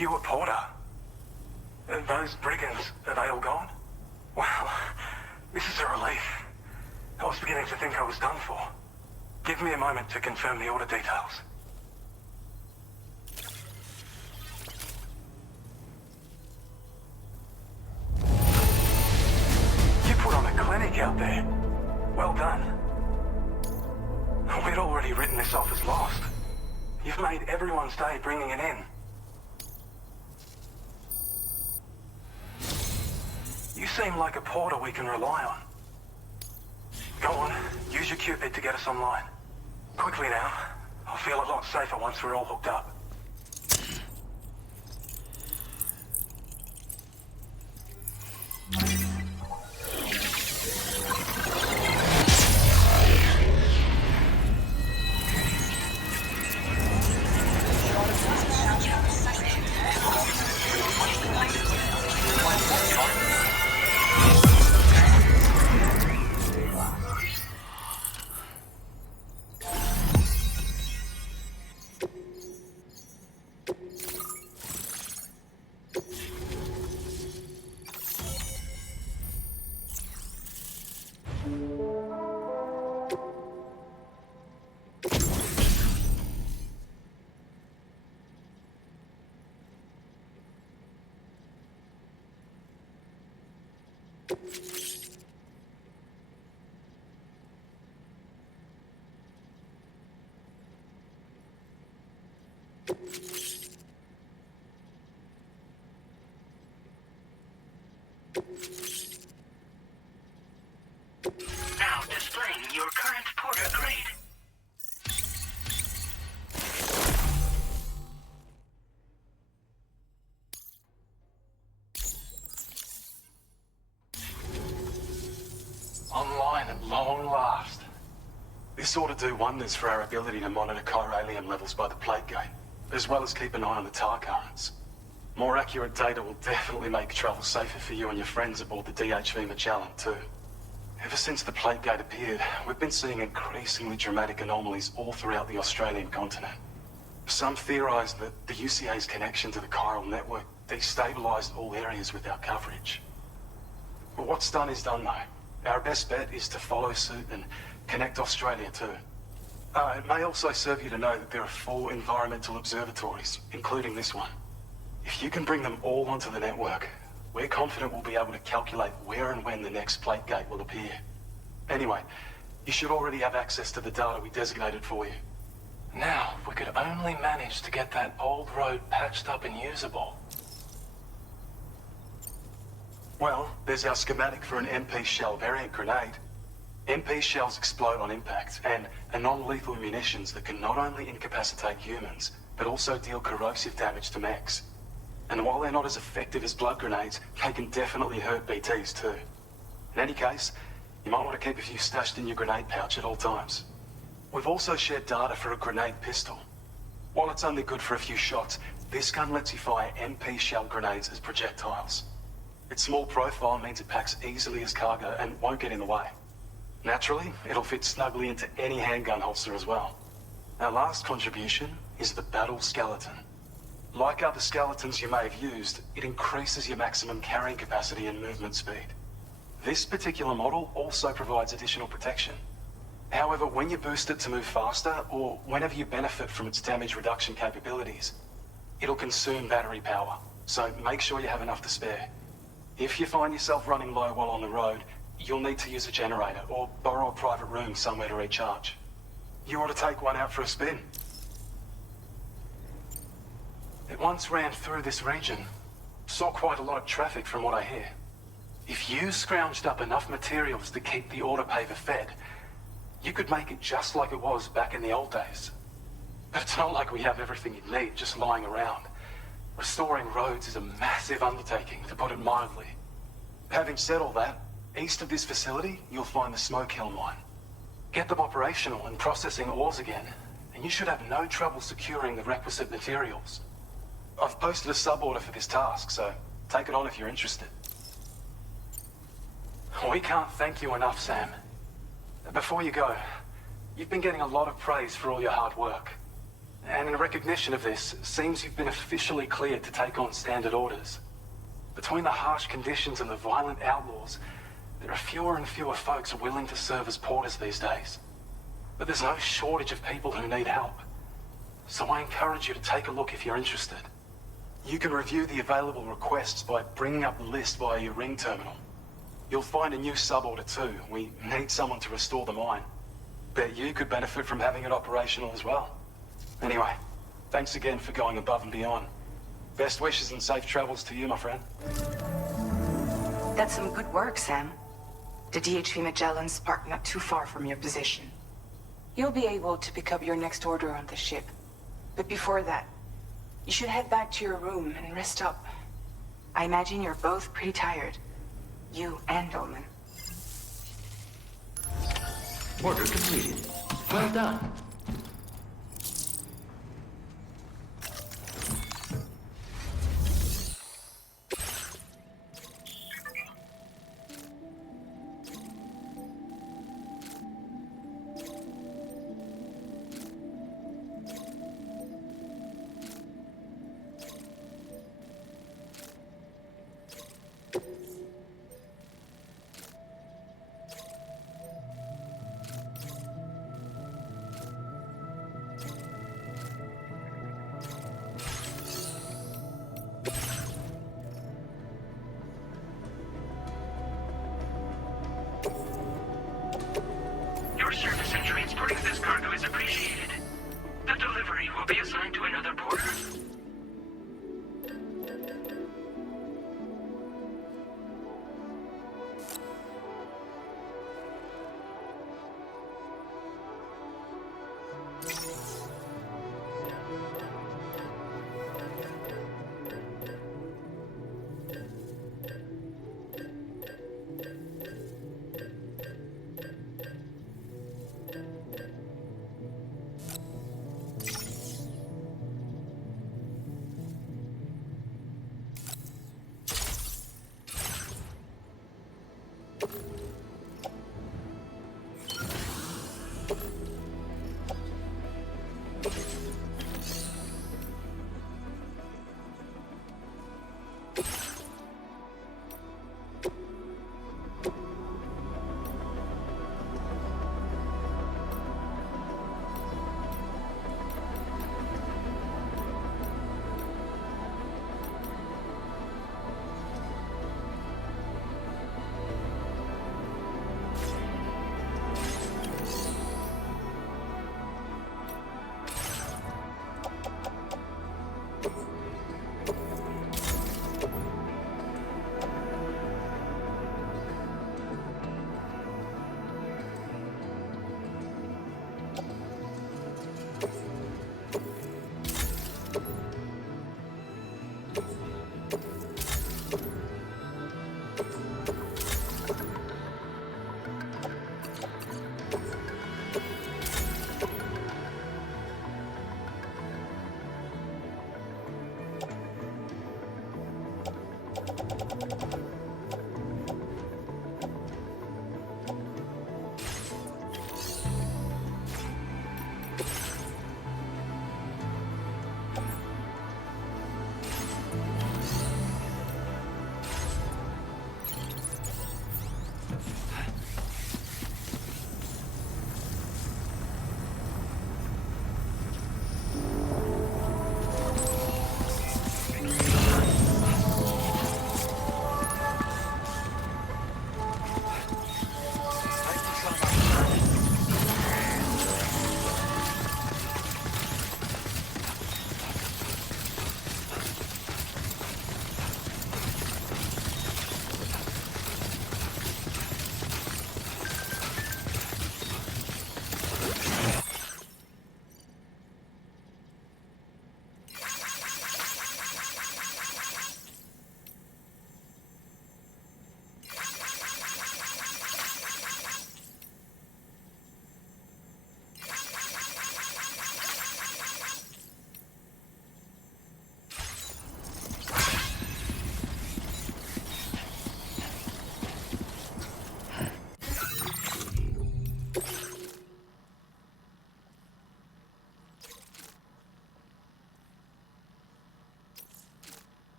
You a porter? Those brigands, are they all gone? Well, this is a relief. I was beginning to think I was done for. Give me a moment to confirm the order details. You put on a clinic out there. Well done. We'd already written this off as lost. You've made everyone's day bringing it in. You seem like a porter we can rely on. Go on, use your Cupid to get us online. Quickly now. I'll feel a lot safer once we're all hooked up. Now displaying your current porter grade. Online at long last. This ought to do wonders for our ability to monitor chiralium levels by the plate gate, as well as keep an eye on the tar currents. More accurate data will definitely make travel safer for you and your friends aboard the DHV Magellan, too. Ever since the plate gate appeared, we've been seeing increasingly dramatic anomalies all throughout the Australian continent. Some theorize that the UCA's connection to the chiral network destabilized all areas with our coverage. But what's done is done, though. Our best bet is to follow suit and connect Australia, too. It may also serve you to know that there are 4 environmental observatories, including this one. If you can bring them all onto the network, we're confident we'll be able to calculate where and when the next plate gate will appear. Anyway, you should already have access to the data we designated for you. Now, if we could only manage to get that old road patched up and usable. Well, there's our schematic for an MP shell variant grenade. MP shells explode on impact, and are non-lethal munitions that can not only incapacitate humans, but also deal corrosive damage to mechs. And while they're not as effective as blood grenades, they can definitely hurt BTs too. In any case, you might want to keep a few stashed in your grenade pouch at all times. We've also shared data for a grenade pistol. While it's only good for a few shots, this gun lets you fire MP shell grenades as projectiles. Its small profile means it packs easily as cargo and won't get in the way. Naturally, it'll fit snugly into any handgun holster as well. Our last contribution is the battle skeleton. Like other skeletons you may have used, it increases your maximum carrying capacity and movement speed. This particular model also provides additional protection. However, when you boost it to move faster, or whenever you benefit from its damage reduction capabilities, it'll consume battery power, so make sure you have enough to spare. If you find yourself running low while on the road, you'll need to use a generator or borrow a private room somewhere to recharge. You ought to take one out for a spin. It once ran through this region. Saw quite a lot of traffic from what I hear. If you scrounged up enough materials to keep the autopaver fed, you could make it just like it was back in the old days. But it's not like we have everything you need just lying around. Restoring roads is a massive undertaking, to put it mildly. Having said all that, east of this facility, you'll find the Smoke Hill mine. Get them operational and processing ores again, and you should have no trouble securing the requisite materials. I've posted a sub-order for this task, so take it on if you're interested. We can't thank you enough, Sam. Before you go, you've been getting a lot of praise for all your hard work. And in recognition of this, it seems you've been officially cleared to take on standard orders. Between the harsh conditions and the violent outlaws, there are fewer and fewer folks willing to serve as porters these days. But there's no shortage of people who need help. So I encourage you to take a look if you're interested. You can review the available requests by bringing up the list via your ring terminal. You'll find a new sub-order too. We need someone to restore the mine. Bet you could benefit from having it operational as well. Anyway, thanks again for going above and beyond. Best wishes and safe travels to you, my friend. That's some good work, Sam. The DHV Magellan's parked not too far from your position. You'll be able to pick up your next order on the ship. But before that, you should head back to your room and rest up. I imagine you're both pretty tired. You and Dolman. Order completed. Well done. Your service in transporting this cargo is appreciated. The delivery will be assigned to another porter.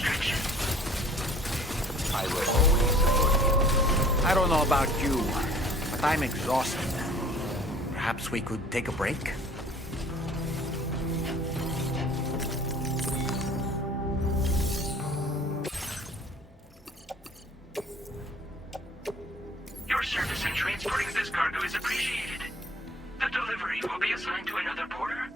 restriction. I will always support you. I don't know about you, but I'm exhausted. Perhaps we could take a break? Your service in transporting this cargo is appreciated. The delivery will be assigned to another porter.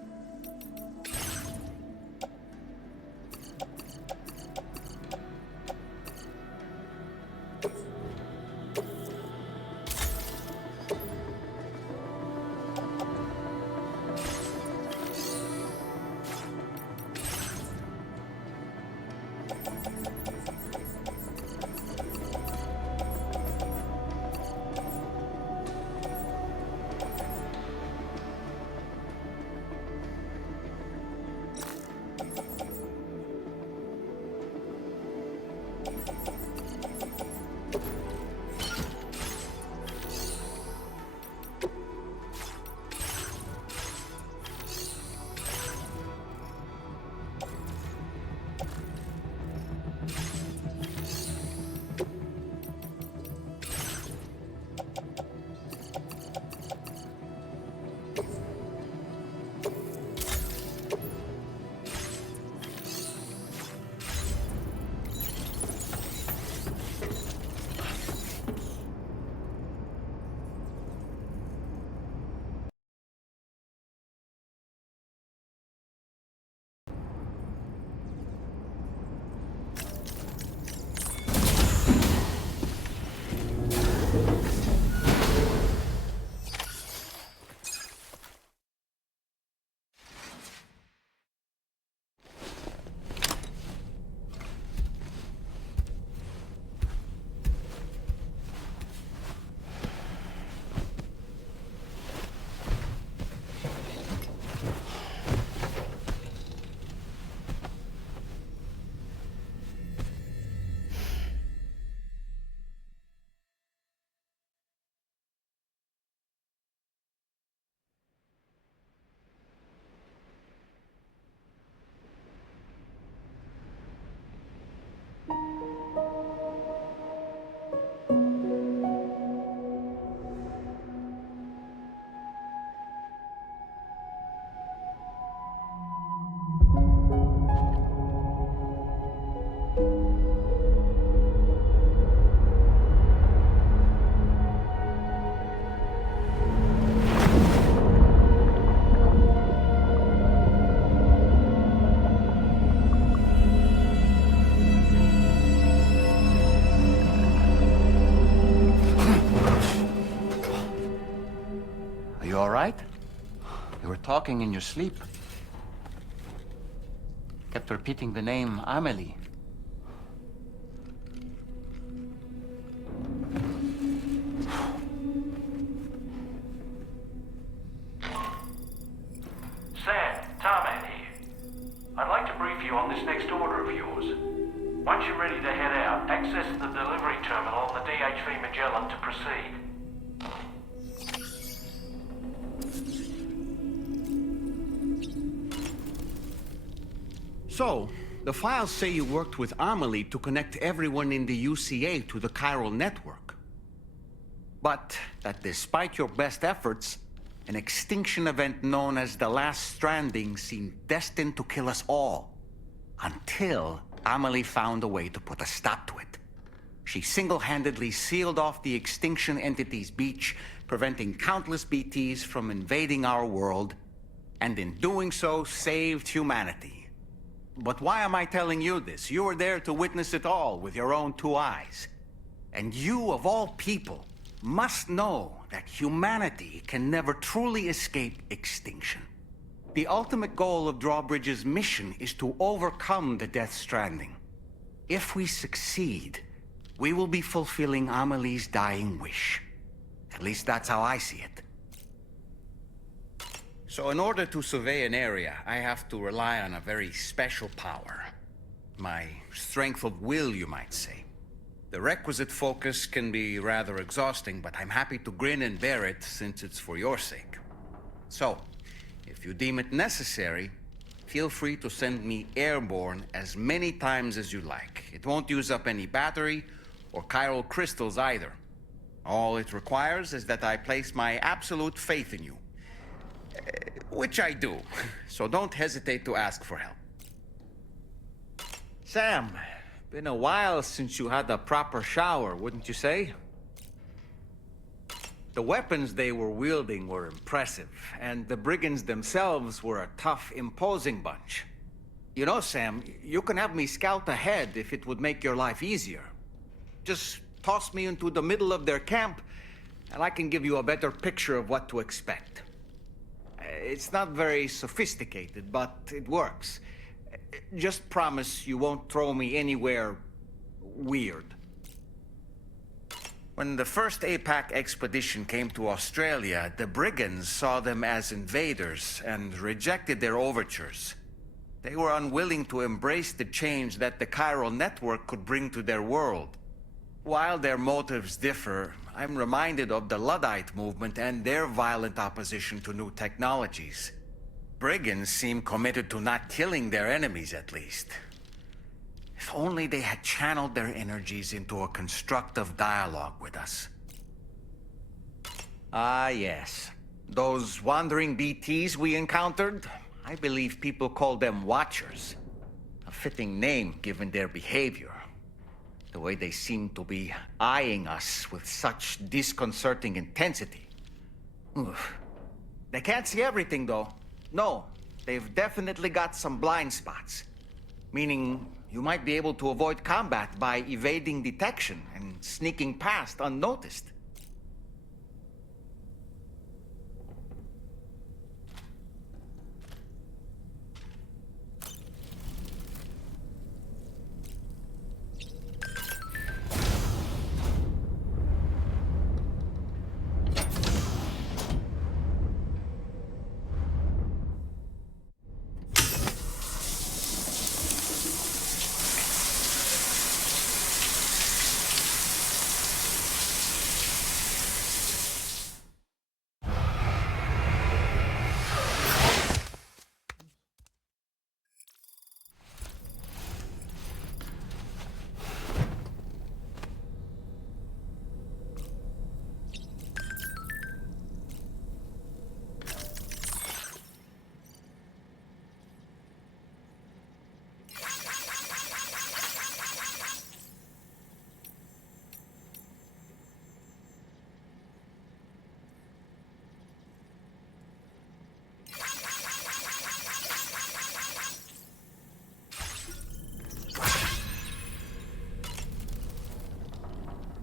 Talking in your sleep. Kept repeating the name Amelie. Sam, Tarman here. I'd like to brief you on this next order of yours. Once you're ready to head out, access the delivery terminal on the DHV Magellan to proceed. So, the files say you worked with Amelie to connect everyone in the UCA to the chiral network. But that despite your best efforts, an extinction event known as the Last Stranding seemed destined to kill us all. Until Amelie found a way to put a stop to it. She single-handedly sealed off the extinction entity's beach, preventing countless BTs from invading our world, and in doing so, saved humanity. But why am I telling you this? You were there to witness it all with your own two eyes. And you, of all people, must know that humanity can never truly escape extinction. The ultimate goal of Drawbridge's mission is to overcome the Death Stranding. If we succeed, we will be fulfilling Amelie's dying wish. At least that's how I see it. So in order to survey an area, I have to rely on a very special power. My strength of will, you might say. The requisite focus can be rather exhausting, but I'm happy to grin and bear it since it's for your sake. So, if you deem it necessary, feel free to send me airborne as many times as you like. It won't use up any battery or chiral crystals either. All it requires is that I place my absolute faith in you. Which I do, so don't hesitate to ask for help. Sam, been a while since you had a proper shower, wouldn't you say? The weapons they were wielding were impressive, and the brigands themselves were a tough, imposing bunch. You know, Sam, you can have me scout ahead if it would make your life easier. Just toss me into the middle of their camp, and I can give you a better picture of what to expect. It's not very sophisticated, but it works. Just promise you won't throw me anywhere weird. When the first APAC expedition came to Australia, the brigands saw them as invaders and rejected their overtures. They were unwilling to embrace the change that the chiral network could bring to their world. While their motives differ, I'm reminded of the Luddite movement and their violent opposition to new technologies. Brigands seem committed to not killing their enemies, at least. If only they had channeled their energies into a constructive dialogue with us. Ah, yes. Those wandering BTs we encountered, I believe people call them Watchers. A fitting name given their behavior. The way they seem to be eyeing us with such disconcerting intensity. Oof. They can't see everything, though. No, they've definitely got some blind spots. Meaning, you might be able to avoid combat by evading detection and sneaking past unnoticed.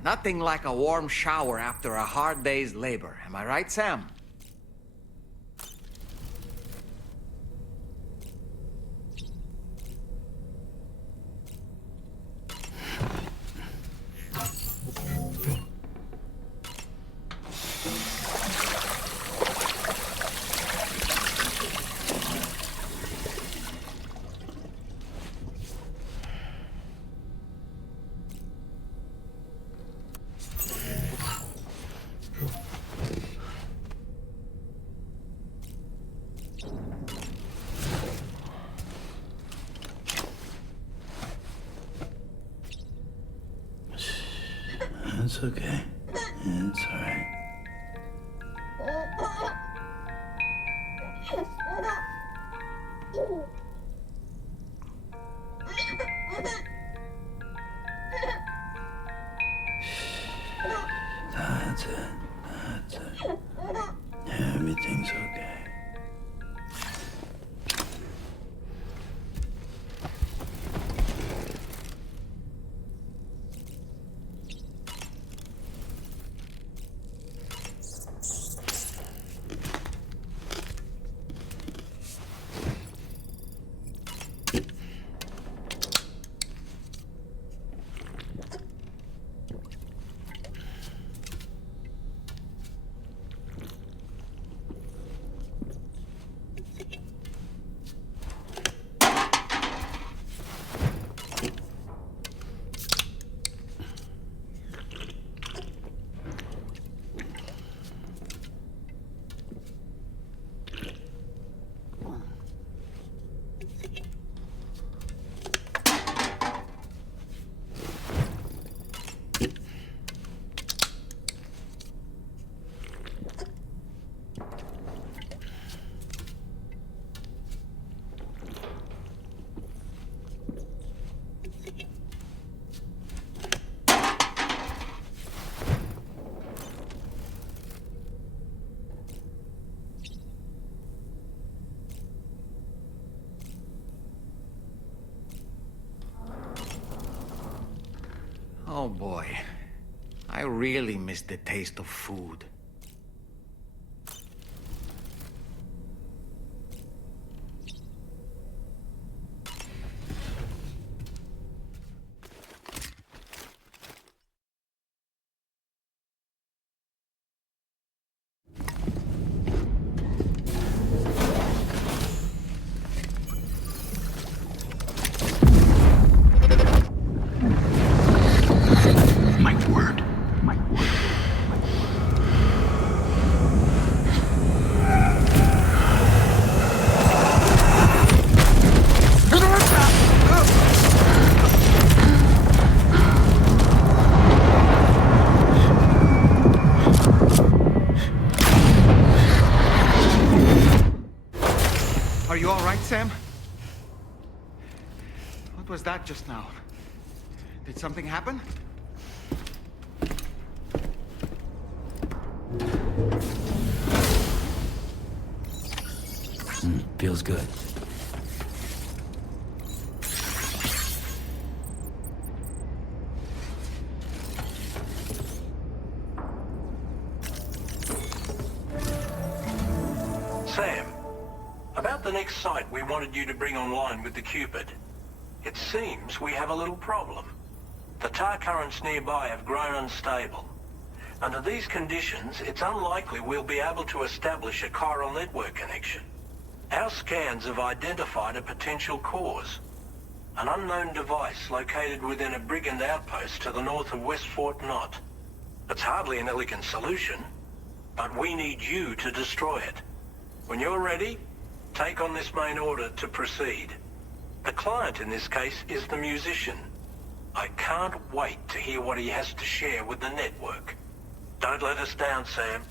Nothing like a warm shower after a hard day's labor. Am I right, Sam? It's okay. It's all right. That's it. That's it. Everything's okay. Oh boy. I really miss the taste of food. Are you all right, Sam? What was that just now? Did something happen? Feels good. Sam, about the next site we wanted you to bring online with the Cupid. It seems we have a little problem. The tar currents nearby have grown unstable. Under these conditions, it's unlikely we'll be able to establish a chiral network connection. Our scans have identified a potential cause. An unknown device located within a brigand outpost to the north of West Fort Knott. It's hardly an elegant solution, but we need you to destroy it. When you're ready, take on this main order to proceed. The client in this case is the musician. I can't wait to hear what he has to share with the network. Don't let us down, Sam.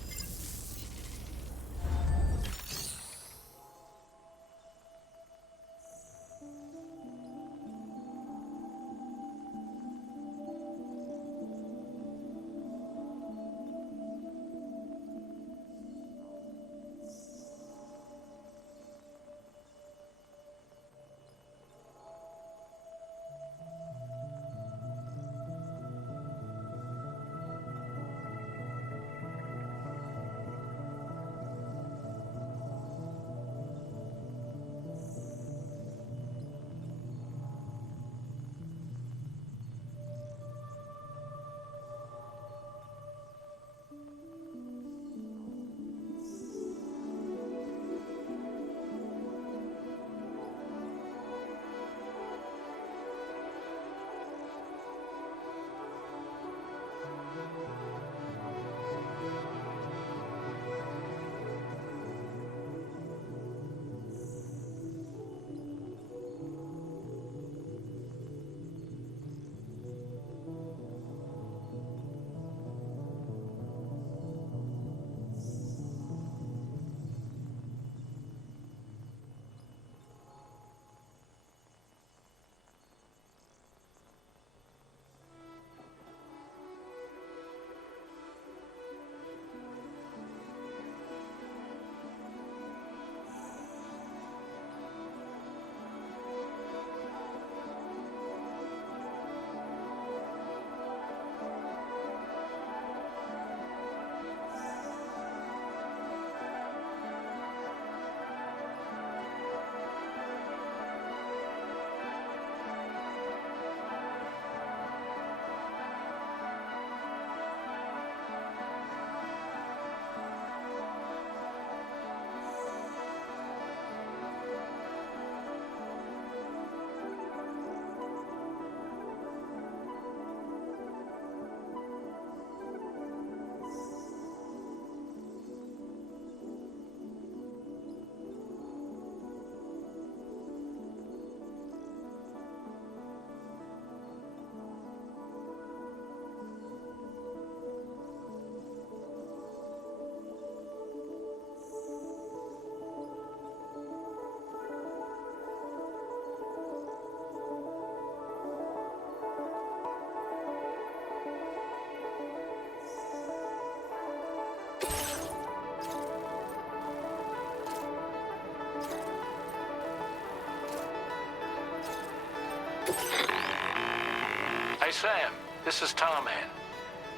Hey, Sam. this is Tarman.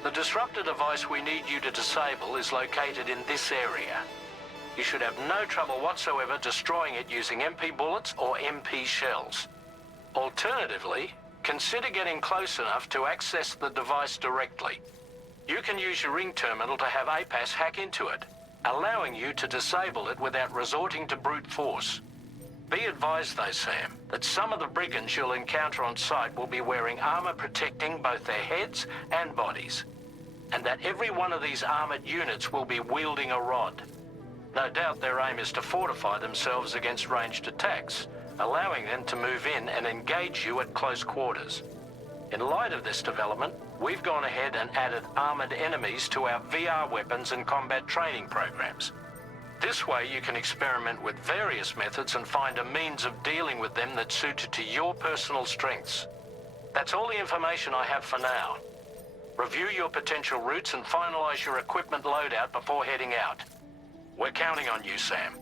The disruptor device we need you to disable is located in this area. You should have no trouble whatsoever destroying it using MP bullets or MP shells. Alternatively, consider getting close enough to access the device directly. You can use your ring terminal to have APAS hack into it, allowing you to disable it without resorting to brute force. Be advised though, Sam, that some of the brigands you'll encounter on site will be wearing armor protecting both their heads and bodies, and that every one of these armored units will be wielding a rod. No doubt their aim is to fortify themselves against ranged attacks, allowing them to move in and engage you at close quarters. In light of this development, we've gone ahead and added armored enemies to our VR weapons and combat training programs. This way you can experiment with various methods and find a means of dealing with them that's suited to your personal strengths. That's all the information I have for now. Review your potential routes and finalize your equipment loadout before heading out. We're counting on you, Sam.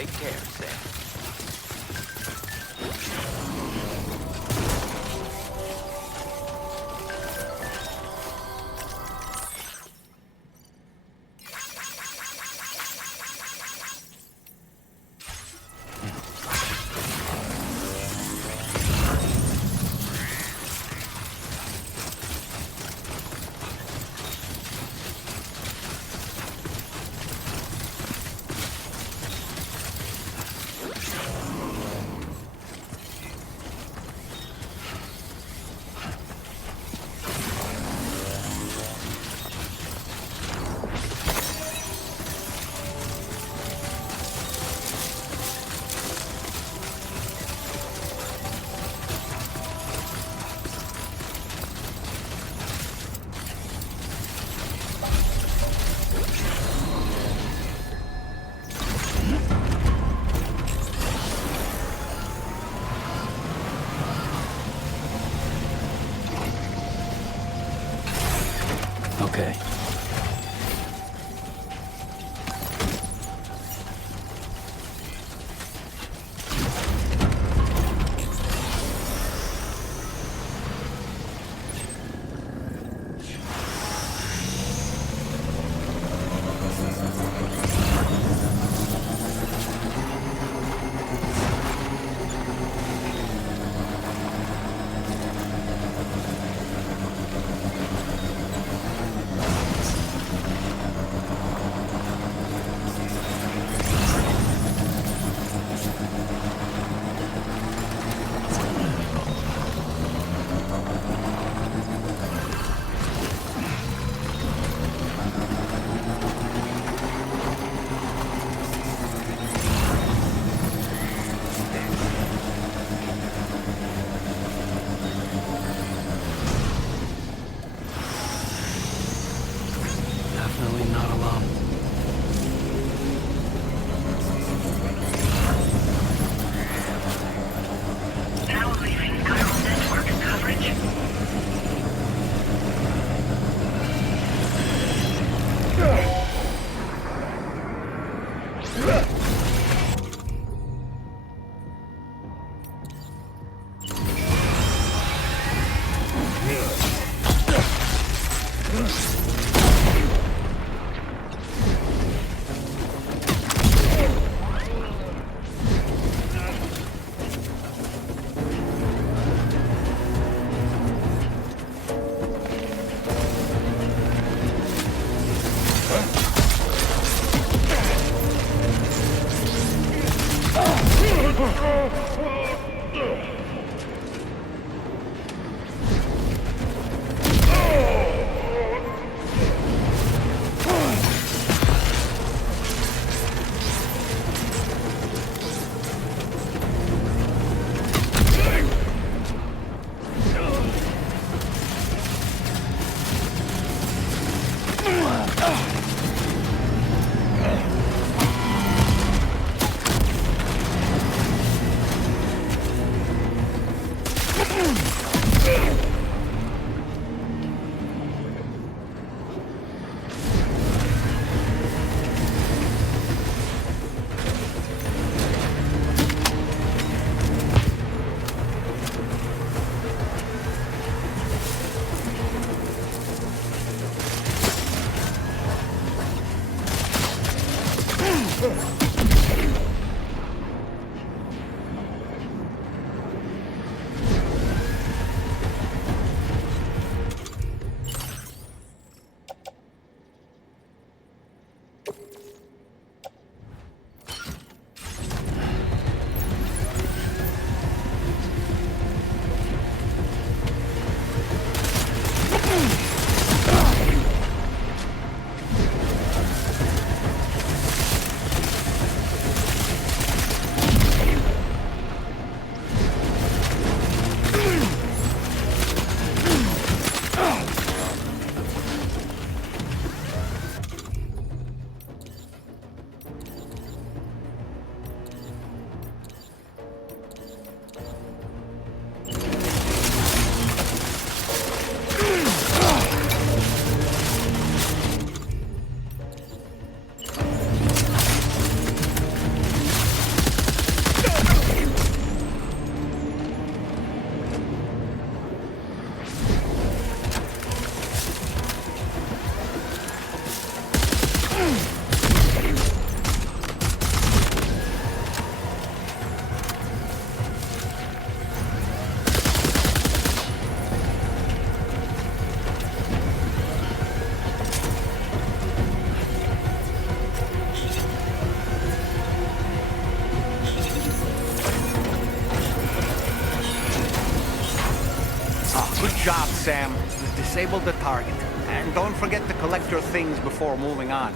Take care, Sam. Good job, Sam. You disabled the target. And don't forget to collect your things before moving on.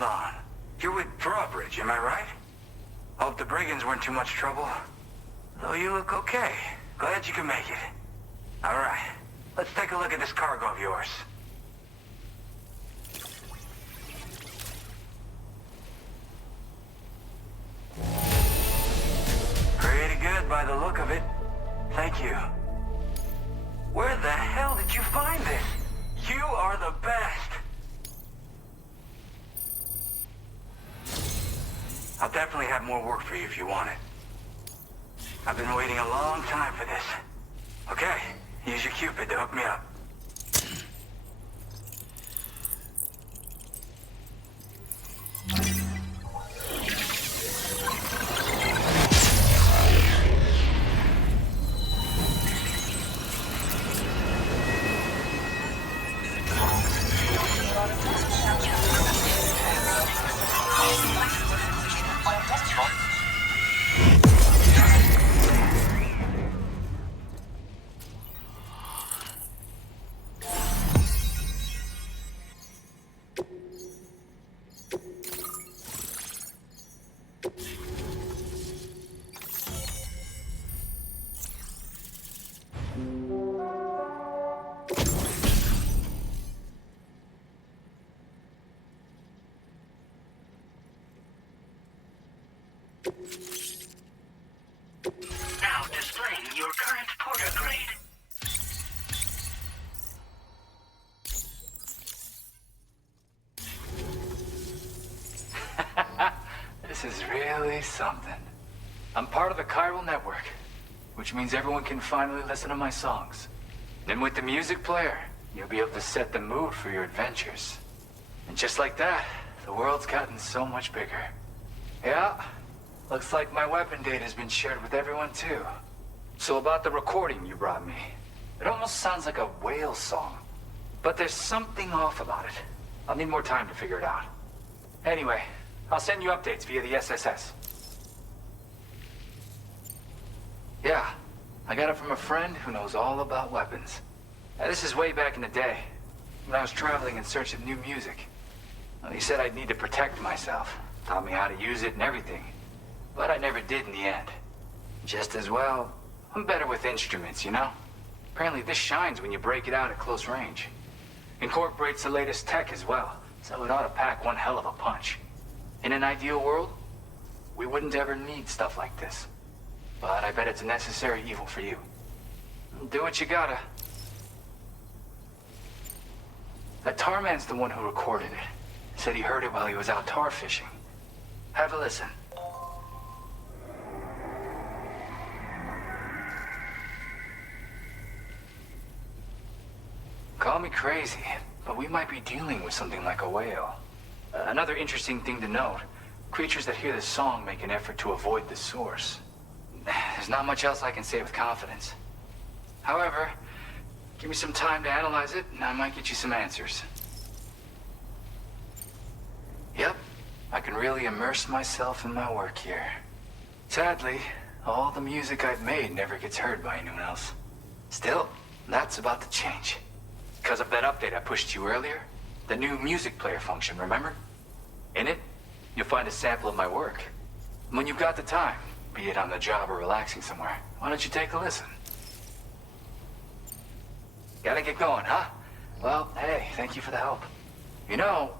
hold on. You're with Drawbridge, am I right? Hope the brigands weren't too much trouble. Though you look okay. Glad you can make it. All right, let's take a look at this cargo of yours. Pretty good by the look of it. Thank you. Where the hell did you find this? You are the best. I'll definitely have more work for you if you want it. I've been waiting a long time for this. Okay, use your Cupid to hook me up. Now displaying your current porter grade. This is really something. I'm part of the chiral network, which means everyone can finally listen to my songs. Then with the music player, you'll be able to set the mood for your adventures. And just like that, the world's gotten so much bigger. Yeah, looks like my weapon data has been shared with everyone too. So about the recording you brought me, it almost sounds like a whale song. But there's something off about it. I'll need more time to figure it out. Anyway, I'll send you updates via the SSS. Yeah, I got it from a friend who knows all about weapons. This is way back in the day, when I was traveling in search of new music. Well, he said I'd need to protect myself, taught me how to use it and everything. But I never did in the end. Just as well, I'm better with instruments, you know? Apparently this shines when you break it out at close range. Incorporates the latest tech as well, so it ought to pack one hell of a punch. In an ideal world, we wouldn't ever need stuff like this. But I bet it's a necessary evil for you. Do what you gotta. That tar man's the one who recorded it. Said he heard it while he was out tar fishing. Have a listen. Call me crazy, but we might be dealing with something like a whale. Another interesting thing to note, creatures that hear this song make an effort to avoid the source. There's not much else I can say with confidence. However, give me some time to analyze it, and I might get you some answers. Yep, I can really immerse myself in my work here. Sadly, all the music I've made never gets heard by anyone else. Still, that's about to change. Because of that update I pushed you earlier, the new music player function, remember? In it, you'll find a sample of my work. When you've got the time, be it on the job or relaxing somewhere, why don't you take a listen? Gotta get going, huh? Well, hey, thank you for the help. You know,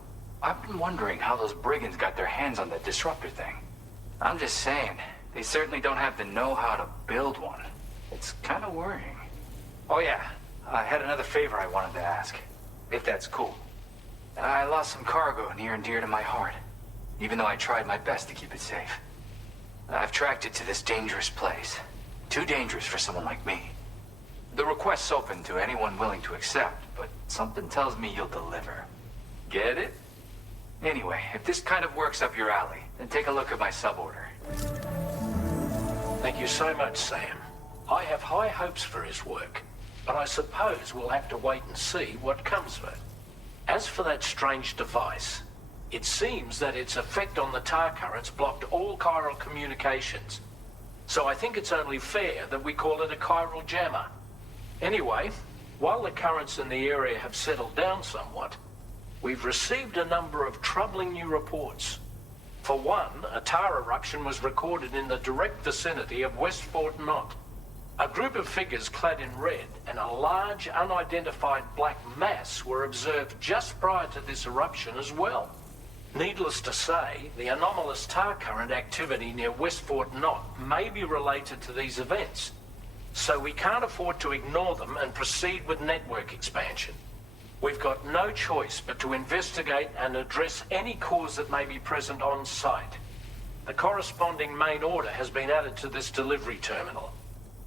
I've been wondering how those brigands got their hands on that disruptor thing. I'm just saying, they certainly don't have the know-how to build one. It's kind of worrying. Oh yeah, I had another favor I wanted to ask, if that's cool. I lost some cargo near and dear to my heart, even though I tried my best to keep it safe. I've tracked it to this dangerous place. Too dangerous for someone like me. The request's open to anyone willing to accept, but something tells me you'll deliver. Get it? Anyway, if this kind of works up your alley, then take a look at my suborder. Thank you so much, Sam. I have high hopes for his work, but I suppose we'll have to wait and see what comes of it. As for that strange device, it seems that its effect on the tar currents blocked all chiral communications. So I think it's only fair that we call it a chiral jammer. Anyway, while the currents in the area have settled down somewhat, we've received a number of troubling new reports. For one, a tar eruption was recorded in the direct vicinity of West Fort Knot. A group of figures clad in red and a large unidentified black mass were observed just prior to this eruption as well. Needless to say, the anomalous tar current activity near West Fort Knot may be related to these events, so we can't afford to ignore them and proceed with network expansion. We've got no choice but to investigate and address any cause that may be present on site. The corresponding main order has been added to this delivery terminal.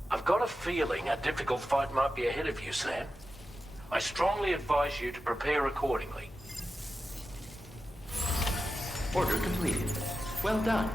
I've got a feeling a difficult fight might be ahead of you, Sam. I strongly advise you to prepare accordingly. Order completed. Well done.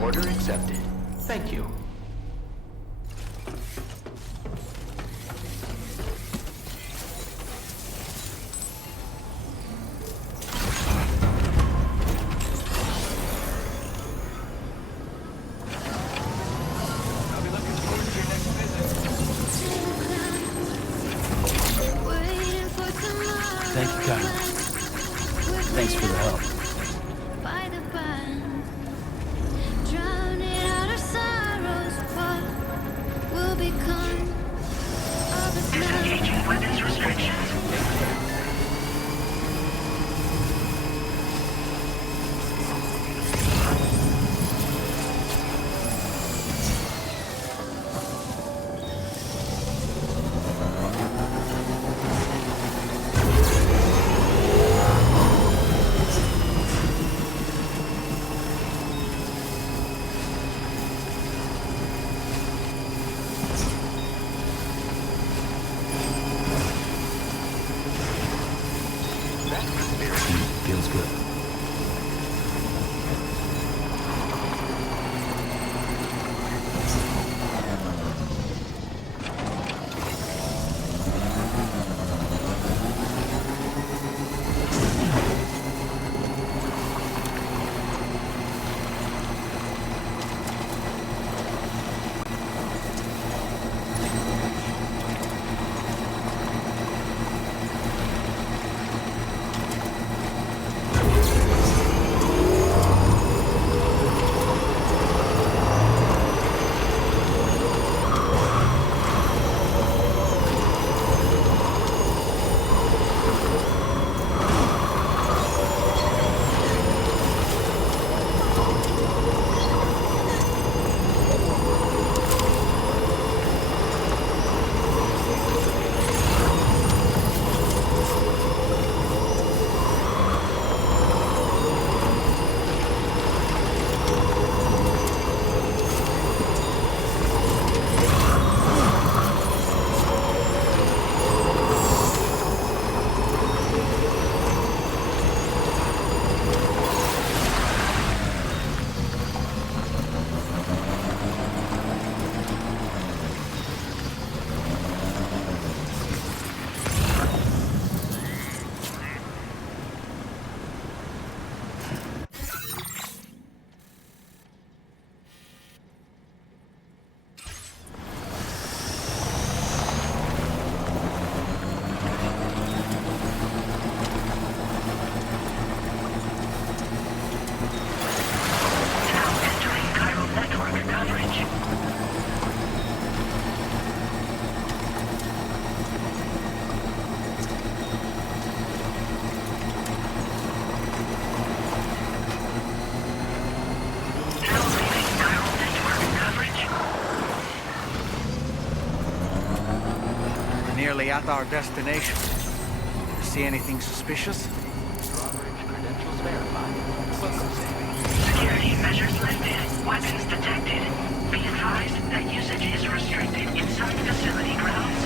Order accepted. Thank you. Thank you kindly. Thanks for the help. By the band, drowning out our sorrows, what will become of us now? Disengaging weapons restrictions. Feels good. Nearly at our destination. See anything suspicious? Security measures lifted. Weapons detected. Be advised that usage is restricted inside facility grounds.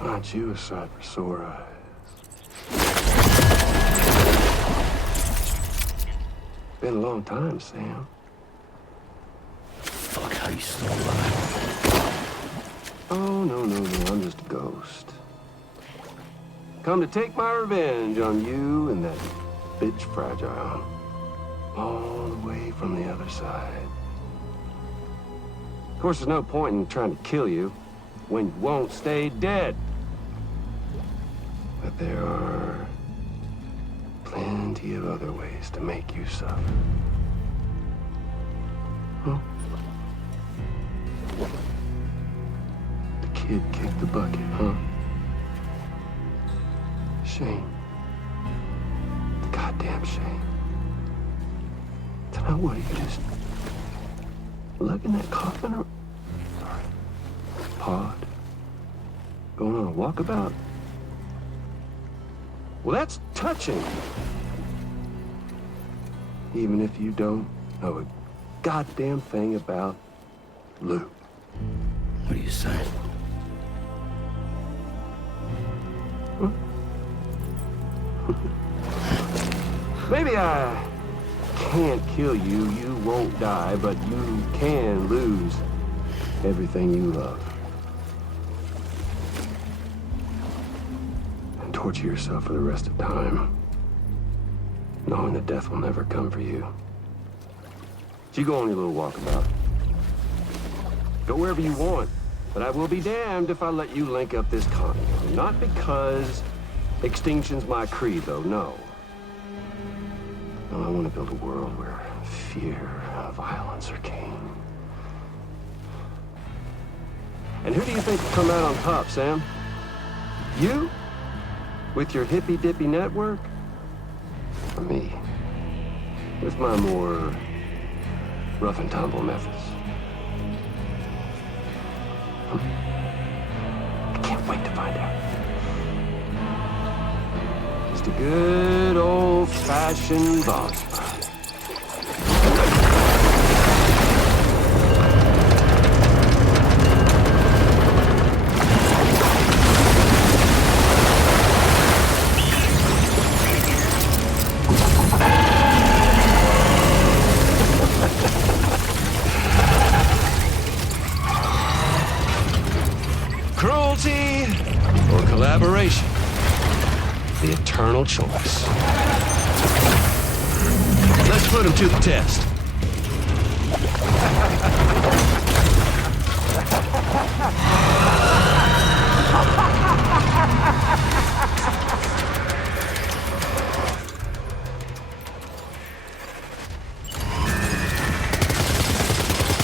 Aren't you a sight for sore eyes? Been a long time, Sam. Fuck, how you still alive? Oh, no, I'm just a ghost. Come to take my revenge on you and that bitch Fragile. All the way from the other side. Of course, there's no point in trying to kill you when you won't stay dead. But there are plenty of other ways to make you suffer. Huh? The kid kicked the bucket, huh? Shame. Goddamn shame. Now what, you just Lugging that coffin or pod? Going on a walkabout? Well, that's touching. Even if you don't know a goddamn thing about Luke. What are you saying? Huh? Maybe I can't kill you, you won't die, but you can lose everything you love. And torture yourself for the rest of time, knowing that death will never come for you. So you go on your little walkabout. Go wherever you want, but I will be damned if I let you link up this continent. Not because extinction's my creed, though, no. No, I want to build a world where fear and violence are king. And who do you think will come out on top, Sam? You? With your hippy-dippy network? Or me? With my more rough and tumble methods? I can't wait to find out. Just a good old-fashioned boss fight. Cruelty or collaboration? The eternal choice. Let's put him to the test.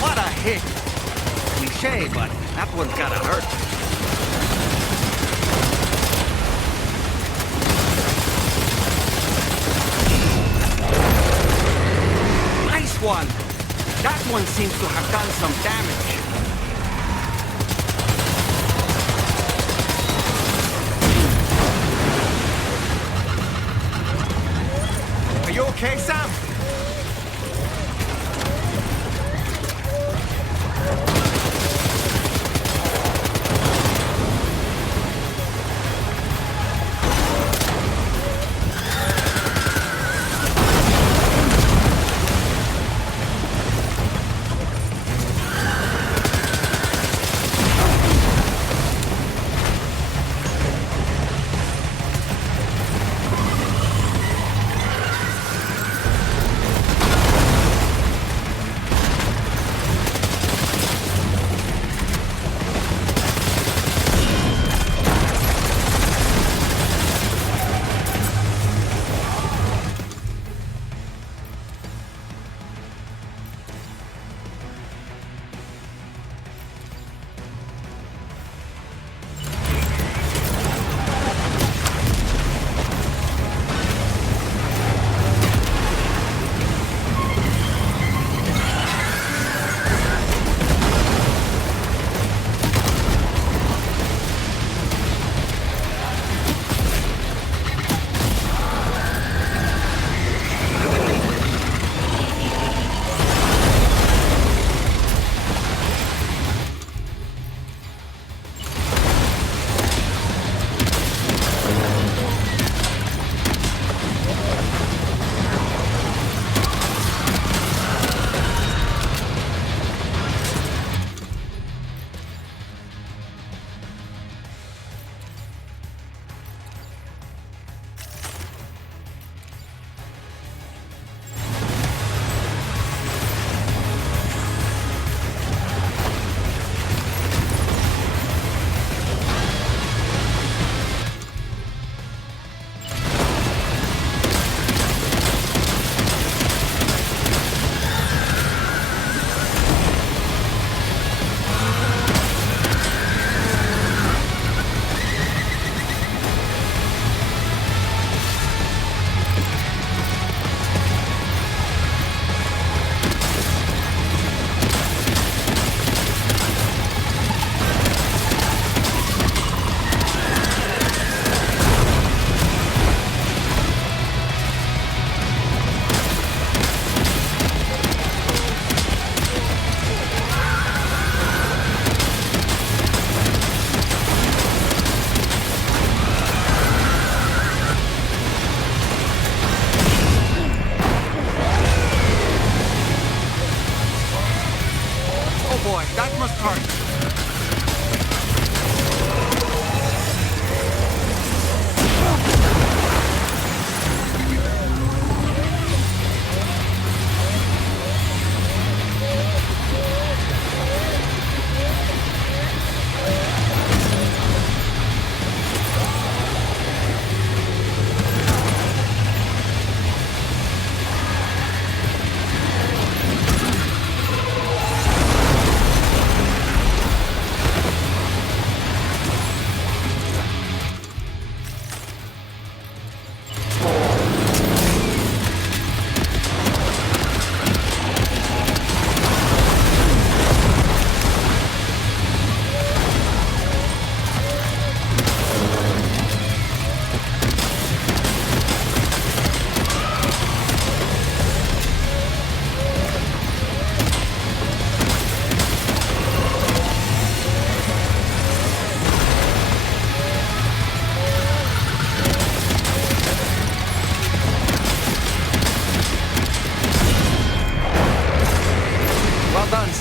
What a hit! Cliche, but that one's gotta hurt. Nice one! That one seems to have done some damage. Are you okay, Sam? Oh boy, that must hurt.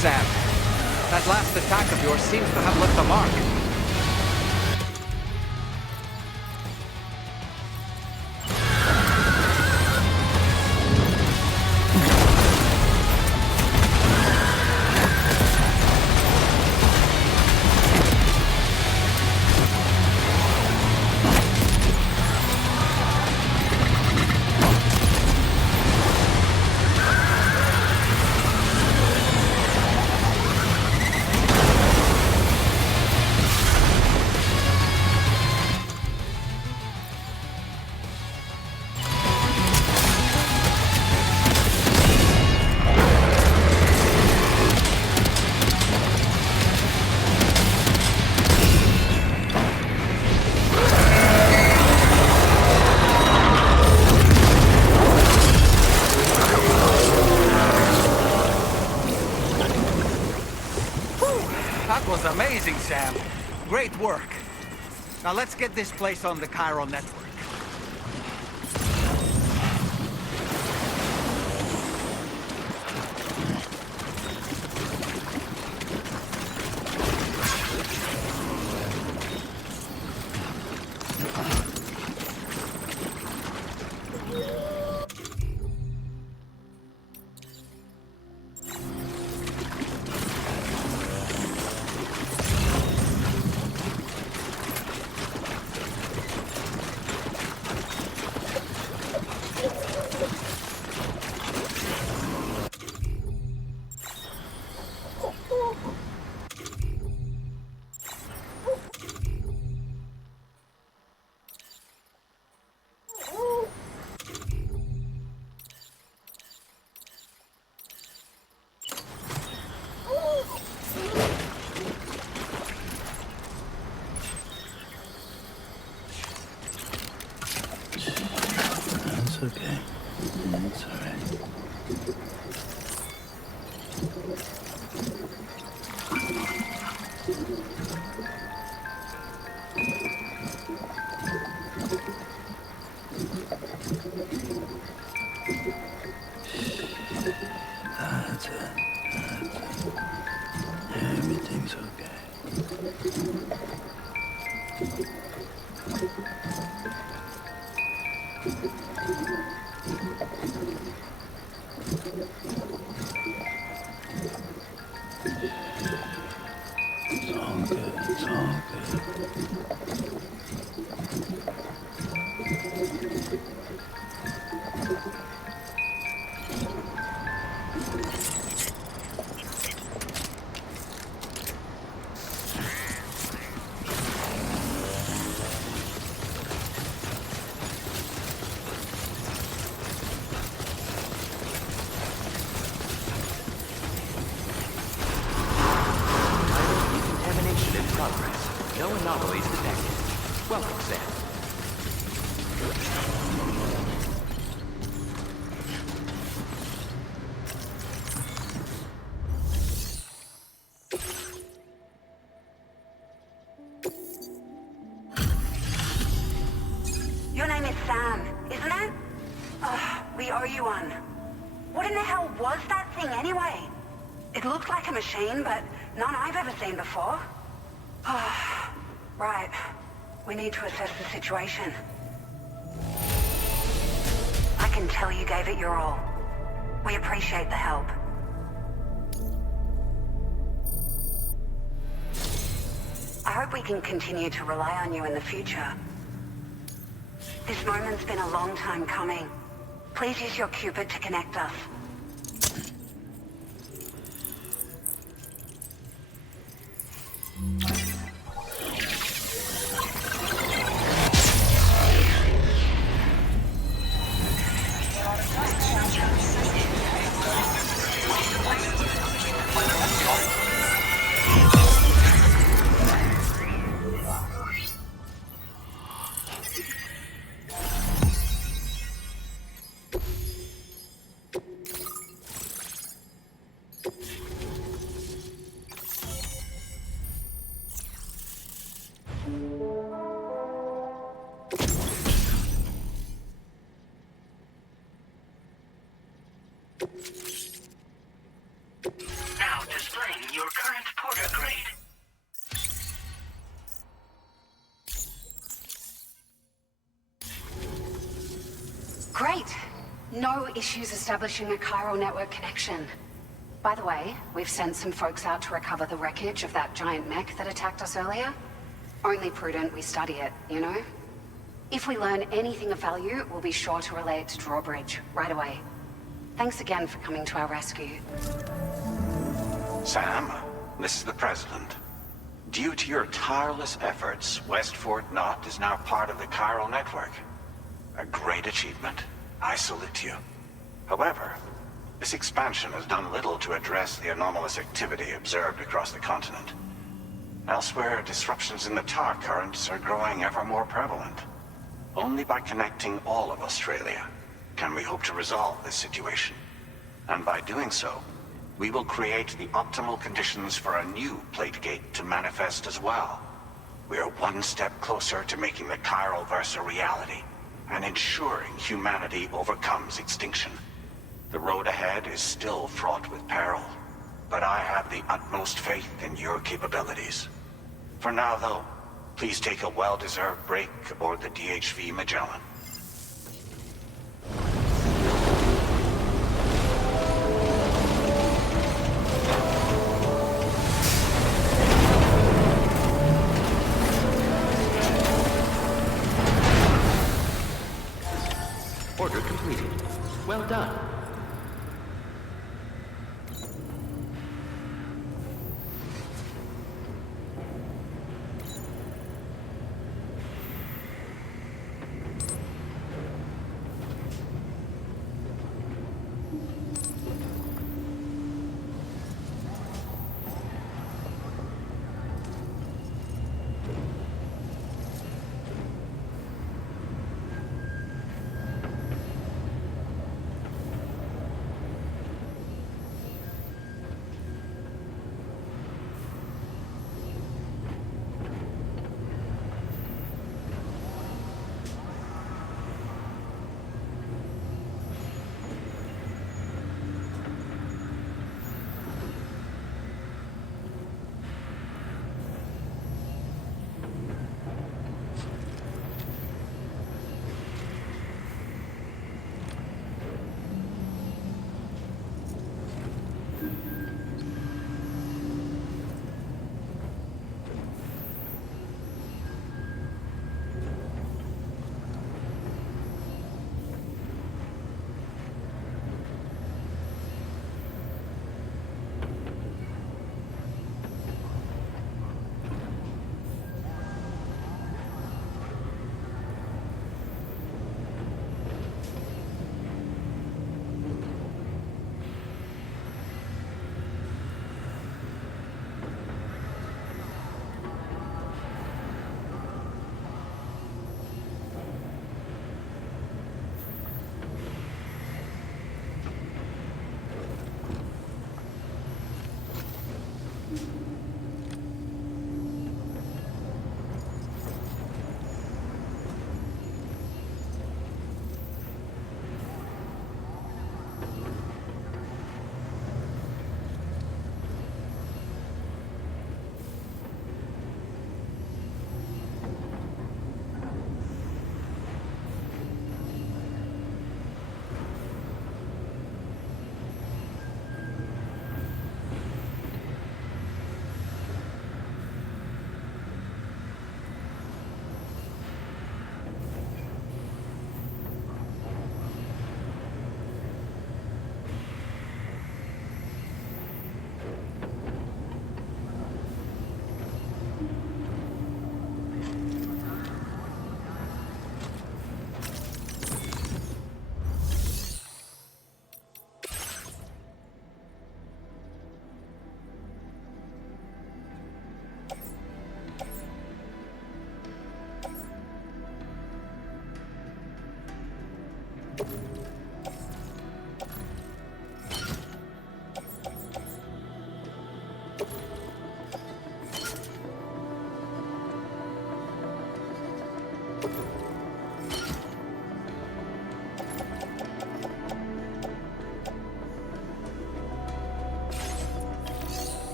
Sam. That last attack of yours seems to have left a mark. That was amazing, Sam. Great work. Now let's get this place on the Chiral network. Okay. It's all right. That's it. Everything's okay. It's all good. It's all good. No anomalies detected. Welcome, Sam. Your name is Sam, isn't it? We owe you one. What in the hell was that thing anyway? It looked like a machine, but none I've ever seen before. Right. We need to assess the situation. I can tell you gave it your all. We appreciate the help. I hope we can continue to rely on you in the future. This moment's been a long time coming. Please use your Cupid to connect us. Now displaying your current porter grade. Great. No issues establishing a chiral network connection. By the way, we've sent some folks out to recover the wreckage of that giant mech that attacked us earlier. Only prudent we study it, you know? If we learn anything of value, we'll be sure to relay it to Drawbridge right away. Thanks again for coming to our rescue. Sam, this is the President. Due to your tireless efforts, West Fort Knot is now part of the chiral network. A great achievement. I salute you. However, this expansion has done little to address the anomalous activity observed across the continent. Elsewhere, disruptions in the tar currents are growing ever more prevalent. Only by connecting all of Australia can we hope to resolve this situation. And by doing so, we will create the optimal conditions for a new Plategate to manifest as well. We are one step closer to making the chiral verse a reality, and ensuring humanity overcomes extinction. The road ahead is still fraught with peril, but I have the utmost faith in your capabilities. For now, though, please take a well-deserved break aboard the DHV Magellan. Order completed. Well done.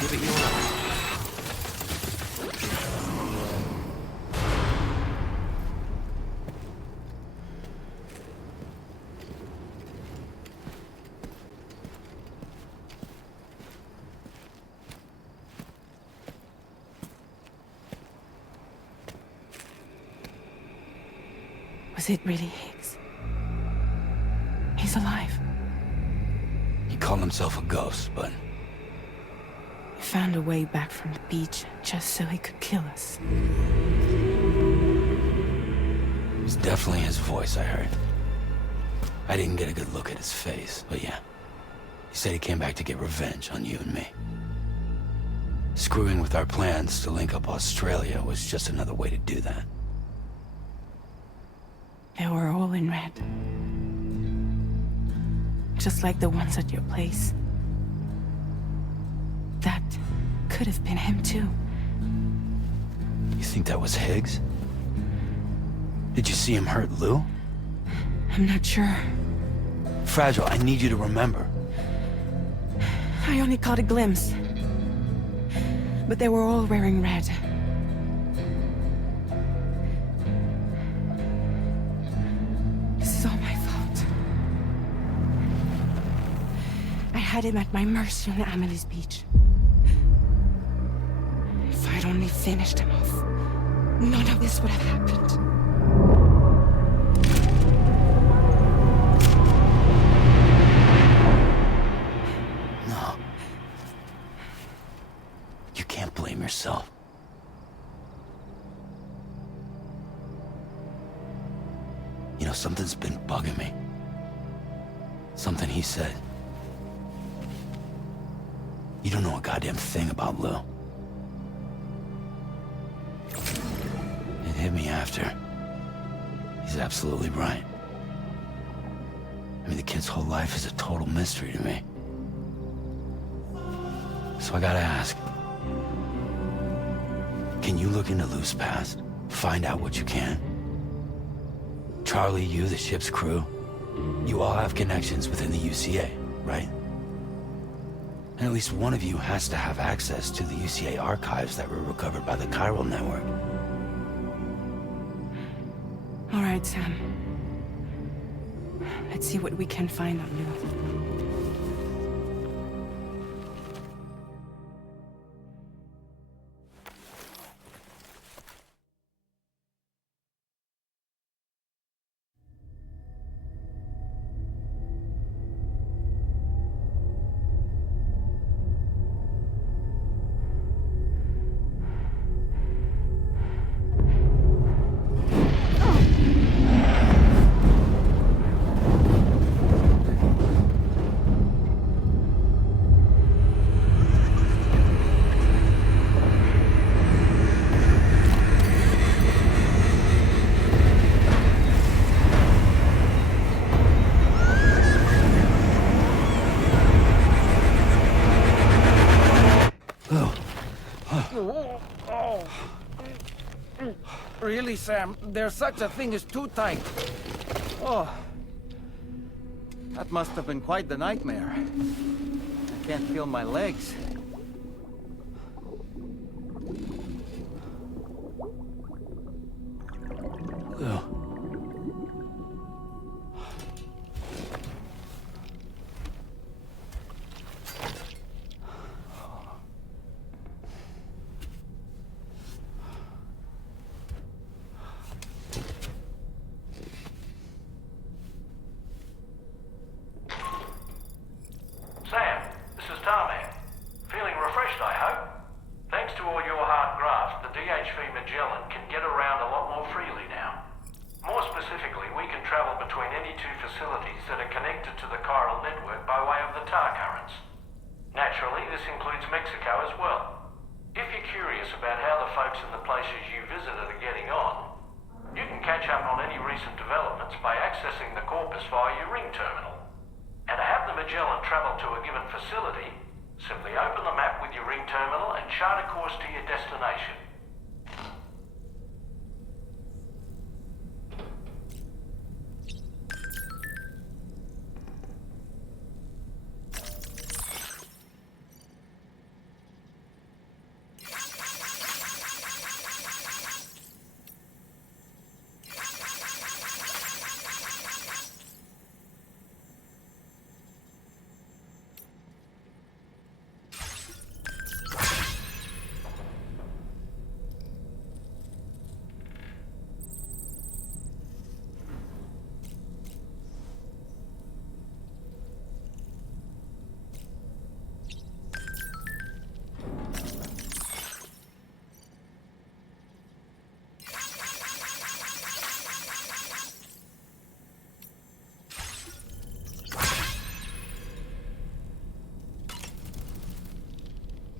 Give it your all. Was it really Higgs? He's alive. He called himself a ghost, but He found a way back from the beach just so he could kill us. it was definitely his voice I heard. I didn't get a good look at his face, but yeah. He said he came back to get revenge on you and me. Screwing with our plans to link up Australia was just another way to do that. They were all in red. Just like the ones at your place. That could have been him too. You think that was Higgs? Did you see him hurt Lou? I'm not sure. Fragile, I need you to remember. I only caught a glimpse. But they were all wearing red. This is all my fault. I had him at my mercy on Amelie's beach. If I'd only finished him off, none of this would have happened. No. You can't blame yourself. You know, something's been bugging me. Something he said. You don't know a goddamn thing about Lou. It hit me after. He's absolutely right. I mean, the kid's whole life is a total mystery to me. So I gotta ask. Can you look into Lou's past? Find out what you can? Charlie, you, the ship's crew, you all have connections within the UCA, right? And at least one of you has to have access to the UCA archives that were recovered by the Chiral Network. All right, Sam. Let's see what we can find on Lou. Really, Sam? There's such a thing as too tight. Oh. That must have been quite the nightmare. I can't feel my legs. Lou. Sam, this is Tarman. Feeling refreshed, I hope? Thanks to all your hard graft, the DHV Magellan can get around a lot more freely now. More specifically, we can travel between any two facilities that are connected to the chiral network by way of the tar currents. Naturally, this includes Mexico as well. If you're curious about how the folks in the places you visited are getting on, you can catch up on any recent developments by accessing the corpus via your ring terminal. And to have the Magellan travel to a given facility, simply open the map with your ring terminal and chart a course to your destination.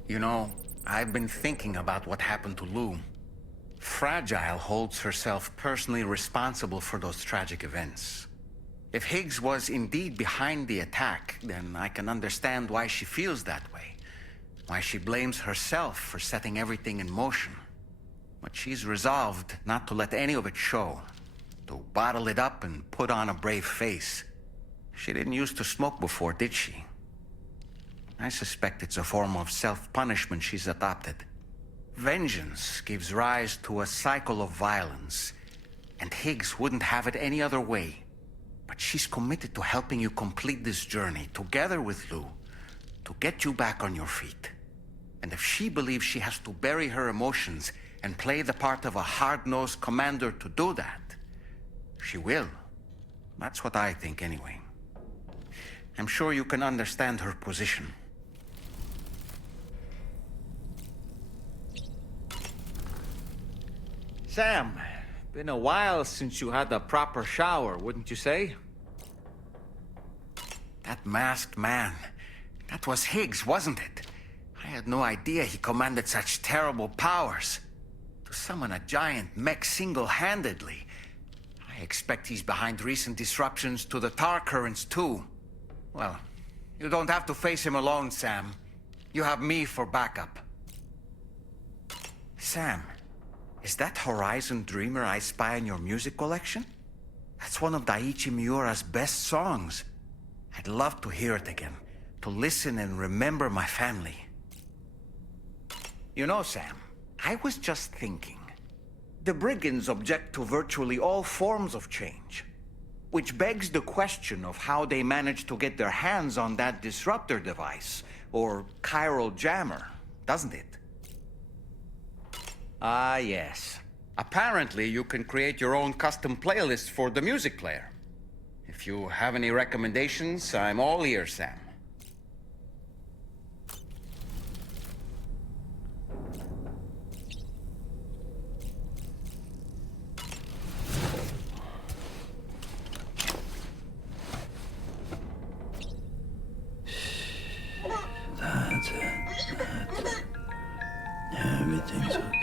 You know, I've been thinking about what happened to Lou. Fragile holds herself personally responsible for those tragic events. If Higgs was indeed behind the attack, then I can understand why she feels that way. Why she blames herself for setting everything in motion. But she's resolved not to let any of it show. To bottle it up and put on a brave face. She didn't used to smoke before, did she? I suspect it's a form of self-punishment she's adopted. Vengeance gives rise to a cycle of violence, and Higgs wouldn't have it any other way. But she's committed to helping you complete this journey, together with Lou, to get you back on your feet. And if she believes she has to bury her emotions and play the part of a hard-nosed commander to do that, she will. That's what I think, anyway. I'm sure you can understand her position. Sam, been a while since you had a proper shower, wouldn't you say? That masked man, that was Higgs, wasn't it? I had no idea he commanded such terrible powers. To summon a giant mech single-handedly. I expect he's behind recent disruptions to the tar currents, too. Well, you don't have to face him alone, Sam. You have me for backup. Sam, is that Horizon Dreamer I spy in your music collection? That's one of Daiichi Miura's best songs. I'd love to hear it again, to listen and remember my family. You know, Sam, I was just thinking. The brigands object to virtually all forms of change, which begs the question of how they managed to get their hands on that disruptor device, or chiral jammer, doesn't it? Ah, yes. Apparently, you can create your own custom playlist for the music player. If you have any recommendations, I'm all ears, Sam. That's it. Everything's okay.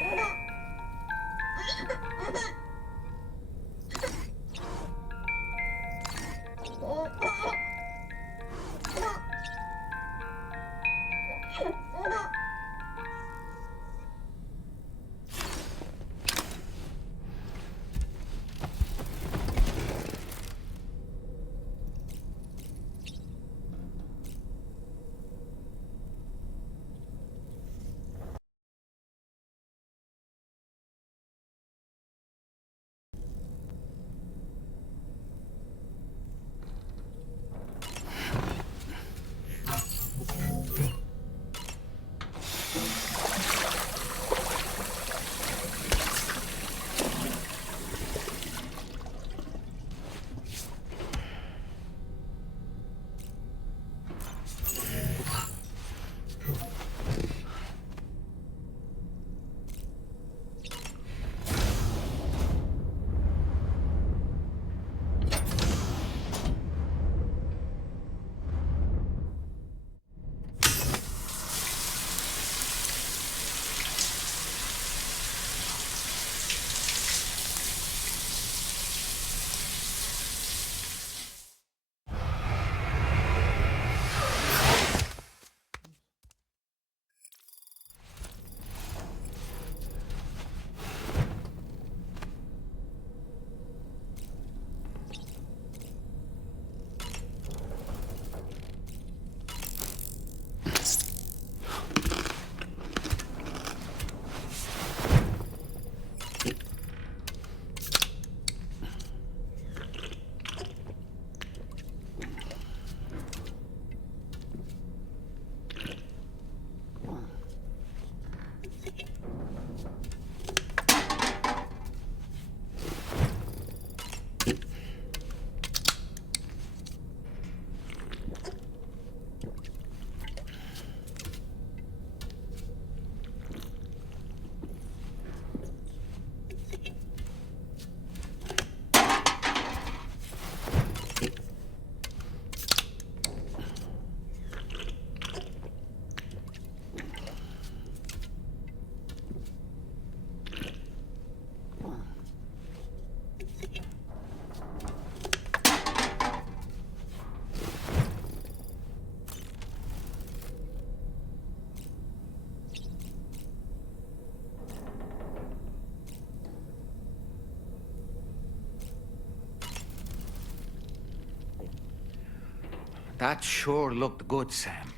That sure looked good, Sam.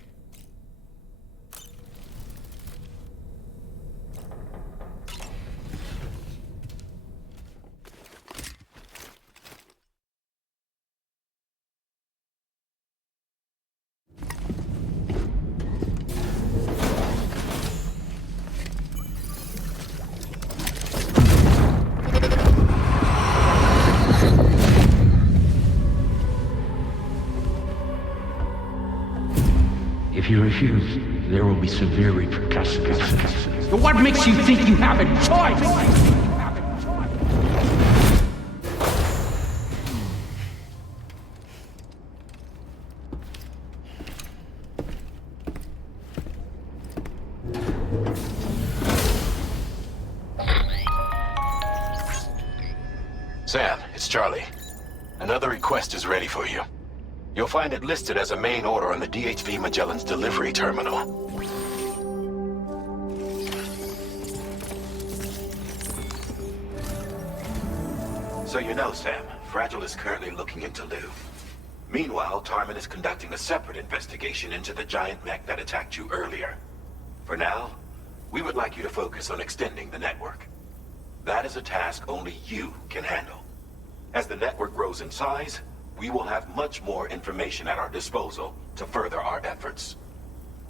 If you refuse, there will be severe repercussions. What makes you think you have a choice? Sam, it's Charlie. Another request is ready for you. You'll find it listed as a main order on the DHV Magellan's delivery terminal. So you know, Sam, Fragile is currently looking into Lou. Meanwhile, Tarman is conducting a separate investigation into the giant mech that attacked you earlier. For now, we would like you to focus on extending the network. That is a task only you can handle. As the network grows in size, we will have much more information at our disposal to further our efforts.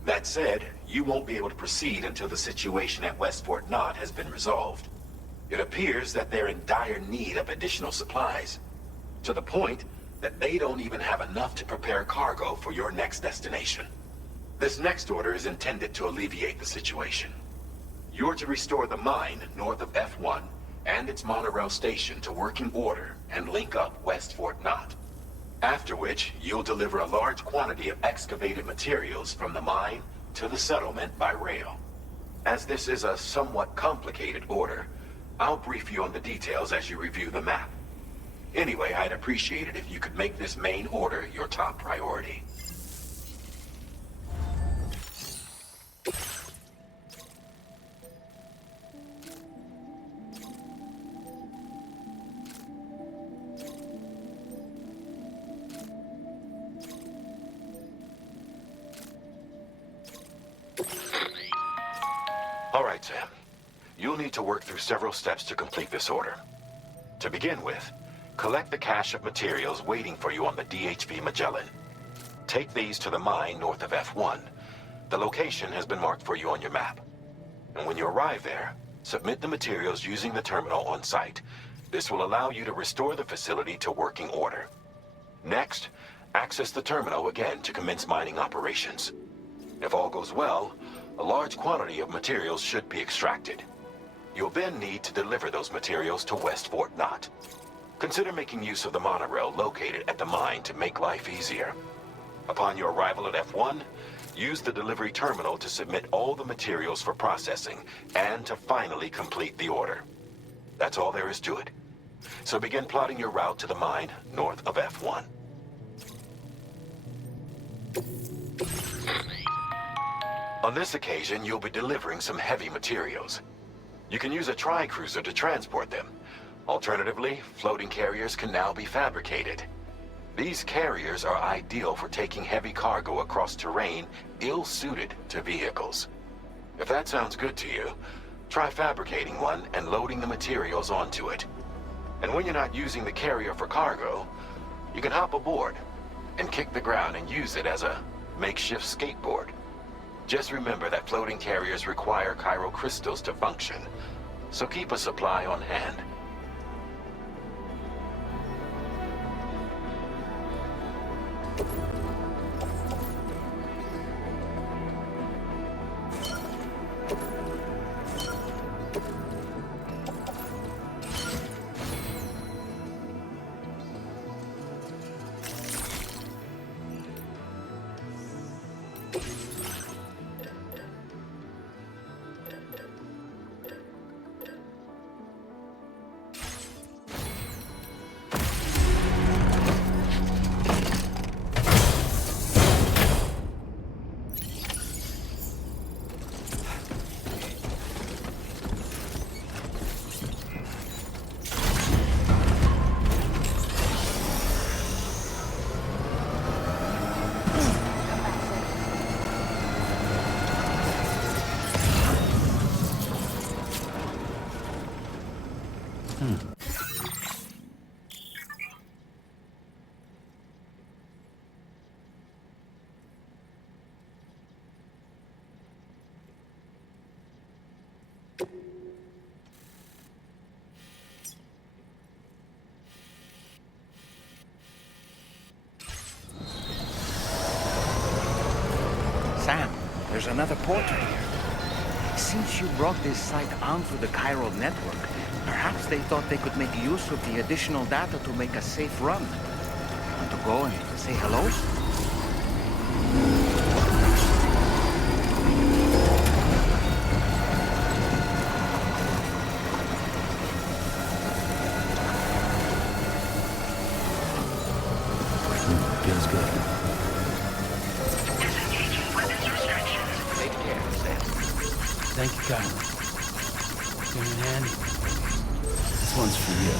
That said, you won't be able to proceed until the situation at West Fort Knot has been resolved. It appears that they're in dire need of additional supplies, to the point that they don't even have enough to prepare cargo for your next destination. This next order is intended to alleviate the situation. You're to restore the mine north of F1 and its monorail station to working order and link up West Fort Knot. After which, you'll deliver a large quantity of excavated materials from the mine to the settlement by rail. As this is a somewhat complicated order, I'll brief you on the details as you review the map. Anyway, I'd appreciate it if you could make this main order your top priority. All right, Sam. You'll need to work through several steps to complete this order. To begin with, collect the cache of materials waiting for you on the DHV Magellan. Take these to the mine north of F1. The location has been marked for you on your map. And when you arrive there, submit the materials using the terminal on site. This will allow you to restore the facility to working order. Next, access the terminal again to commence mining operations. If all goes well, a large quantity of materials should be extracted. You'll then need to deliver those materials to West Fort Knot. Consider making use of the monorail located at the mine to make life easier. Upon your arrival at F1, use the delivery terminal to submit all the materials for processing and to finally complete the order. That's all there is to it. So begin plotting your route to the mine north of F1. On this occasion, you'll be delivering some heavy materials. You can use a tri-cruiser to transport them. Alternatively, floating carriers can now be fabricated. These carriers are ideal for taking heavy cargo across terrain ill-suited to vehicles. If that sounds good to you, try fabricating one and loading the materials onto it. And when you're not using the carrier for cargo, you can hop aboard and kick the ground and use it as a makeshift skateboard. Just remember that floating carriers require chiral crystals to function, so keep a supply on hand. Sam, there's another porter here. Since you brought this site onto the chiral network, perhaps they thought they could make use of the additional data to make a safe run. Want to go and say hello? Feels good. Disengaging weapons restrictions. Take care, Sam. Thank you, Kyle. Came in handy. This one's for you.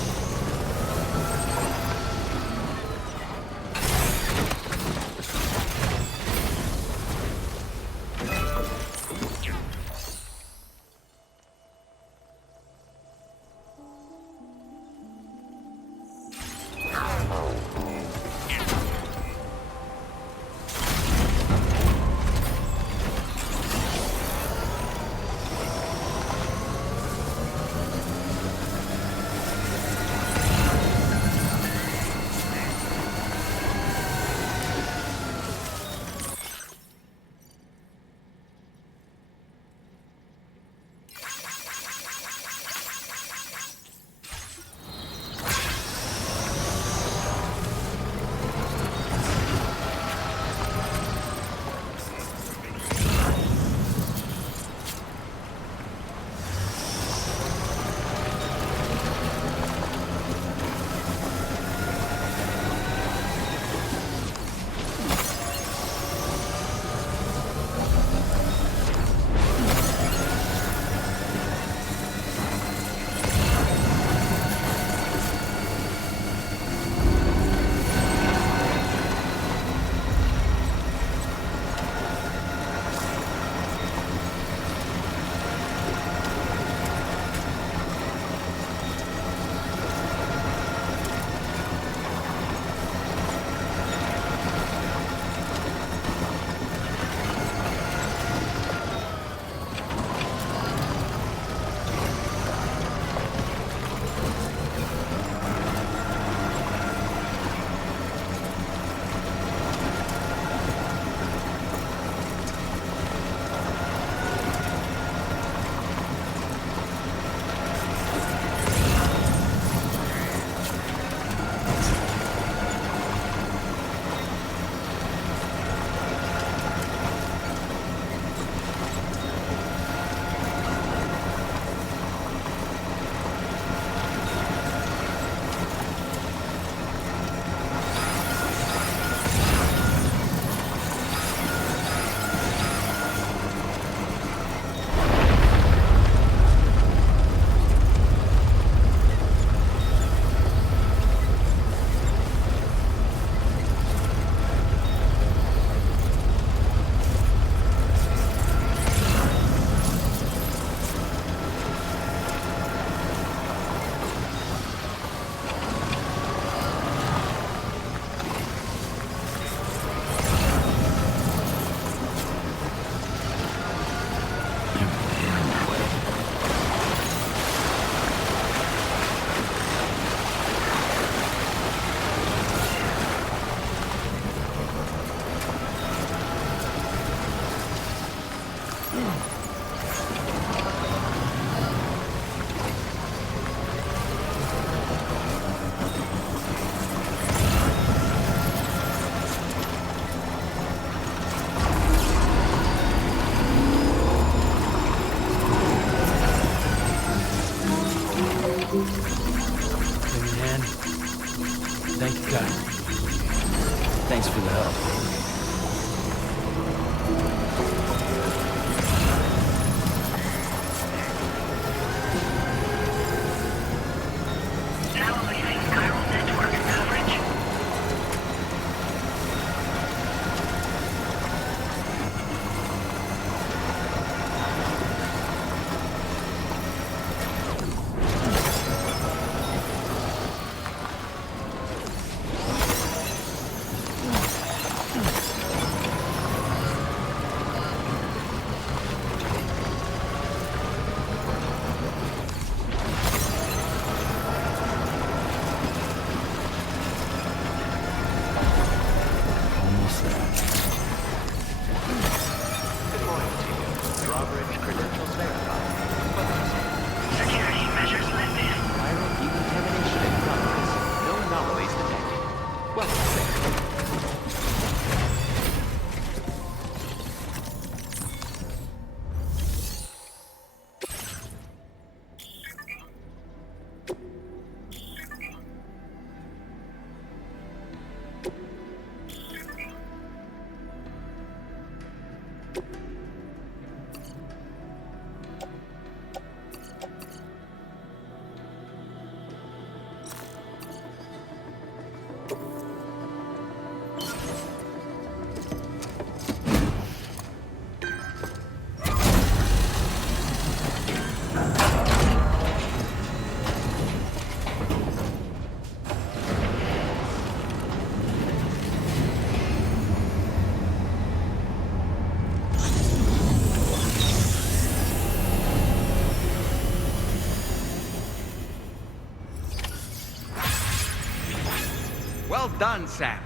done, Sam.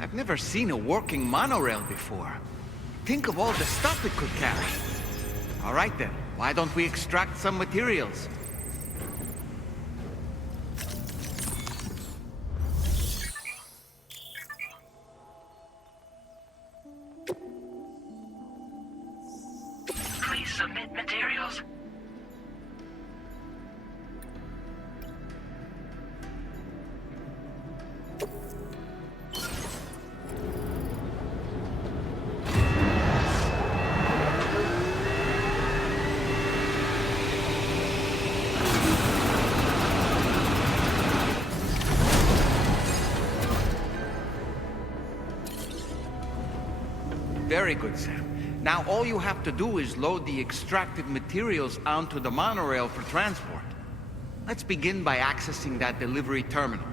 I've never seen a working monorail before. Think of all the stuff it could carry. All right then, why don't we extract some materials? Please submit materials. Very good, Sam. Now all you have to do is load the extracted materials onto the monorail for transport. Let's begin by accessing that delivery terminal.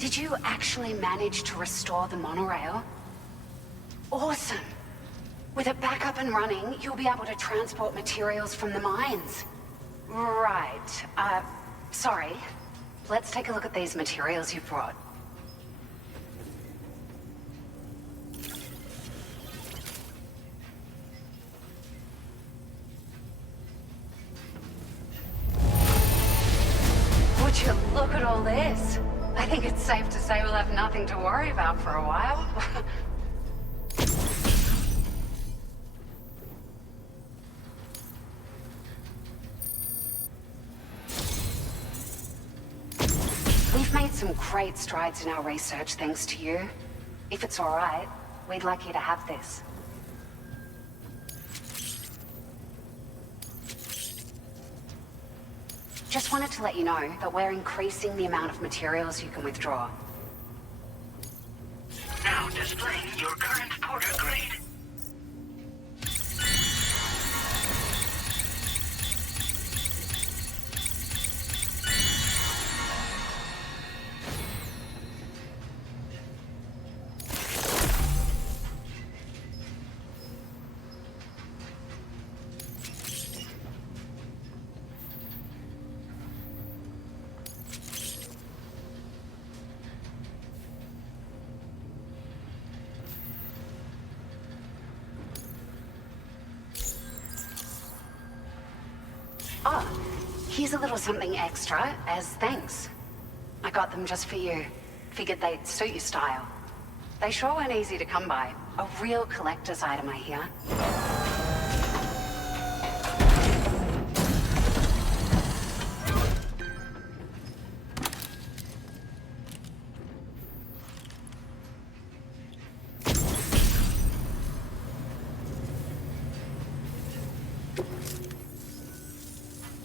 Did you actually manage to restore the monorail? Awesome! With it back up and running, you'll be able to transport materials from the mines. Right. Sorry. Let's take a look at these materials you brought. Would you look at all this? I think it's safe to say we'll have nothing to worry about for a while. some great strides in our research thanks to you. If it's all right, we'd like you to have this. Just wanted to let you know that we're increasing the amount of materials you can withdraw. Now displaying your current porter grade. Oh, here's a little something extra as thanks. I got them just for you. Figured they'd suit your style. They sure weren't easy to come by. A real collector's item, I hear.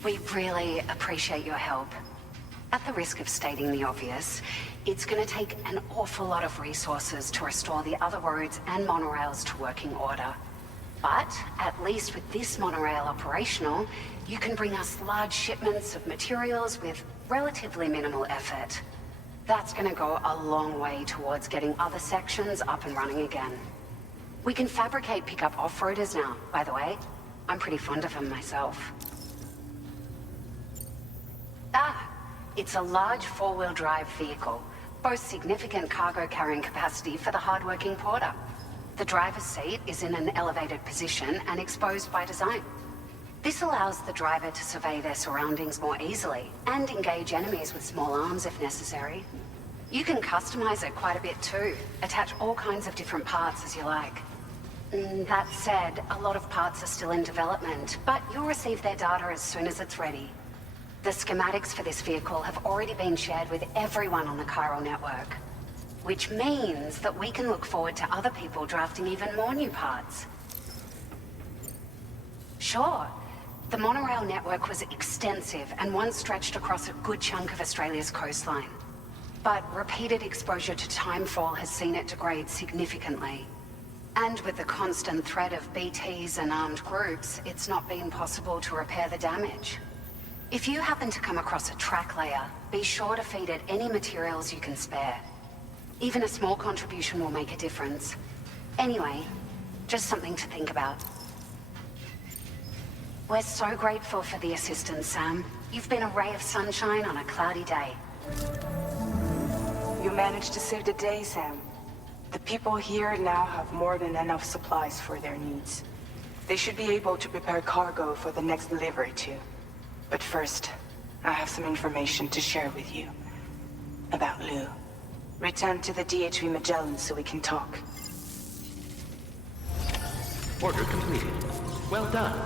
We really appreciate your help. At the risk of stating the obvious, it's going to take an awful lot of resources to restore the other roads and monorails to working order. But at least with this monorail operational, you can bring us large shipments of materials with relatively minimal effort. That's going to go a long way towards getting other sections up and running again. We can fabricate pickup off-roaders now, by the way. I'm pretty fond of them myself. It's a large four-wheel drive vehicle, boasts significant cargo carrying capacity for the hard-working porter. The driver's seat is in an elevated position and exposed by design. This allows the driver to survey their surroundings more easily and engage enemies with small arms if necessary. You can customize it quite a bit too, attach all kinds of different parts as you like. That said, a lot of parts are still in development, but you'll receive their data as soon as it's ready. The schematics for this vehicle have already been shared with everyone on the Chiral network, which means that we can look forward to other people drafting even more new parts. Sure, the monorail network was extensive and once stretched across a good chunk of Australia's coastline. But repeated exposure to timefall has seen it degrade significantly. And with the constant threat of BTs and armed groups, it's not been possible to repair the damage. If you happen to come across a track layer, be sure to feed it any materials you can spare. Even a small contribution will make a difference. Anyway, just something to think about. We're so grateful for the assistance, Sam. You've been a ray of sunshine on a cloudy day. You managed to save the day, Sam. The people here now have more than enough supplies for their needs. They should be able to prepare cargo for the next delivery too. But first, I have some information to share with you. About Lou. Return to the DHV Magellan so we can talk. Order completed. Well done.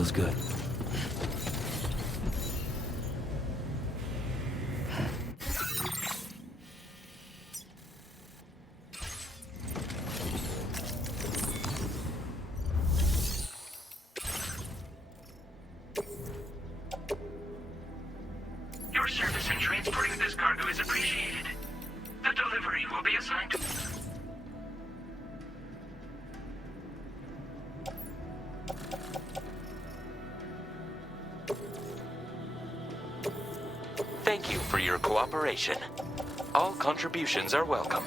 Feels good. Your service in transporting this cargo is appreciated. The delivery will be assigned to... Thank you for your cooperation. All contributions are welcome.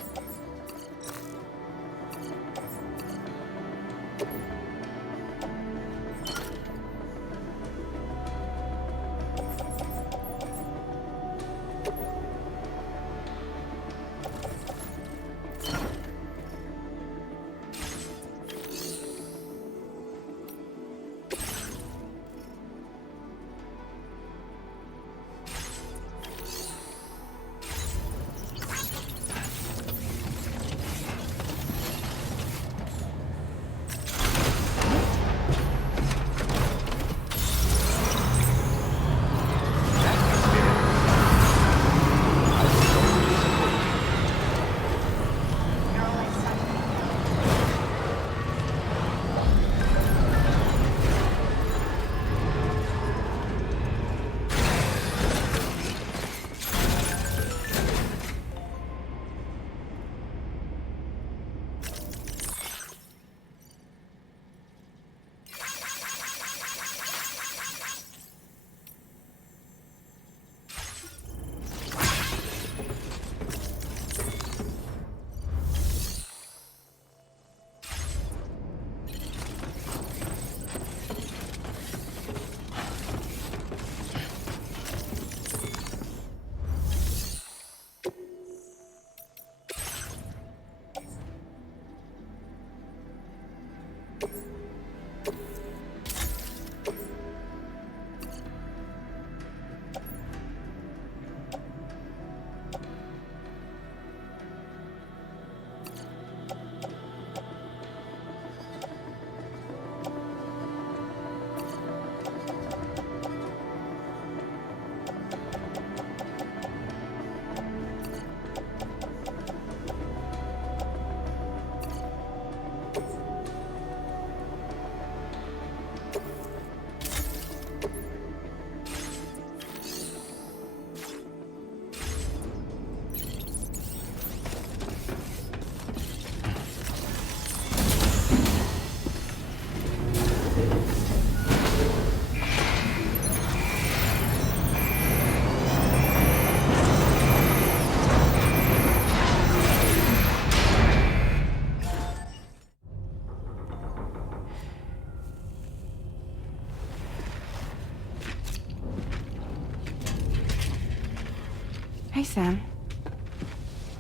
Hey, Sam.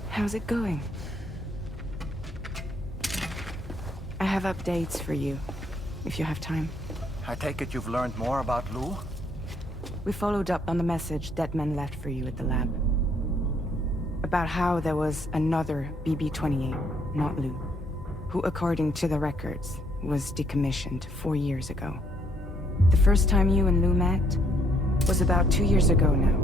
How's it going? I have updates for you, if you have time. I take it you've learned more about Lou? We followed up on the message Deadman left for you at the lab. About how there was another BB-28, not Lou, who, according to the records, was decommissioned 4 years ago. The first time you and Lou met was about 2 years ago now,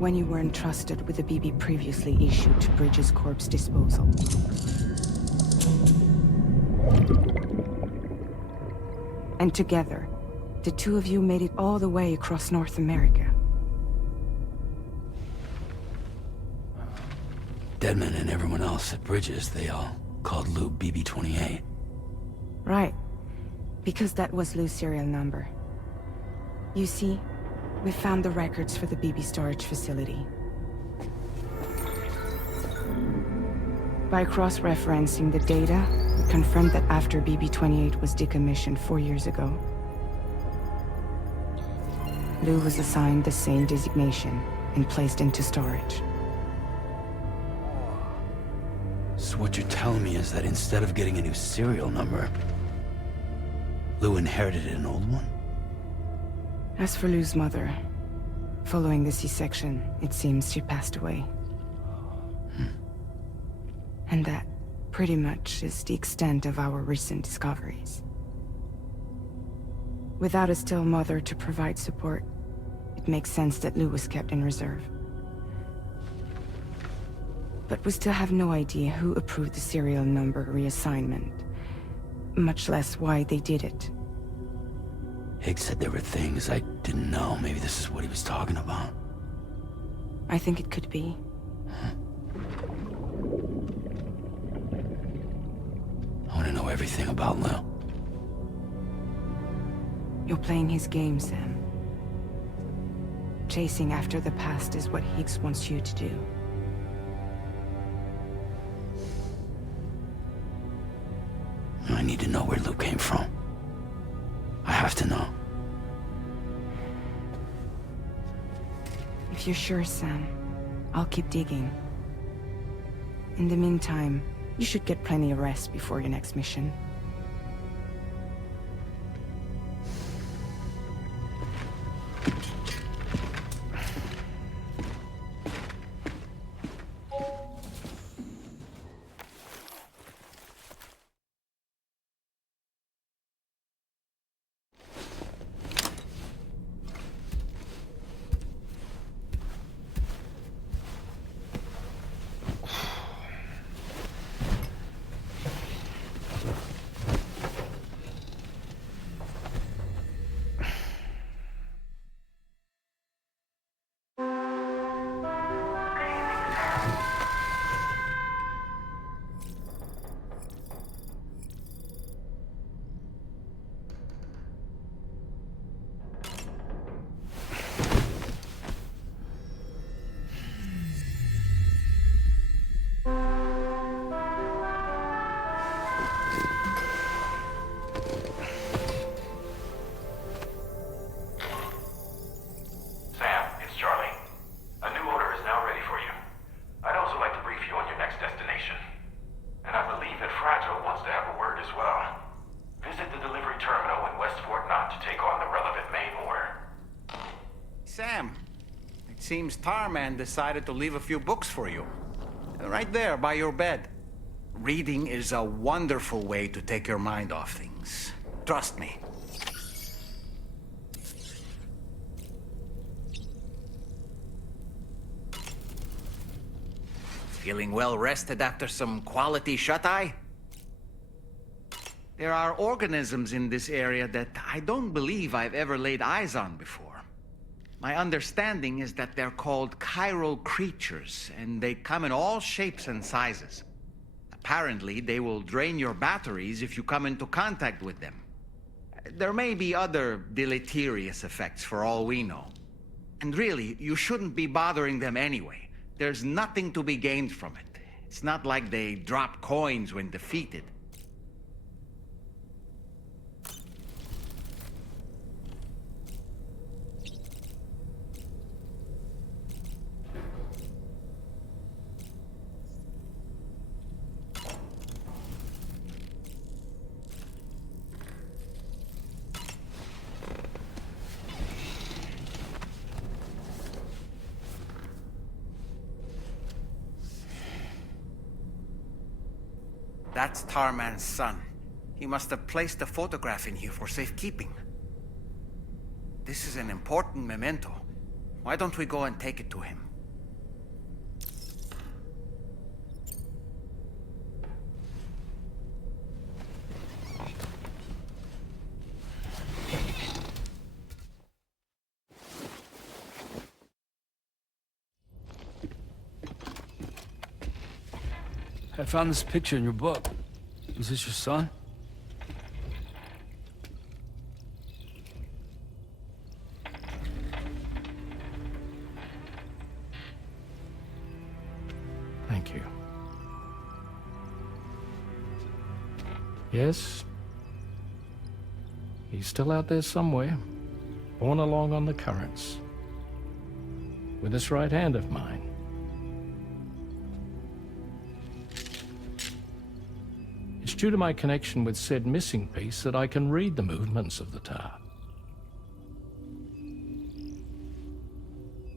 when you were entrusted with the BB previously issued to Bridges Corp's disposal. And together, the two of you made it all the way across North America. Deadman and everyone else at Bridges, they all called Lou BB-28. Right. Because that was Lou's serial number. You see, we found the records for the BB storage facility. By cross-referencing the data, we confirmed that after BB-28 was decommissioned 4 years ago, Lou was assigned the same designation and placed into storage. So what you're telling me is that instead of getting a new serial number, Lou inherited an old one? As for Lou's mother, following the C-section, it seems she passed away. And that, pretty much, is the extent of our recent discoveries. Without a still mother to provide support, it makes sense that Lou was kept in reserve. But we still have no idea who approved the serial number reassignment, much less why they did it. Higgs said there were things I didn't know. Maybe this is what he was talking about. I think it could be. I want to know everything about Lou. You're playing his game, Sam. Chasing after the past is what Higgs wants you to do. I need to know where Lou came from. I have to know. If you're sure, Sam, I'll keep digging. In the meantime, you should get plenty of rest before your next mission. Seems Tarman decided to leave a few books for you. Right there, by your bed. Reading is a wonderful way to take your mind off things. Trust me. Feeling well rested after some quality shut-eye? There are organisms in this area that I don't believe I've ever laid eyes on before. My understanding is that they're called chiral creatures, and they come in all shapes and sizes. Apparently, they will drain your batteries if you come into contact with them. There may be other deleterious effects for all we know. And really, you shouldn't be bothering them anyway. There's nothing to be gained from it. It's not like they drop coins when defeated. That's Tarman's son. He must have placed a photograph in here for safekeeping. This is an important memento. Why don't we go and take it to him? I found this picture in your book. Is this your son? Thank you. Yes. He's still out there somewhere, borne along on the currents, with this right hand of mine. It's due to my connection with said missing piece that I can read the movements of the tar.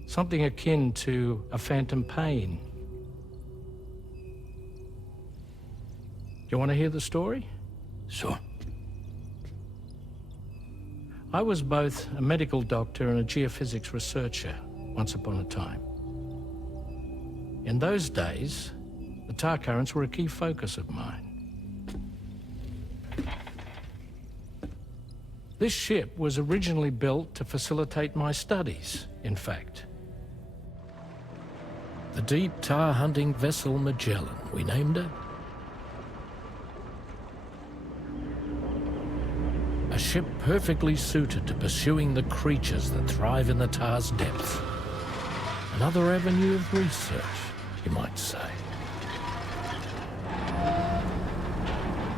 Something akin to a phantom pain. You want to hear the story? Sure. I was both a medical doctor and a geophysics researcher once upon a time. In those days, the tar currents were a key focus of mine. This ship was originally built to facilitate my studies, in fact. The deep tar hunting vessel Magellan, we named her. A ship perfectly suited to pursuing the creatures that thrive in the tar's depths. Another avenue of research, you might say.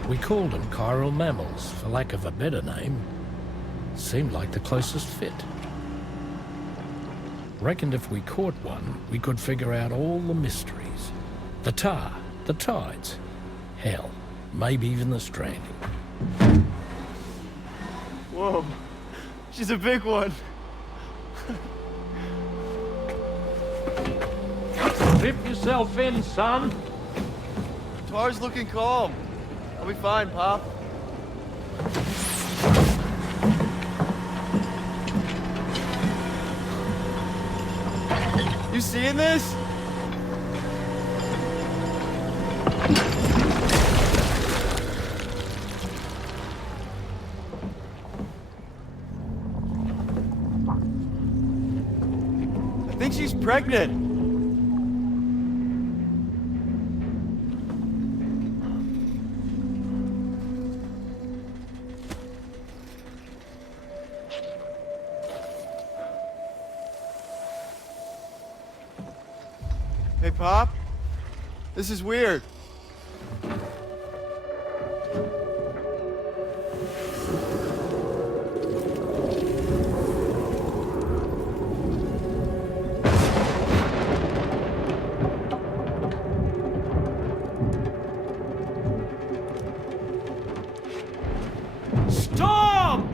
We called them chiral mammals, for lack of a better name. Seemed like the closest fit. Reckoned if we caught one, we could figure out all the mysteries. The tar, the tides, hell, maybe even the stranding. Whoa, she's a big one. Dip yourself in, son. Tar's looking calm. I'll be fine, Pop. You seeing this? I think she's pregnant. Hey, Pop. This is weird. Stop!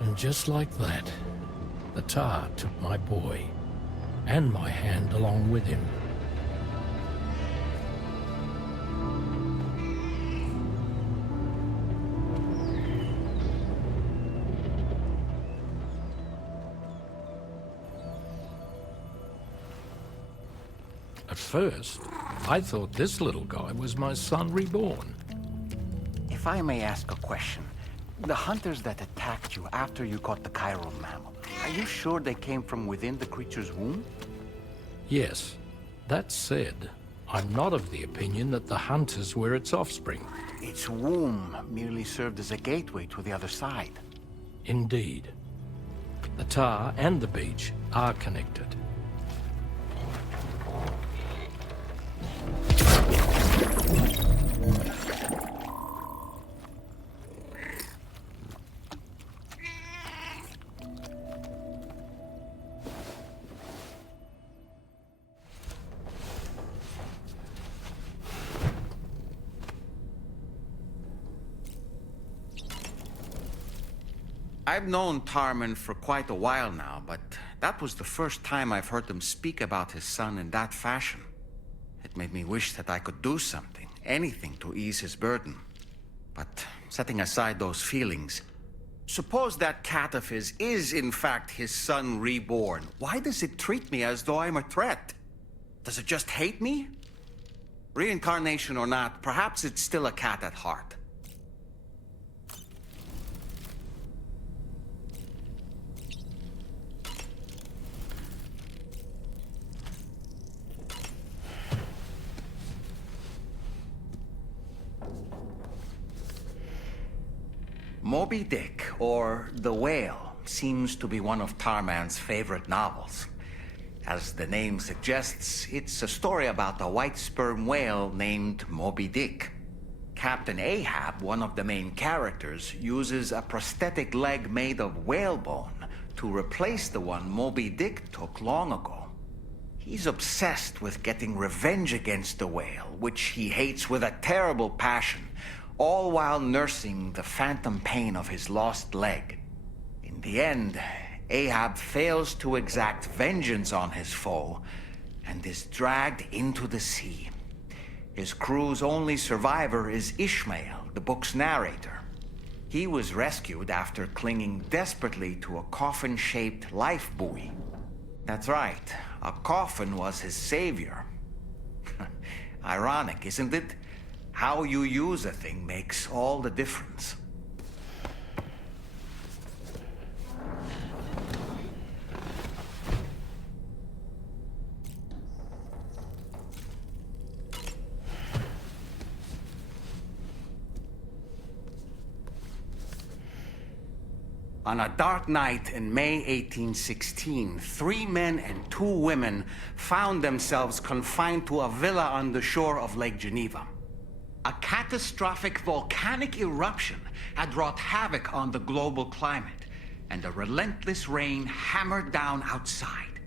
And just like that, the tar took my boy, and my hand along with him. At first, I thought this little guy was my son reborn. If I may ask a question, the hunters that attacked you after you caught the chiral mammal, are you sure they came from within the creature's womb? Yes. That said, I'm not of the opinion that the hunters were its offspring. Its womb merely served as a gateway to the other side. Indeed. The tar and the beach are connected. I've known Tarman for quite a while now, but that was the first time I've heard him speak about his son in that fashion. It made me wish that I could do something, anything to ease his burden. But setting aside those feelings, suppose that cat of his is in fact his son reborn. Why does it treat me as though I'm a threat? Does it just hate me? Reincarnation or not, perhaps it's still a cat at heart. Moby Dick, or The Whale, seems to be one of Tarman's favorite novels. As the name suggests, it's a story about a white sperm whale named Moby Dick. Captain Ahab, one of the main characters, uses a prosthetic leg made of whalebone to replace the one Moby Dick took long ago. He's obsessed with getting revenge against the whale, which he hates with a terrible passion, all while nursing the phantom pain of his lost leg. In the end, Ahab fails to exact vengeance on his foe and is dragged into the sea. His crew's only survivor is Ishmael, the book's narrator. He was rescued after clinging desperately to a coffin-shaped life buoy. That's right, a coffin was his savior. Ironic, isn't it? How you use a thing makes all the difference. On a dark night in May 1816, 3 men and 2 women found themselves confined to a villa on the shore of Lake Geneva. A catastrophic volcanic eruption had wrought havoc on the global climate, and a relentless rain hammered down outside.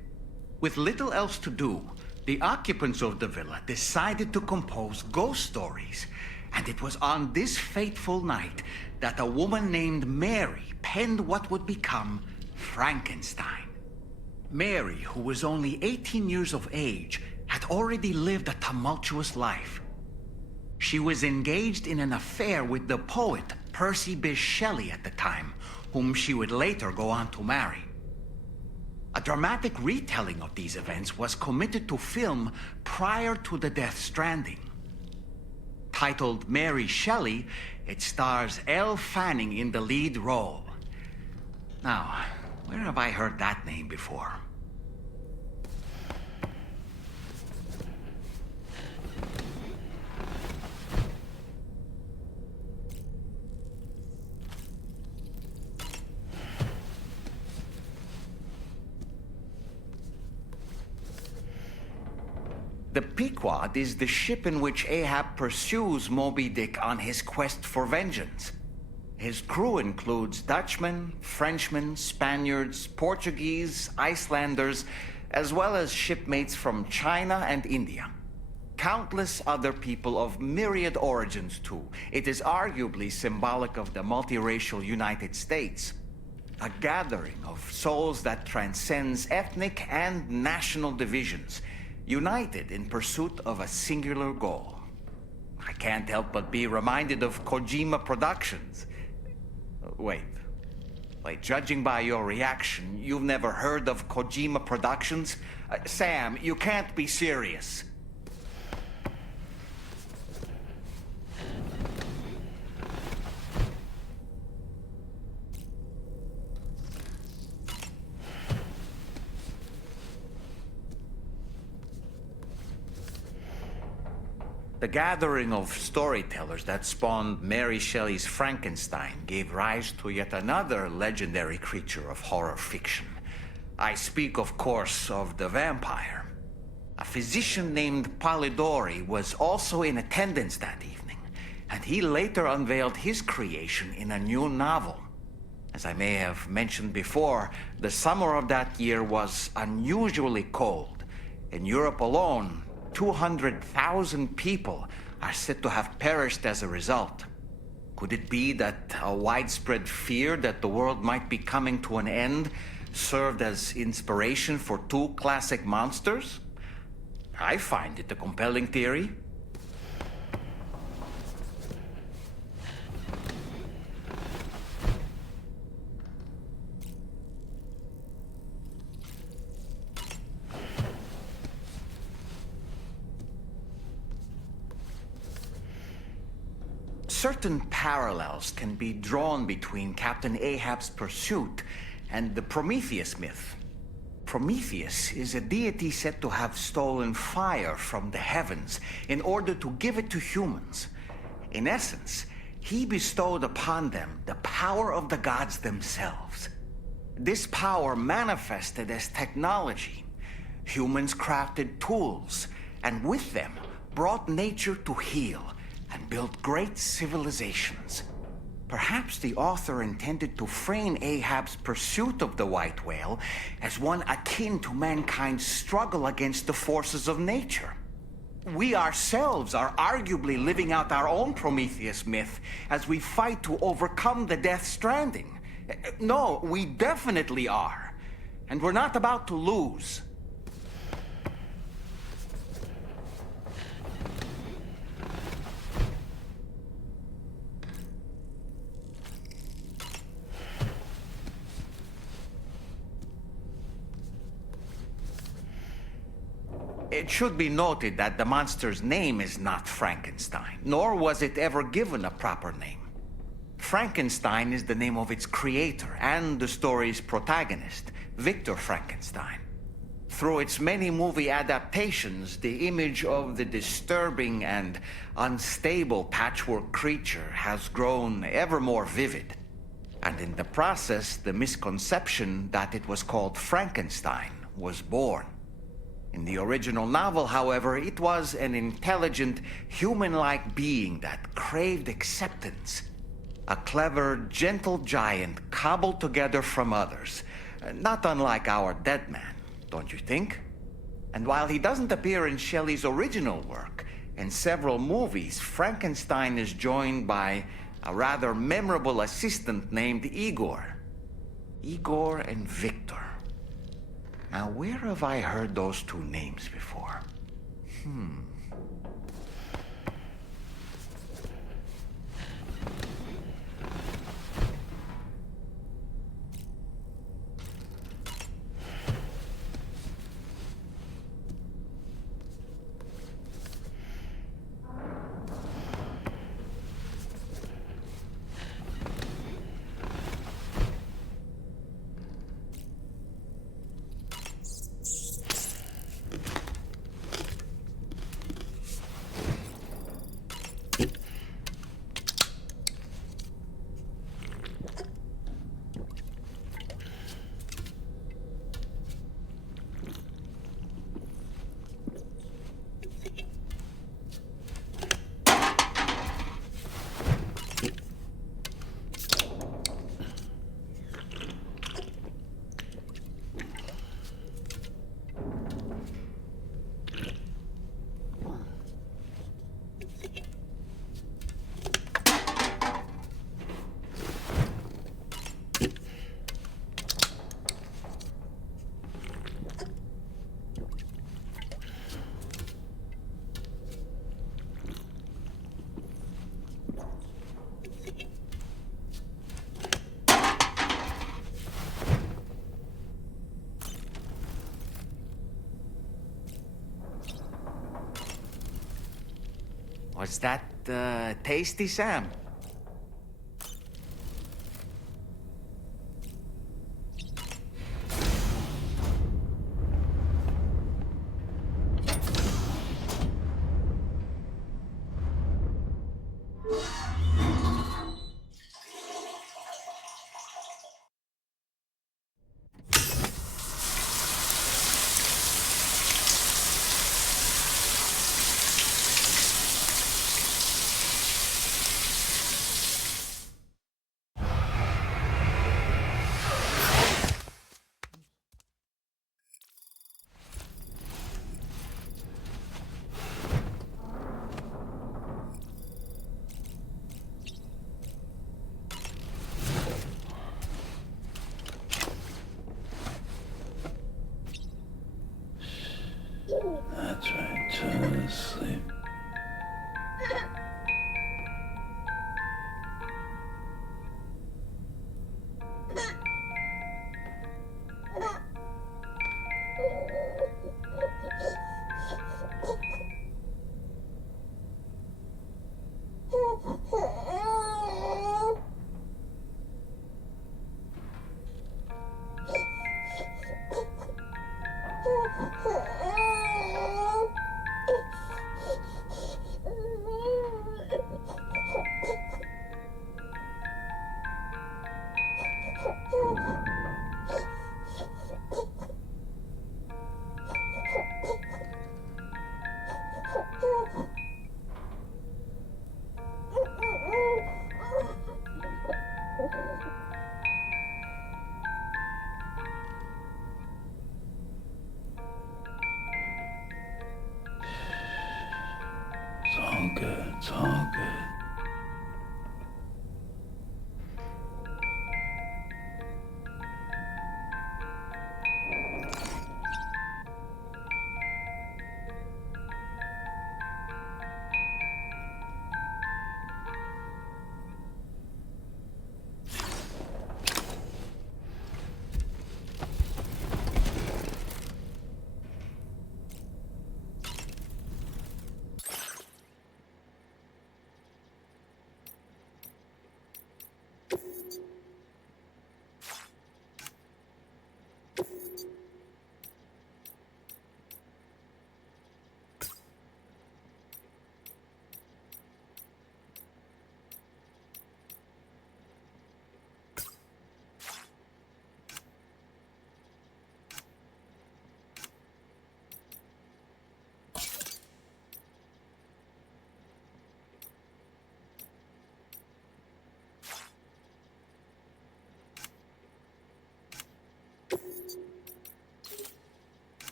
With little else to do, the occupants of the villa decided to compose ghost stories, and it was on this fateful night that a woman named Mary penned what would become Frankenstein. Mary, who was only 18 years of age, had already lived a tumultuous life. She was engaged in an affair with the poet Percy Bysshe Shelley at the time, whom she would later go on to marry. A dramatic retelling of these events was committed to film prior to the Deathstranding. Titled Mary Shelley, it stars Elle Fanning in the lead role. Now, where have I heard that name before? The Pequod is the ship in which Ahab pursues Moby Dick on his quest for vengeance. His crew includes Dutchmen, Frenchmen, Spaniards, Portuguese, Icelanders, as well as shipmates from China and India. Countless other people of myriad origins, too. It is arguably symbolic of the multiracial United States. A gathering of souls that transcends ethnic and national divisions, united in pursuit of a singular goal. I can't help but be reminded of Kojima Productions. Wait, judging by your reaction, you've never heard of Kojima Productions? Sam, you can't be serious. The gathering of storytellers that spawned Mary Shelley's Frankenstein gave rise to yet another legendary creature of horror fiction. I speak, of course, of the vampire. A physician named Polidori was also in attendance that evening, and he later unveiled his creation in a new novel. As I may have mentioned before, the summer of that year was unusually cold. In Europe alone, 200,000 people are said to have perished as a result. Could it be that a widespread fear that the world might be coming to an end served as inspiration for two classic monsters? I find it a compelling theory. Certain parallels can be drawn between Captain Ahab's pursuit and the Prometheus myth. Prometheus is a deity said to have stolen fire from the heavens in order to give it to humans. In essence, he bestowed upon them the power of the gods themselves. This power manifested as technology. Humans crafted tools, and with them brought nature to heal and built great civilizations. Perhaps the author intended to frame Ahab's pursuit of the white whale as one akin to mankind's struggle against the forces of nature. We ourselves are arguably living out our own Prometheus myth as we fight to overcome the Death Stranding. No, we definitely are. And we're not about to lose. It should be noted that the monster's name is not Frankenstein, nor was it ever given a proper name. Frankenstein is the name of its creator and the story's protagonist, Victor Frankenstein. Through its many movie adaptations, the image of the disturbing and unstable patchwork creature has grown ever more vivid. And in the process, the misconception that it was called Frankenstein was born. In the original novel, however, it was an intelligent, human-like being that craved acceptance. A clever, gentle giant cobbled together from others, not unlike our dead man, don't you think? And while he doesn't appear in Shelley's original work, in several movies, Frankenstein is joined by a rather memorable assistant named Igor. Igor and Victor. Now, where have I heard those two names before? Was that, tasty, Sam?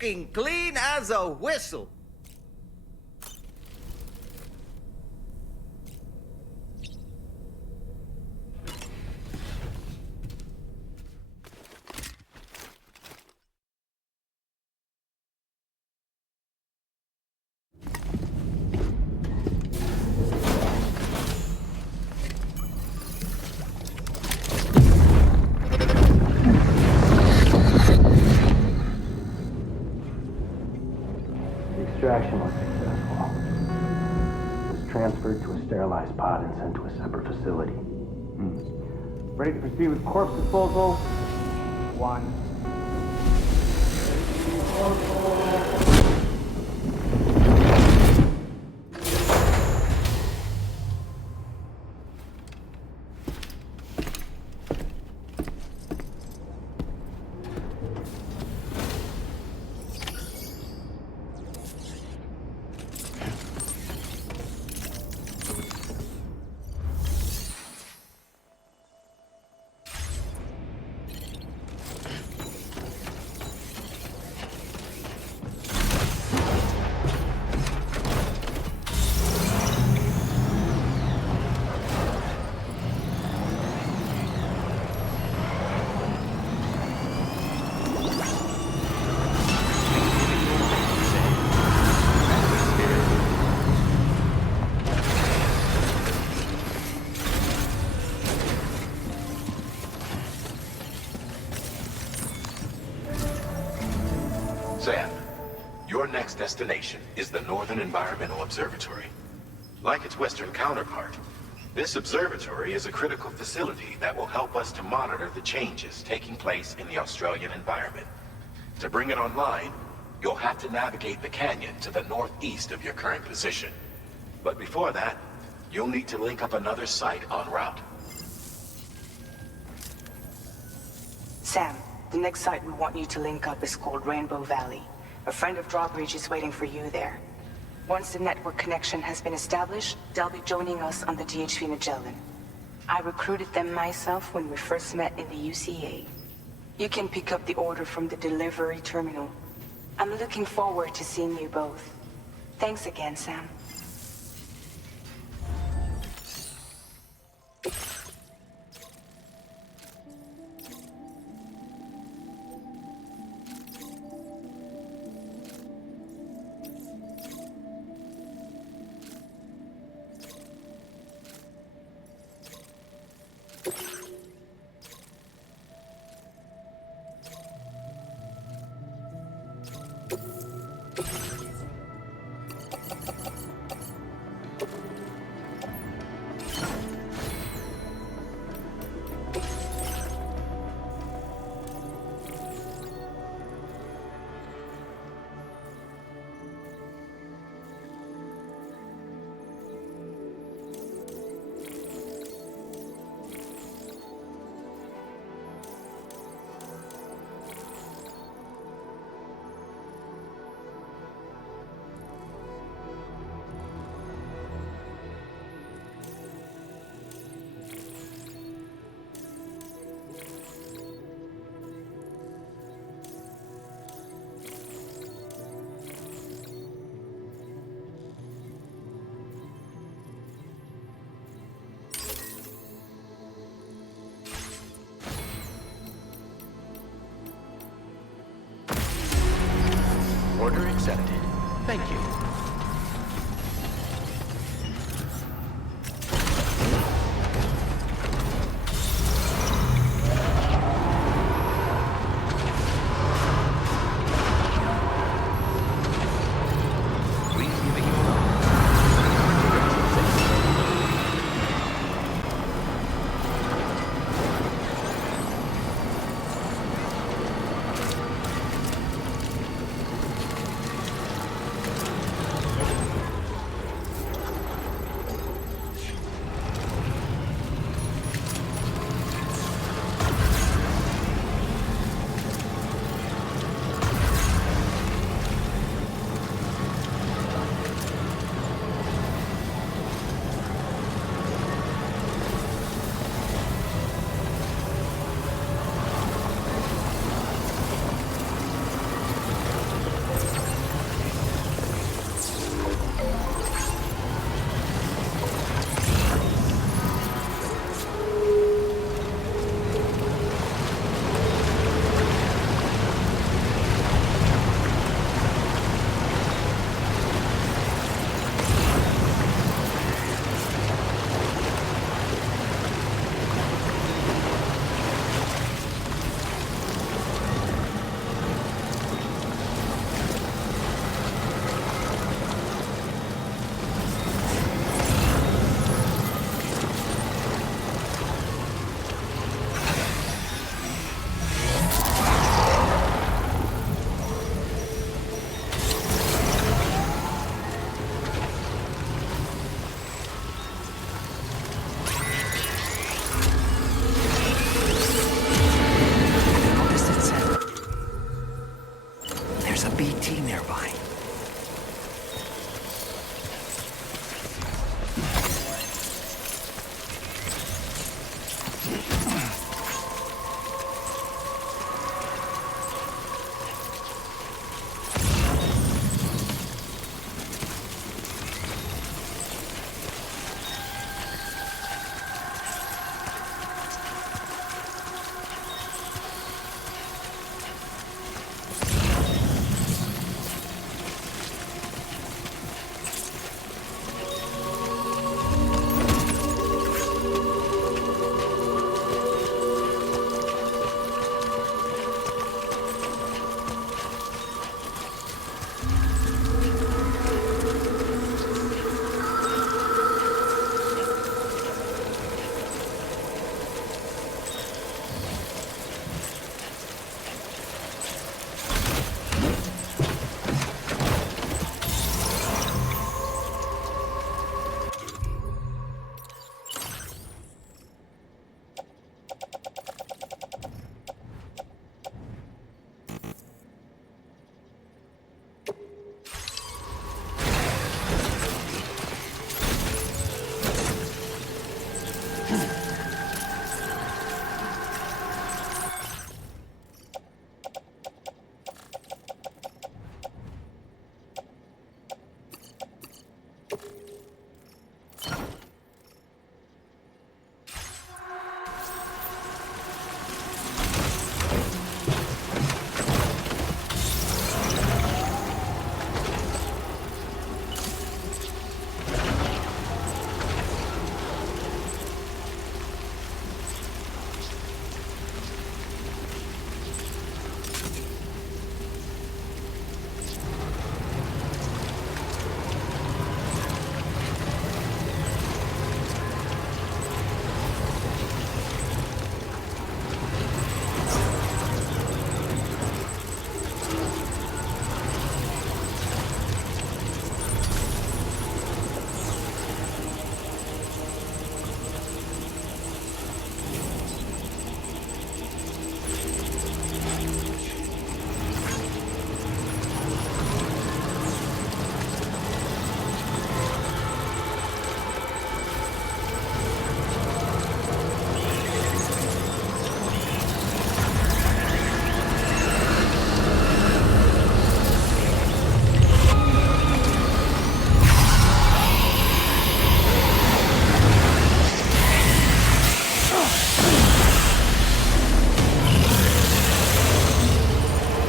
looking clean as a whistle. Extraction was successful. It was transferred to a sterilized pod and sent to a separate facility. Ready to proceed with corpse disposal? 1. Sam, your next destination is the Northern Environmental Observatory. Like its Western counterpart, this observatory is a critical facility that will help us to monitor the changes taking place in the Australian environment. To bring it online, you'll have to navigate the canyon to the northeast of your current position. But before that, you'll need to link up another site en route. Sam, the next site we want you to link up is called Rainbow Valley. A friend of Drawbridge is waiting for you there. Once the network connection has been established, they'll be joining us on the DHV Magellan. I recruited them myself when we first met in the UCA. You can pick up the order from the delivery terminal. I'm looking forward to seeing you both. Thanks again, Sam. Order accepted. Thank you.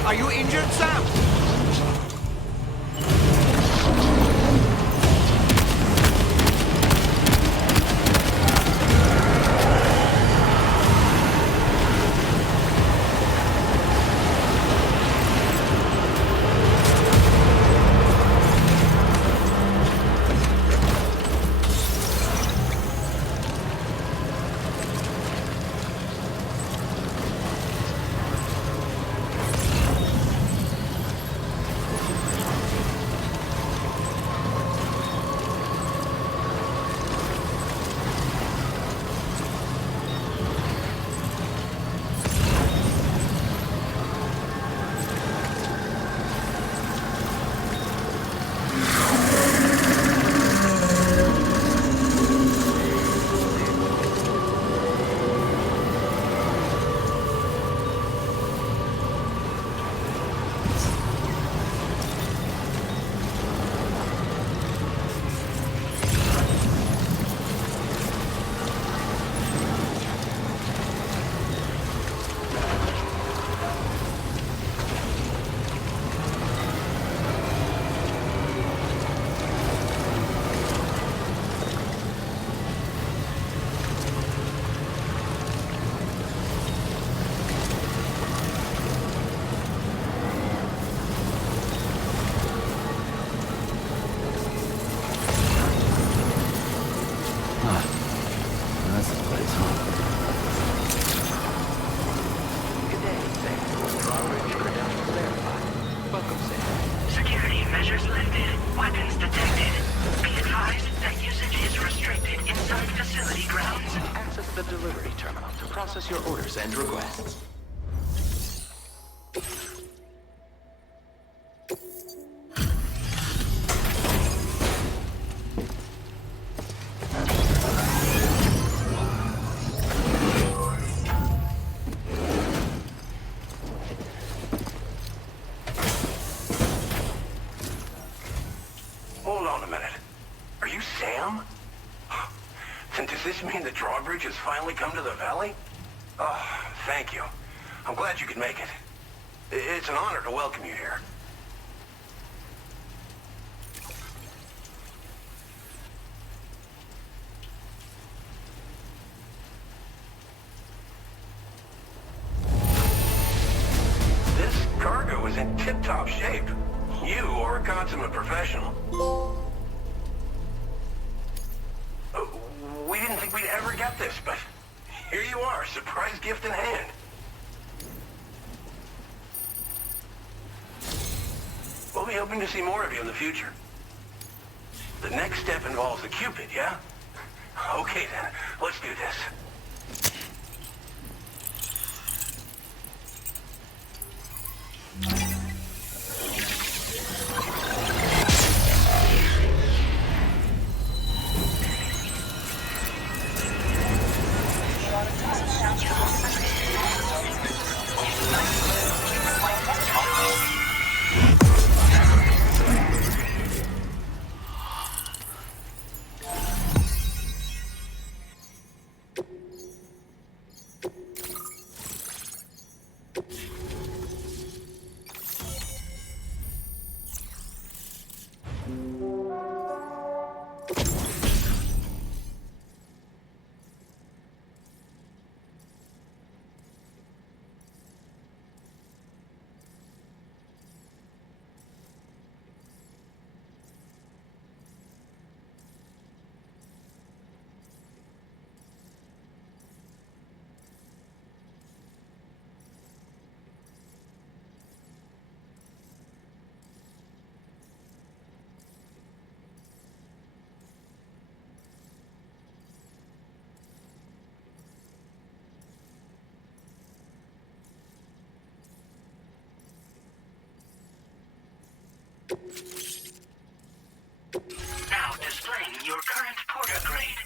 Are you injured, Sam? Process your orders and requests. drawbridge has finally come to the valley? Oh, thank you. I'm glad you could make it. It's an honor to welcome you here. This cargo is in tip-top shape. You are a consummate professional. We didn't think we'd ever get this, but here you are, surprise gift in hand. We'll be hoping to see more of you in the future. The next step involves the Cupid, yeah? Okay then, let's do this. Now displaying your current porter grade.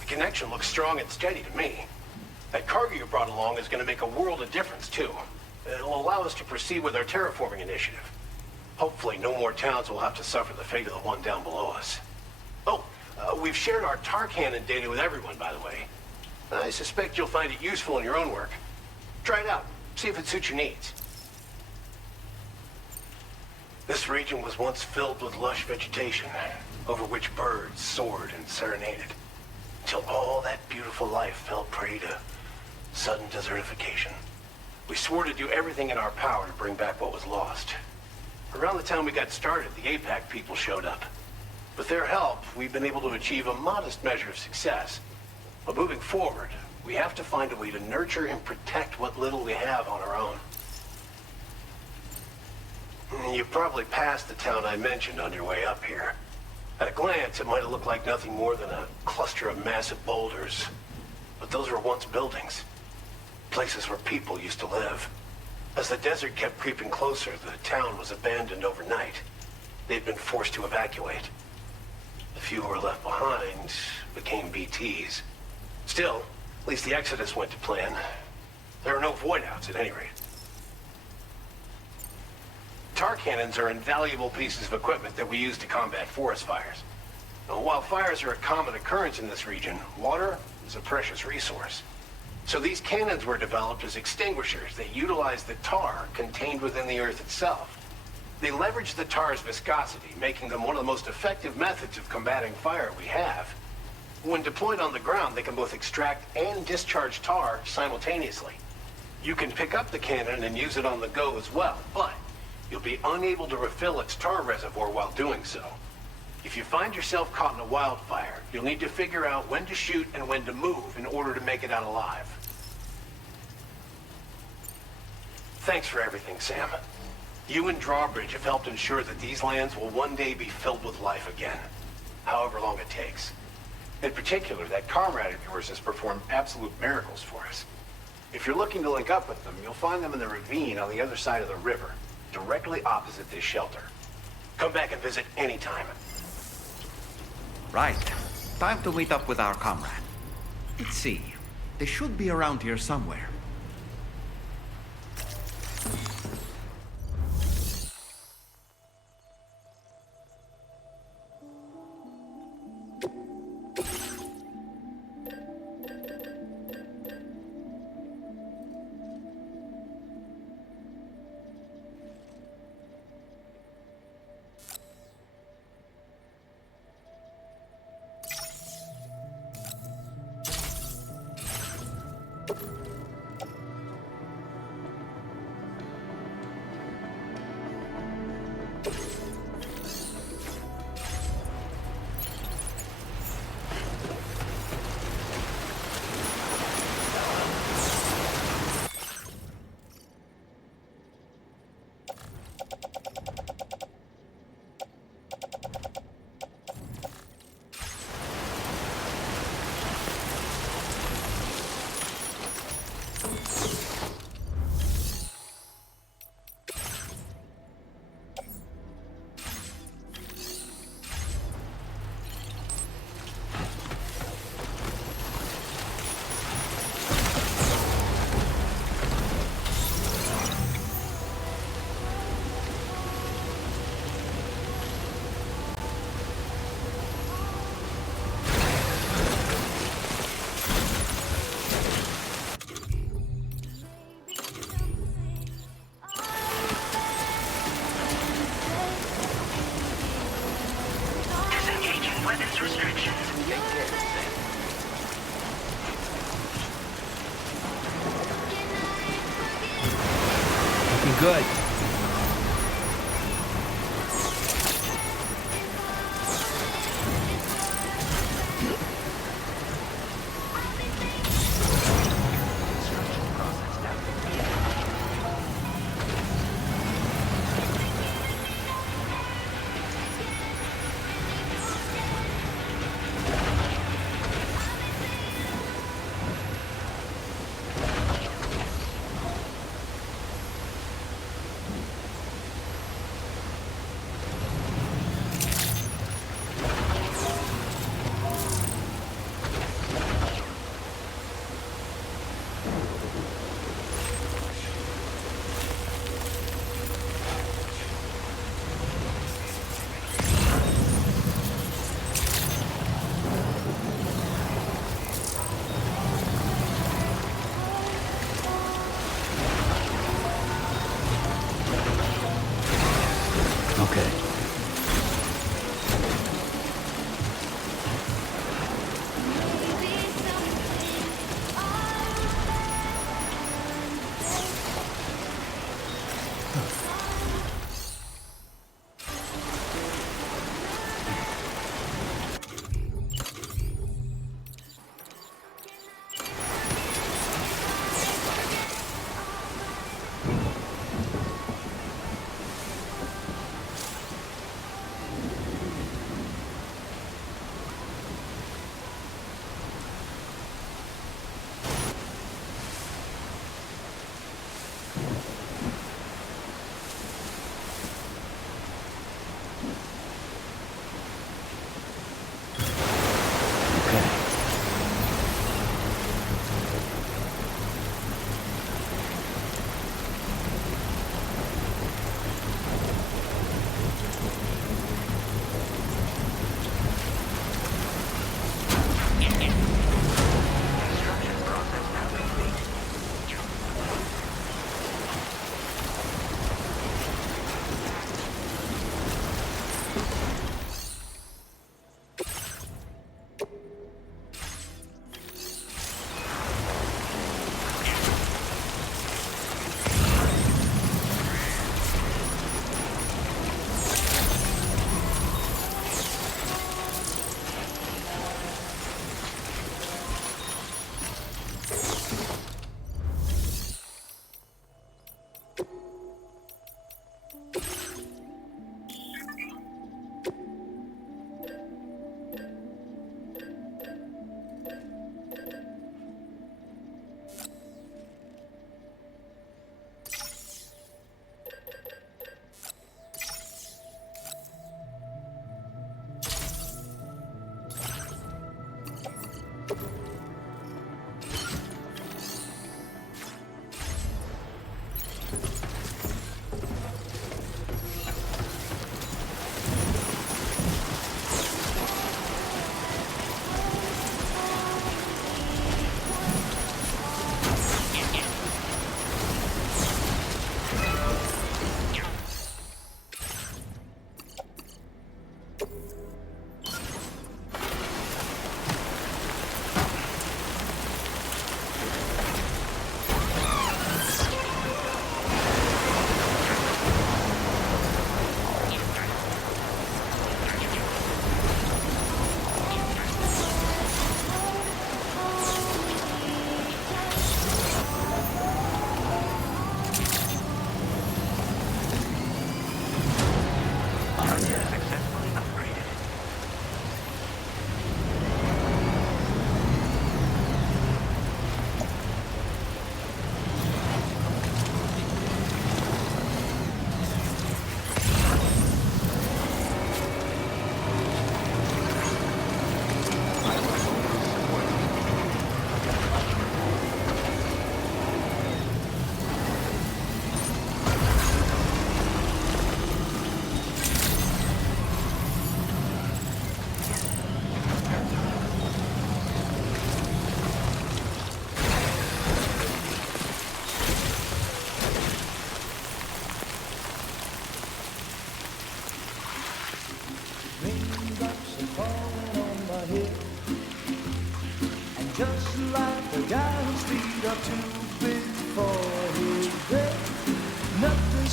The connection looks strong and steady to me. That cargo you brought along is going to make a world of difference, too. It'll allow us to proceed with our terraforming initiative. Hopefully, no more towns will have to suffer the fate of the one down below us. Oh, we've shared our tar cannon data with everyone, by the way. I suspect you'll find it useful in your own work. Try it out. See if it suits your needs. This region was once filled with lush vegetation, over which birds soared and serenaded, until all that beautiful life fell prey to sudden desertification. We swore to do everything in our power to bring back what was lost. Around the time we got started, the APAC people showed up. With their help, we've been able to achieve a modest measure of success. But moving forward, we have to find a way to nurture and protect what little we have on our own. You've probably passed the town I mentioned on your way up here. At a glance, it might have looked like nothing more than a cluster of massive boulders. But those were once buildings. Places where people used to live. As the desert kept creeping closer, the town was abandoned overnight. They'd been forced to evacuate. The few who were left behind became BTs. Still, at least the exodus went to plan. There are no void-outs at any rate. Tar cannons are invaluable pieces of equipment that we use to combat forest fires. Now, while fires are a common occurrence in this region, water is a precious resource. So these cannons were developed as extinguishers that utilize the tar contained within the earth itself. They leverage the tar's viscosity, making them one of the most effective methods of combating fire we have. When deployed on the ground, they can both extract and discharge tar simultaneously. You can pick up the cannon and use it on the go as well, but you'll be unable to refill its tar reservoir while doing so. If you find yourself caught in a wildfire, you'll need to figure out when to shoot and when to move in order to make it out alive. Thanks for everything, Sam. You and Drawbridge have helped ensure that these lands will one day be filled with life again, however long it takes. In particular, that comrade of yours has performed absolute miracles for us. If you're looking to link up with them, you'll find them in the ravine on the other side of the river, directly opposite this shelter. Come back and visit anytime. Right. Time to meet up with our comrade. Let's see. They should be around here somewhere. Disengaging weapons restrictions. Looking good.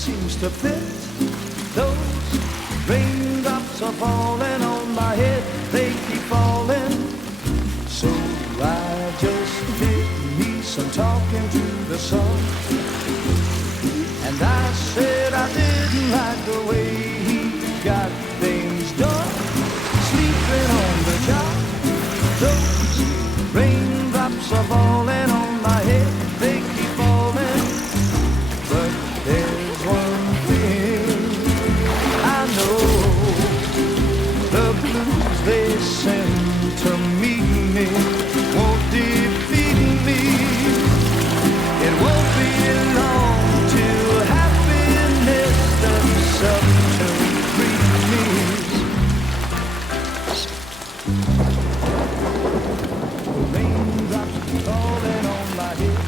seems to fit. Those raindrops are falling on my head, they keep falling. So I just did me some talking to the sun. And I said I didn't like the way he got things done. Sleeping on the job, those raindrops are falling on my head, they keep falling. But there's one thing I know, the blues they send to meet me won't defeat me. It won't be long till happiness steps up to greet me. Raindrops falling on my head,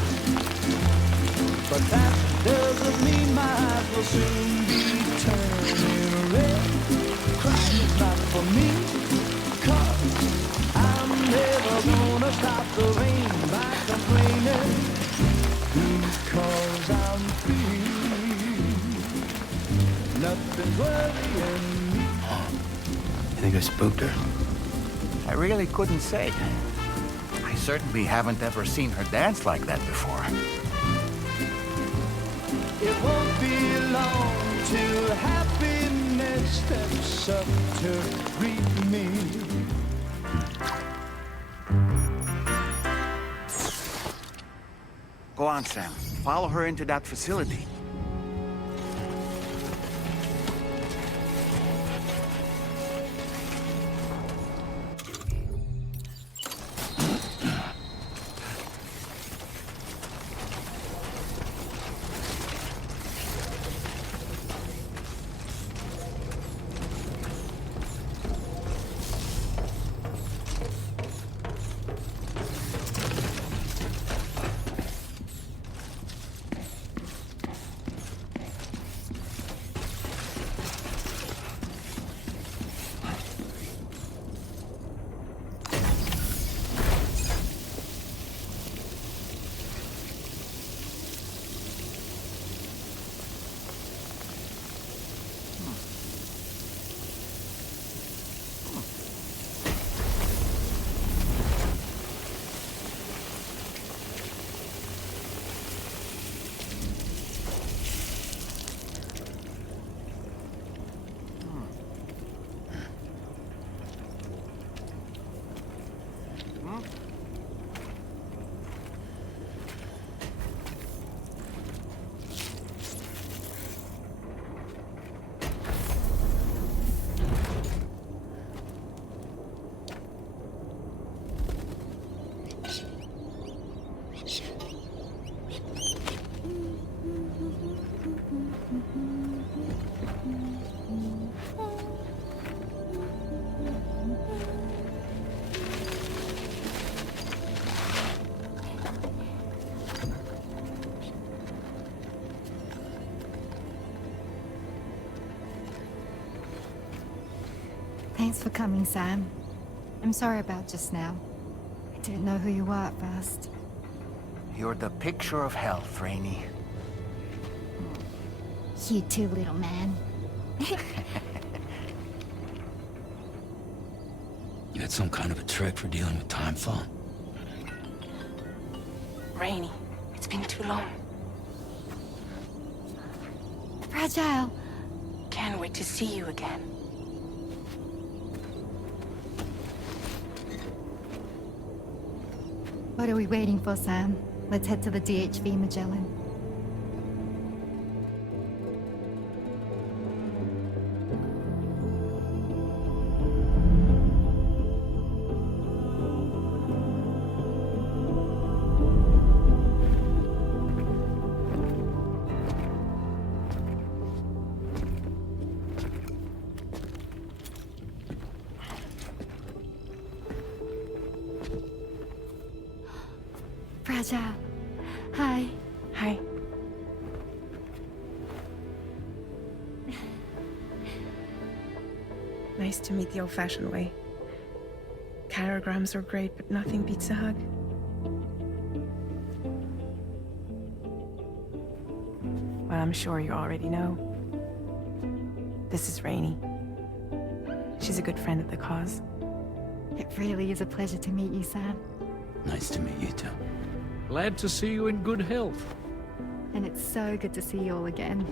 but that doesn't mean my eyes will soon be turning red. Crying is not for me, 'cause I'm never gonna stop the rain by complaining, because I'm free. Nothing's worrying me. You think I spooked her? I really couldn't say. I certainly haven't ever seen her dance like that before. It won't be long till happiness steps up to greet me. Go on, Sam. Follow her into that facility. Thanks for coming, Sam. I'm sorry about just now. I didn't know who you were at first. You're the picture of health, Rainey. You too, little man. You had some kind of a trick for dealing with timefall? Rainey, it's been too long. Fragile. Can't wait to see you again. What are we waiting for, Sam? Let's head to the DHV Magellan. Fragile. Hi. Hi. Nice to meet the old-fashioned way. Carograms are great, but nothing beats a hug. Well, I'm sure you already know. This is Rainey. She's a good friend of the cause. It really is a pleasure to meet you, Sam. Nice to meet you too. Glad to see you in good health. And it's so good to see you all again.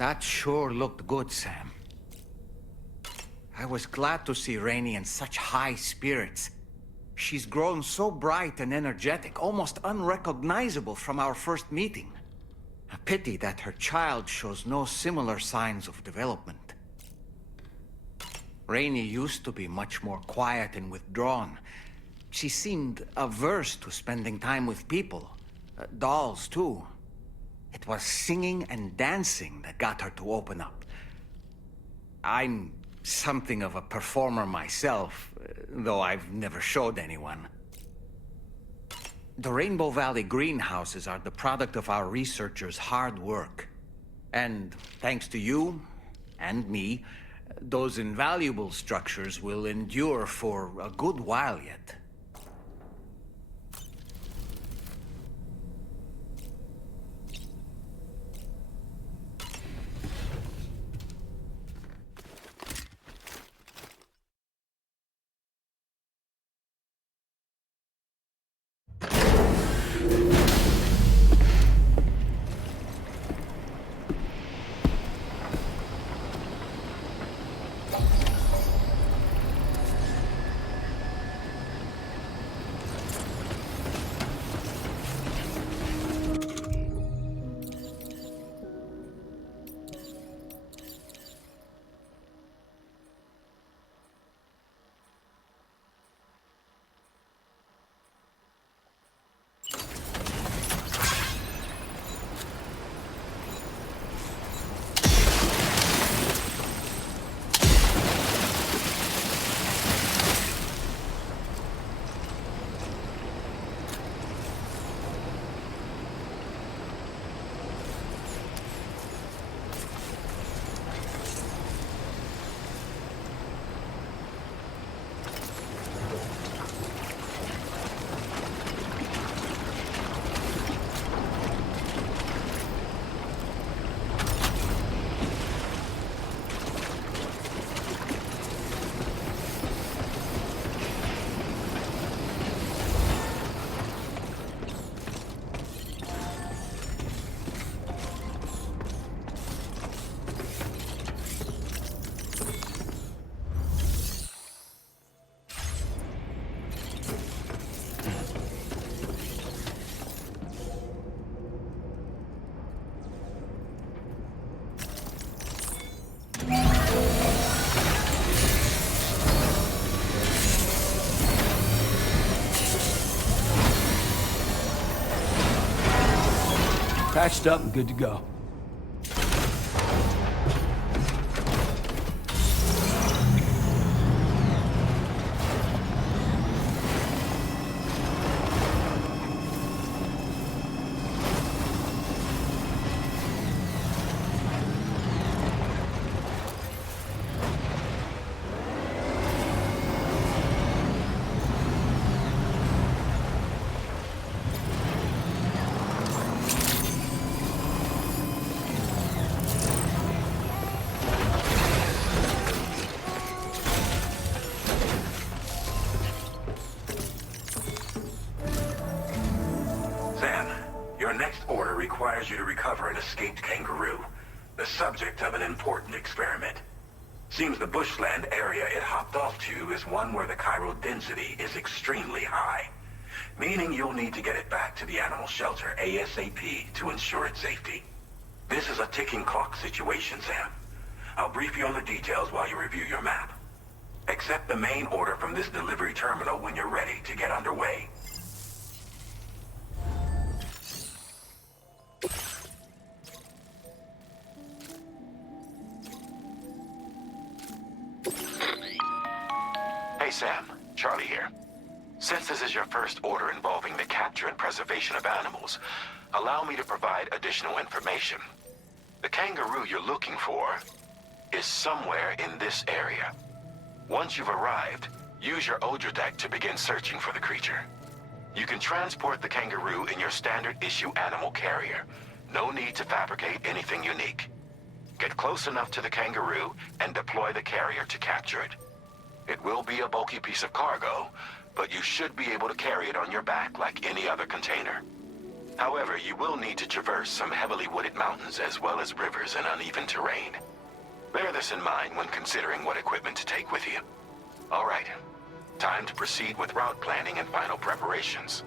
That sure looked good, Sam. I was glad to see Rainey in such high spirits. She's grown so bright and energetic, almost unrecognizable from our first meeting. A pity that her child shows no similar signs of development. Rainey used to be much more quiet and withdrawn. She seemed averse to spending time with people. Dolls, too. It was singing and dancing that got her to open up. I'm something of a performer myself, though I've never showed anyone. The Rainbow Valley greenhouses are the product of our researchers' hard work. And thanks to you and me, those invaluable structures will endure for a good while yet. patched up and good to go. requires you to recover an escaped kangaroo, the subject of an important experiment. Seems the bushland area it hopped off to is one where the chiral density is extremely high, meaning you'll need to get it back to the animal shelter ASAP to ensure its safety. This is a ticking clock situation, Sam. I'll brief you on the details while you review your map. Accept the main order from this delivery terminal when you're ready to get underway. Hey Sam, Charlie here. Since this is your first order involving the capture and preservation of animals, allow me to provide additional information. The kangaroo you're looking for is somewhere in this area. Once you've arrived, use your Odradek to begin searching for the creature. You can transport the kangaroo in your standard issue animal carrier. No need to fabricate anything unique. Get close enough to the kangaroo and deploy the carrier to capture it. It will be a bulky piece of cargo, but you should be able to carry it on your back like any other container. However, you will need to traverse some heavily wooded mountains as well as rivers and uneven terrain. Bear this in mind when considering what equipment to take with you. All right, time to proceed with route planning and final preparations.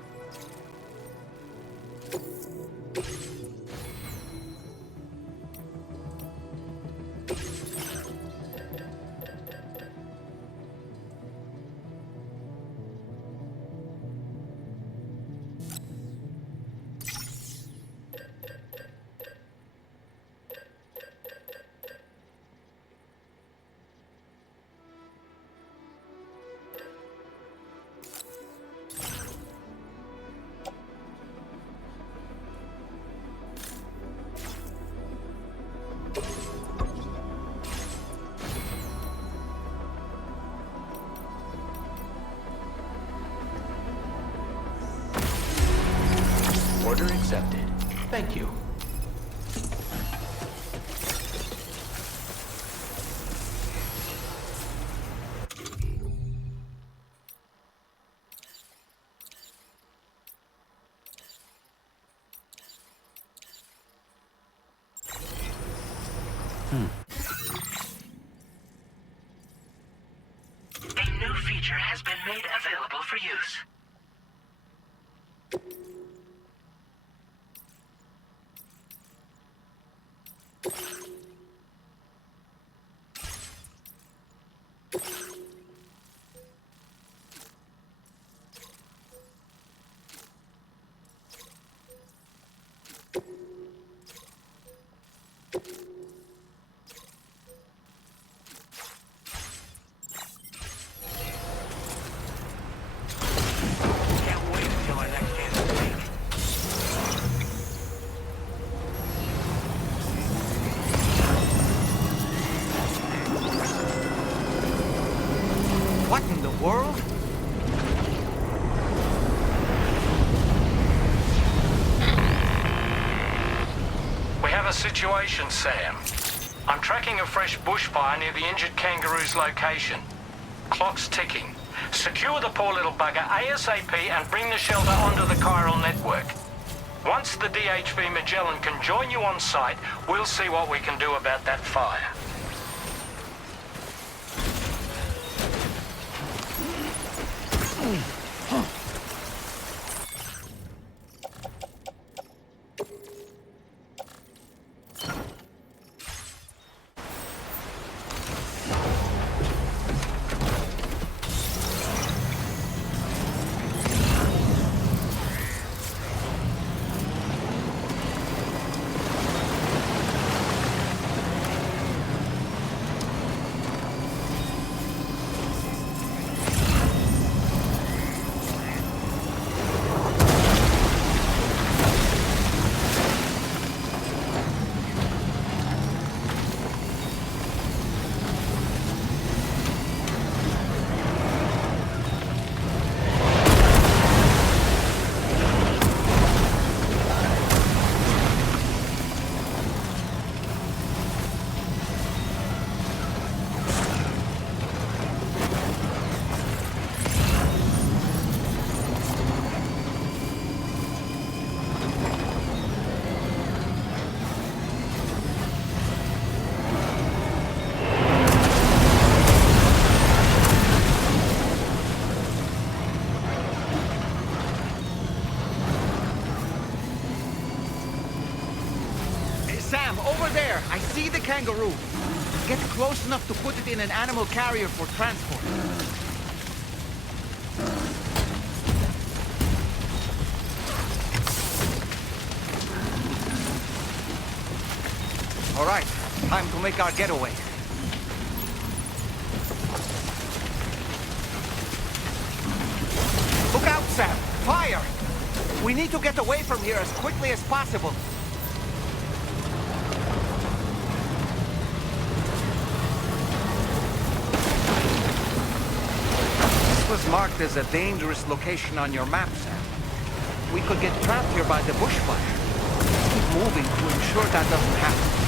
Order accepted. Thank you. A new feature has been made available for use. What in the world? We have a situation, Sam. I'm tracking a fresh bushfire near the injured kangaroo's location. Clock's ticking. Secure the poor little bugger ASAP and bring the shelter onto the chiral network. Once the DHV Magellan can join you on site, we'll see what we can do about that fire. Sam, over there! I see the kangaroo! Get close enough to put it in an animal carrier for transport. All right, time to make our getaway. Look out, Sam! Fire! We need to get away from here as quickly as possible. This was marked as a dangerous location on your map, Sam. We could get trapped here by the bushfire. Keep moving to ensure that doesn't happen.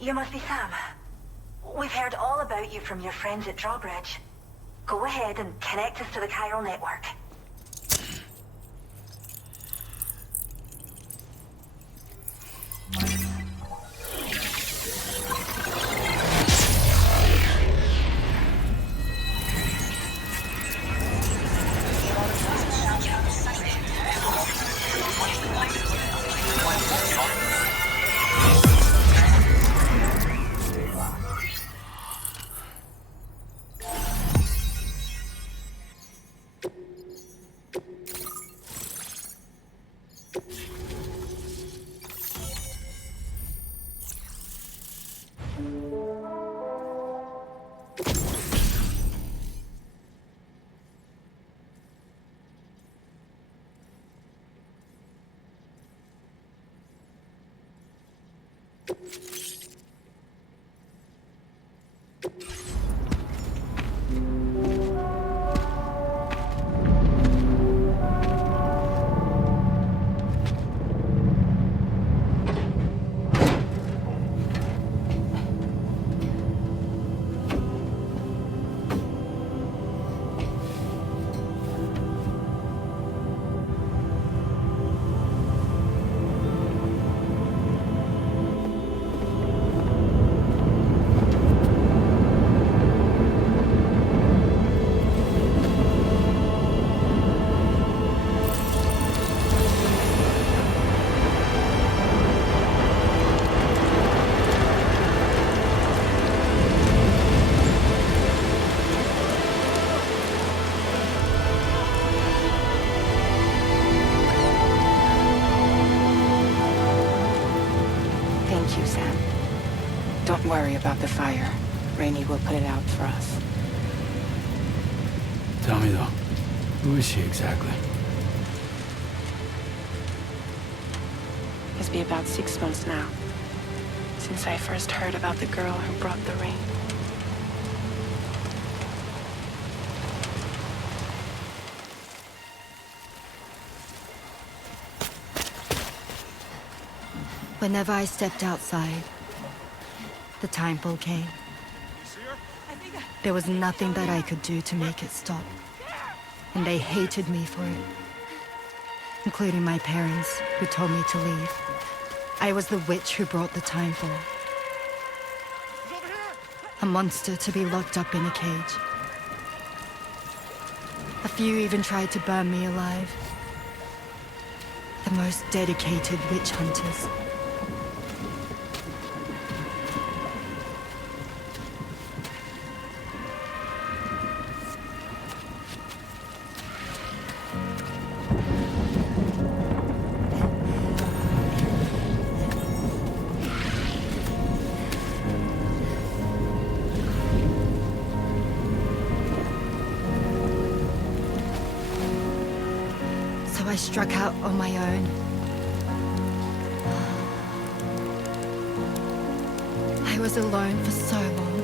You must be Sam. We've heard all about you from your friends at Drawbridge. Go ahead and connect us to the chiral network. worry about the fire. Rainey will put it out for us. Tell me though, who is she exactly? It's been about 6 months now, since I first heard about the girl who brought the rain. Whenever I stepped outside, the timefall came. There was nothing that I could do to make it stop. And they hated me for it. Including my parents, who told me to leave. I was the witch who brought the timefall. A monster to be locked up in a cage. A few even tried to burn me alive. The most dedicated witch hunters. I struck out on my own. I was alone for so long.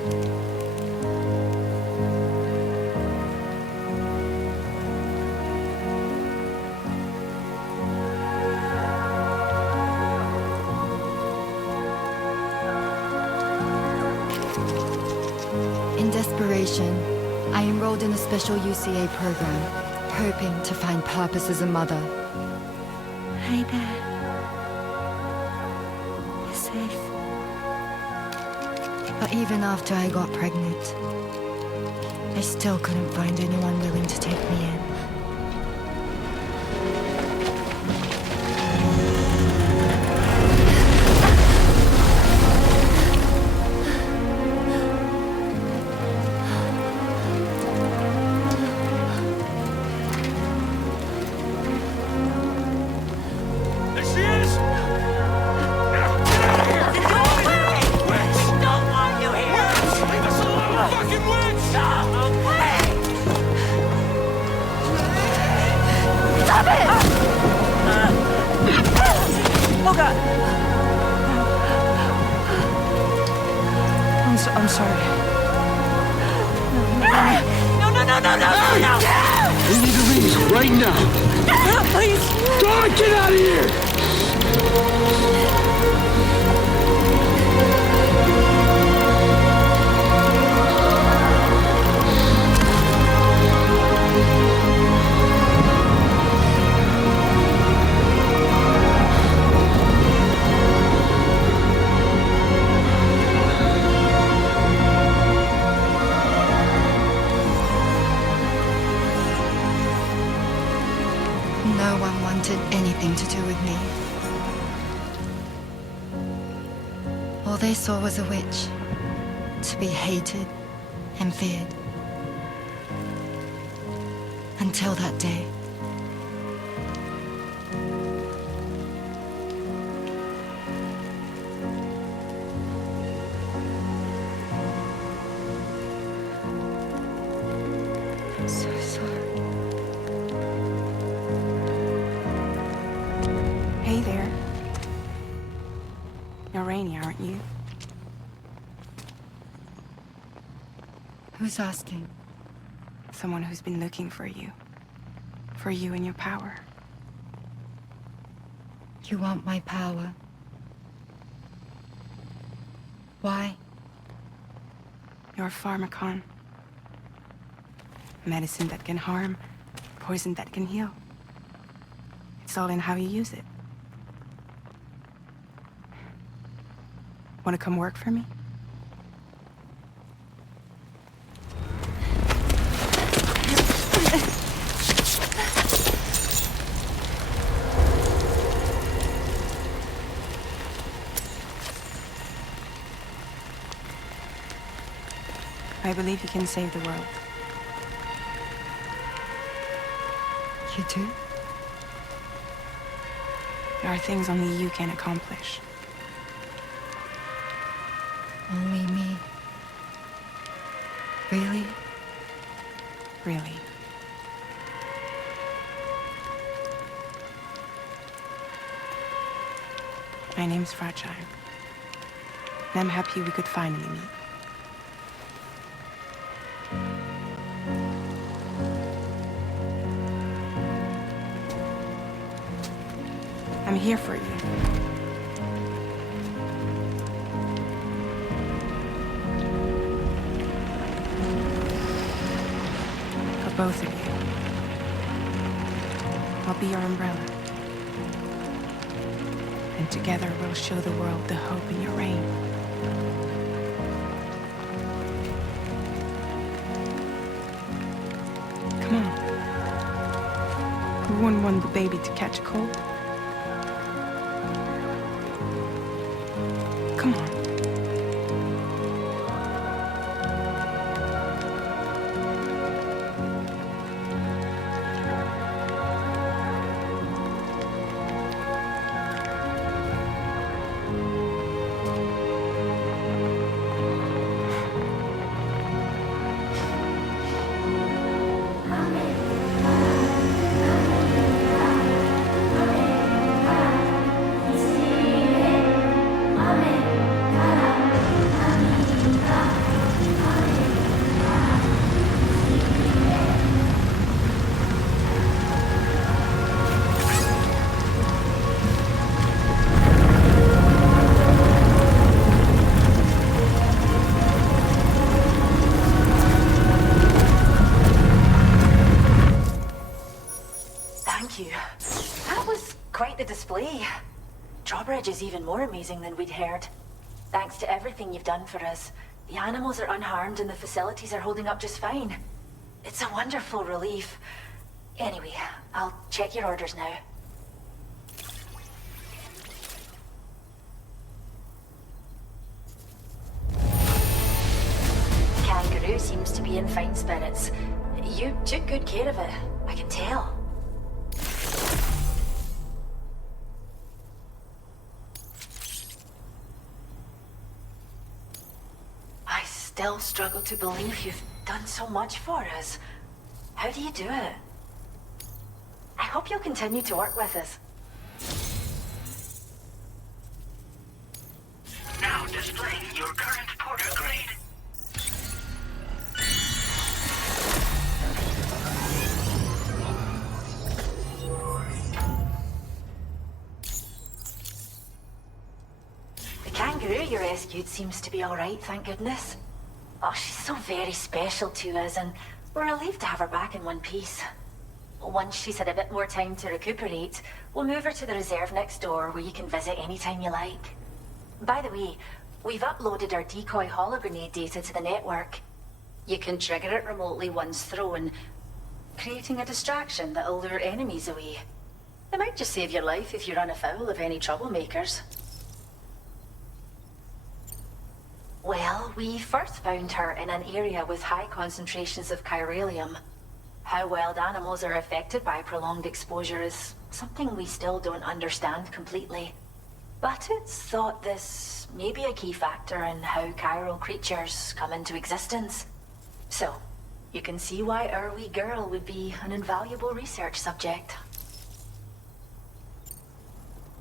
In desperation, I enrolled in a special UCA program. Hoping to find purpose as a mother. Hi there. You're safe. But even after I got pregnant, I still couldn't find anyone willing to take me in. I'm sorry. No! We need to leave right now. Please. Dawn, get out of here! No one wanted anything to do with me. All they saw was a witch, to be hated and feared. Until that day. I'm so sorry. Hey there. You're Rainey, aren't you? Who's asking? Someone who's been looking for you. For you and your power. You want my power? Why? You're a pharmacon. Medicine that can harm, poison that can heal. It's all in how you use it. Want to come work for me? I believe you can save the world. You do? There are things only you can accomplish. Only me. Really? Really. My name's Fragile. And I'm happy we could finally meet. I'm here for you. For both of you. I'll be your umbrella. And together we'll show the world the hope in your reign. Come on. We wouldn't want the baby to catch a cold. Come on. Display. Drawbridge is even more amazing than we'd heard. Thanks to everything you've done for us, the animals are unharmed and the facilities are holding up just fine. It's a wonderful relief. Anyway, I'll check your orders now. Kangaroo seems to be in fine spirits. You took good care of it, I can tell. Still struggle to believe you've done so much for us. How do you do it? I hope you'll continue to work with us. Now displaying your current porter grade. The kangaroo you rescued seems to be all right, thank goodness. Oh, she's so very special to us, and we're relieved to have her back in one piece. Once she's had a bit more time to recuperate, we'll move her to the reserve next door where you can visit anytime you like. By the way, we've uploaded our decoy hologrenade data to the network. You can trigger it remotely once thrown, creating a distraction that'll lure enemies away. It might just save your life if you run afoul of any troublemakers. Well, we first found her in an area with high concentrations of chiralium. How wild animals are affected by prolonged exposure is something we still don't understand completely. But it's thought this may be a key factor in how chiral creatures come into existence. So, you can see why our wee girl would be an invaluable research subject.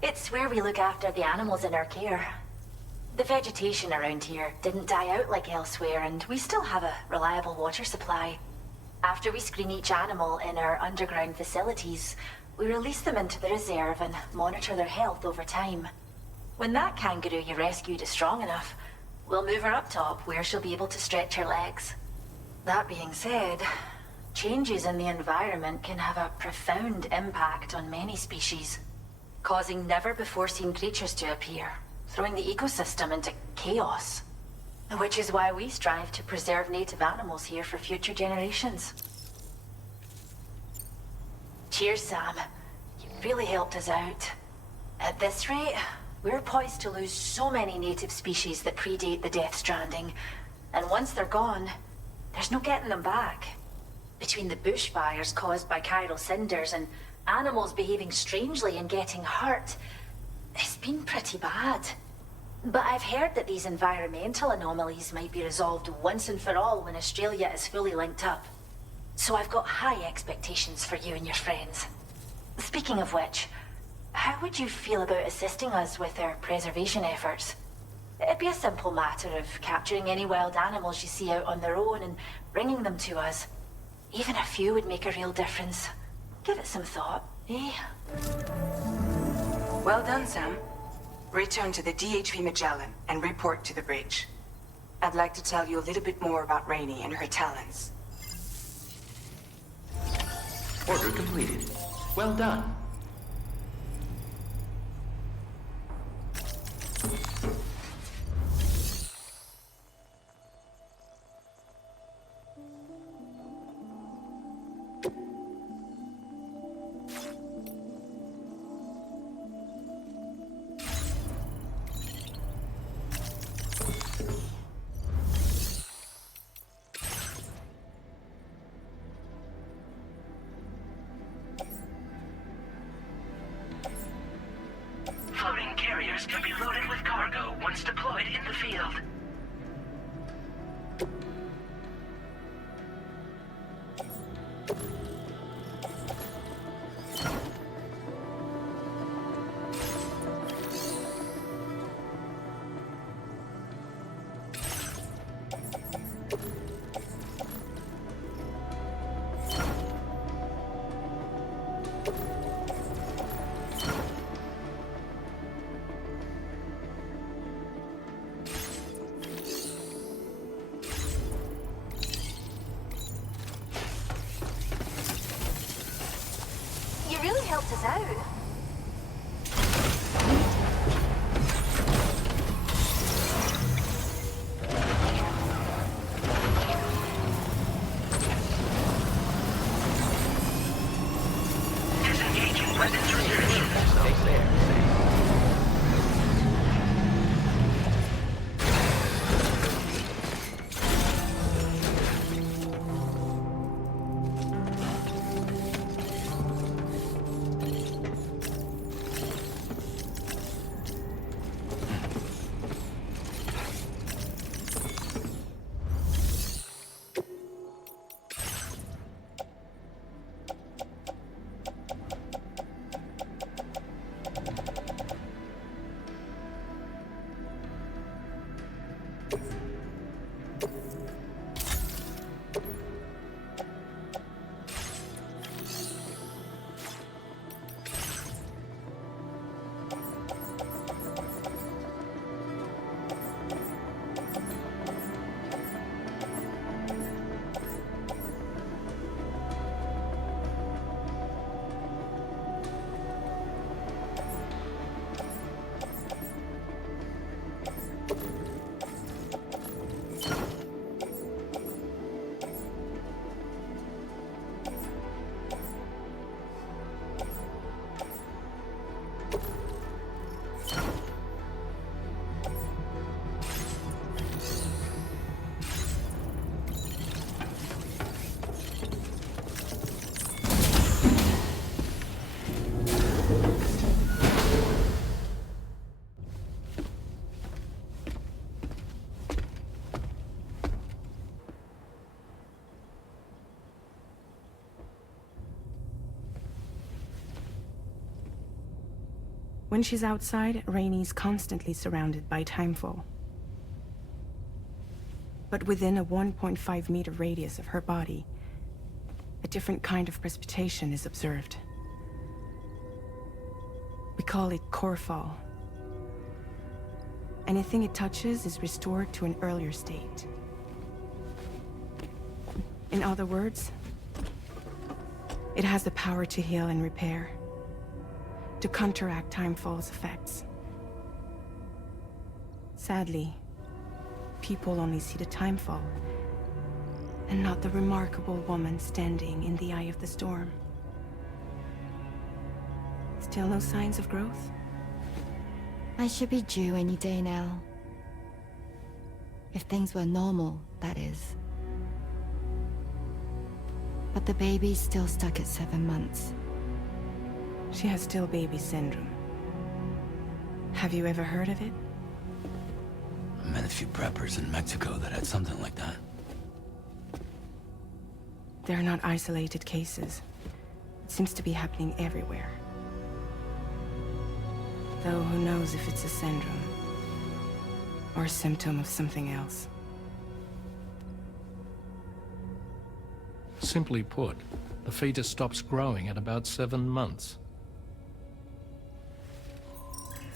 It's where we look after the animals in our care. The vegetation around here didn't die out like elsewhere, and we still have a reliable water supply. After we screen each animal in our underground facilities, we release them into the reserve and monitor their health over time. When that kangaroo you rescued is strong enough, we'll move her up top where she'll be able to stretch her legs. That being said, changes in the environment can have a profound impact on many species, causing never-before-seen creatures to appear, throwing the ecosystem into chaos. Which is why we strive to preserve native animals here for future generations. Cheers, Sam. You really helped us out. At this rate, we're poised to lose so many native species that predate the Death Stranding. And once they're gone, there's no getting them back. Between the bushfires caused by chiral cinders and animals behaving strangely and getting hurt, it's been pretty bad. But I've heard that these environmental anomalies might be resolved once and for all when Australia is fully linked up. So I've got high expectations for you and your friends. Speaking of which, how would you feel about assisting us with our preservation efforts? It'd be a simple matter of capturing any wild animals you see out on their own and bringing them to us. Even a few would make a real difference. Give it some thought, eh? Well done, Sam. Return to the DHV Magellan and report to the bridge. I'd like to tell you a little bit more about Rainey and her talents. Order completed. Well done. Floating carriers can be loaded with cargo once deployed in the field. You really helped us out. Disengaging weapons research. Stay there. When she's outside, Rainey's constantly surrounded by timefall. But within a 1.5 meter radius of her body, a different kind of precipitation is observed. We call it core fall. Anything it touches is restored to an earlier state. In other words, it has the power to heal and repair, to counteract timefall's effects. Sadly, people only see the timefall, and not the remarkable woman standing in the eye of the storm. Still no signs of growth? I should be due any day now. If things were normal, that is. But the baby's still stuck at 7 months. She has still baby syndrome. Have you ever heard of it? few preppers in Mexico that had something like that. They're not isolated cases. It seems to be happening everywhere. Though who knows if it's a syndrome or a symptom of something else. Simply put, the fetus stops growing at about 7 months.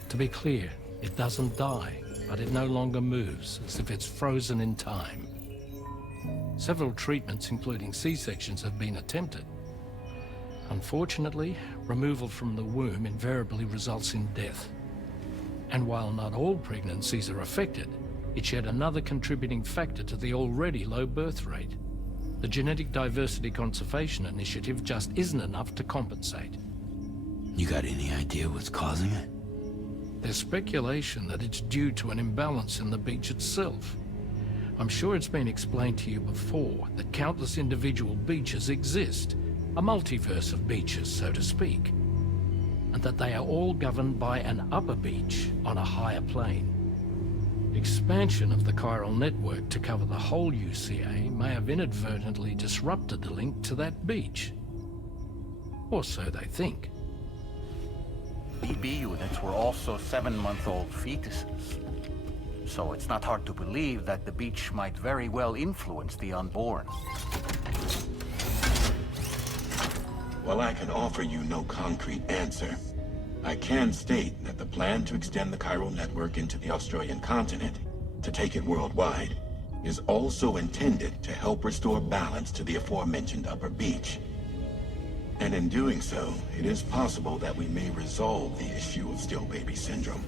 To be clear, it doesn't die, but it no longer moves, as if it's frozen in time. Several treatments, including C-sections, have been attempted. Unfortunately, removal from the womb invariably results in death. And while not all pregnancies are affected, it's yet another contributing factor to the already low birth rate. The Genetic Diversity Conservation Initiative just isn't enough to compensate. You got any idea what's causing it? There's speculation that it's due to an imbalance in the beach itself. I'm sure it's been explained to you before that countless individual beaches exist, a multiverse of beaches, so to speak, and that they are all governed by an upper beach on a higher plane. Expansion of the chiral network to cover the whole UCA may have inadvertently disrupted the link to that beach. Or so they think. BB units were also 7-month-old fetuses. So it's not hard to believe that the beach might very well influence the unborn. While I can offer you no concrete answer, I can state that the plan to extend the chiral network into the Australian continent, to take it worldwide, is also intended to help restore balance to the aforementioned upper beach. And in doing so, it is possible that we may resolve the issue of still baby syndrome.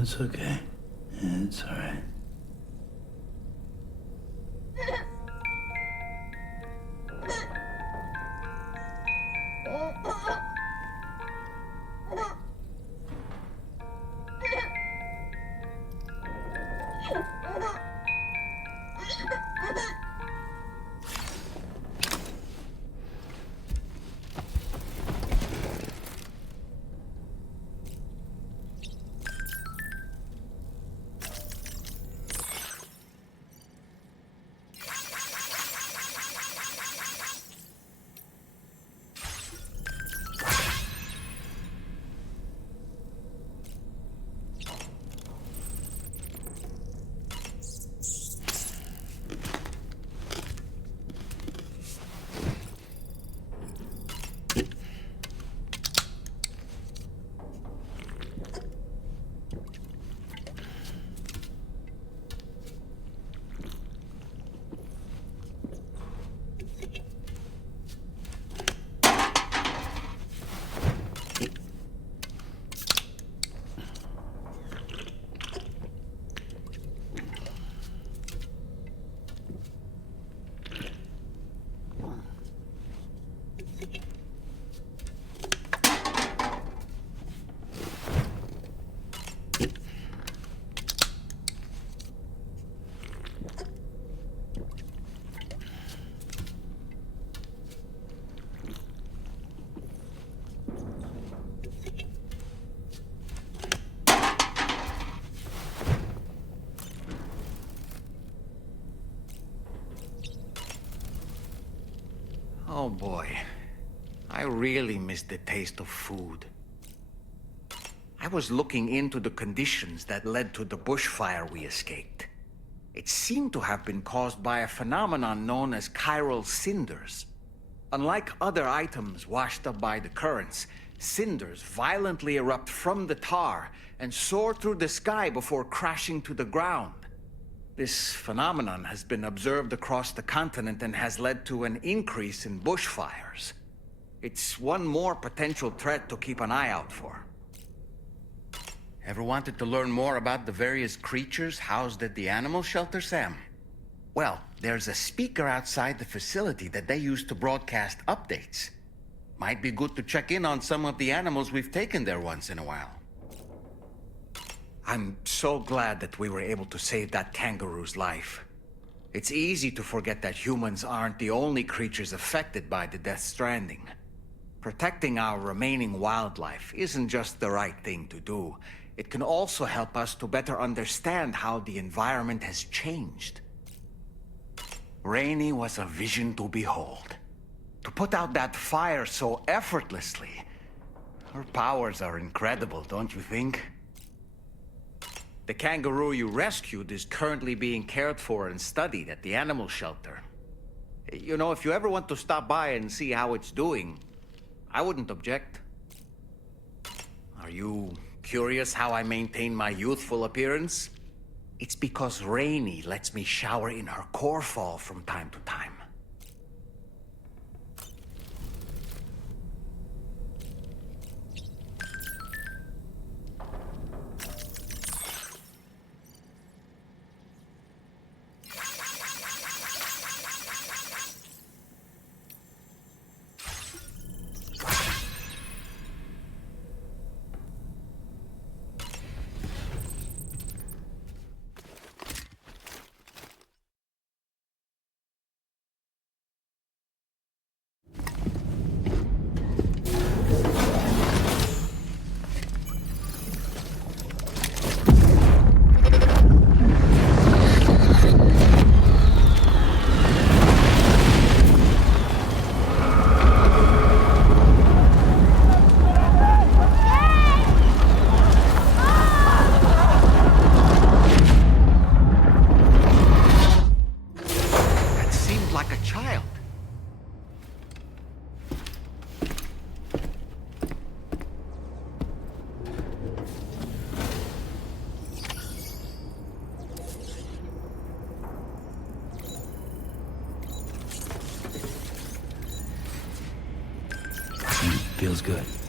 It's okay. It's all right. Oh boy. I really miss the taste of food. I was looking into the conditions that led to the bushfire we escaped. It seemed to have been caused by a phenomenon known as chiral cinders. Unlike other items washed up by the currents, cinders violently erupt from the tar and soar through the sky before crashing to the ground. This phenomenon has been observed across the continent and has led to an increase in bushfires. It's one more potential threat to keep an eye out for. Ever wanted to learn more about the various creatures housed at the animal shelter, Sam? Well, there's a speaker outside the facility that they use to broadcast updates. Might be good to check in on some of the animals we've taken there once in a while. I'm so glad that we were able to save that kangaroo's life. It's easy to forget that humans aren't the only creatures affected by the Death Stranding. Protecting our remaining wildlife isn't just the right thing to do. It can also help us to better understand how the environment has changed. Rainey was a vision to behold. To put out that fire so effortlessly. Her powers are incredible, don't you think? The kangaroo you rescued is currently being cared for and studied at the animal shelter. You know, if you ever want to stop by and see how it's doing, I wouldn't object. Are you curious how I maintain my youthful appearance? It's because Rainey lets me shower in her core fall from time to time. Feels good.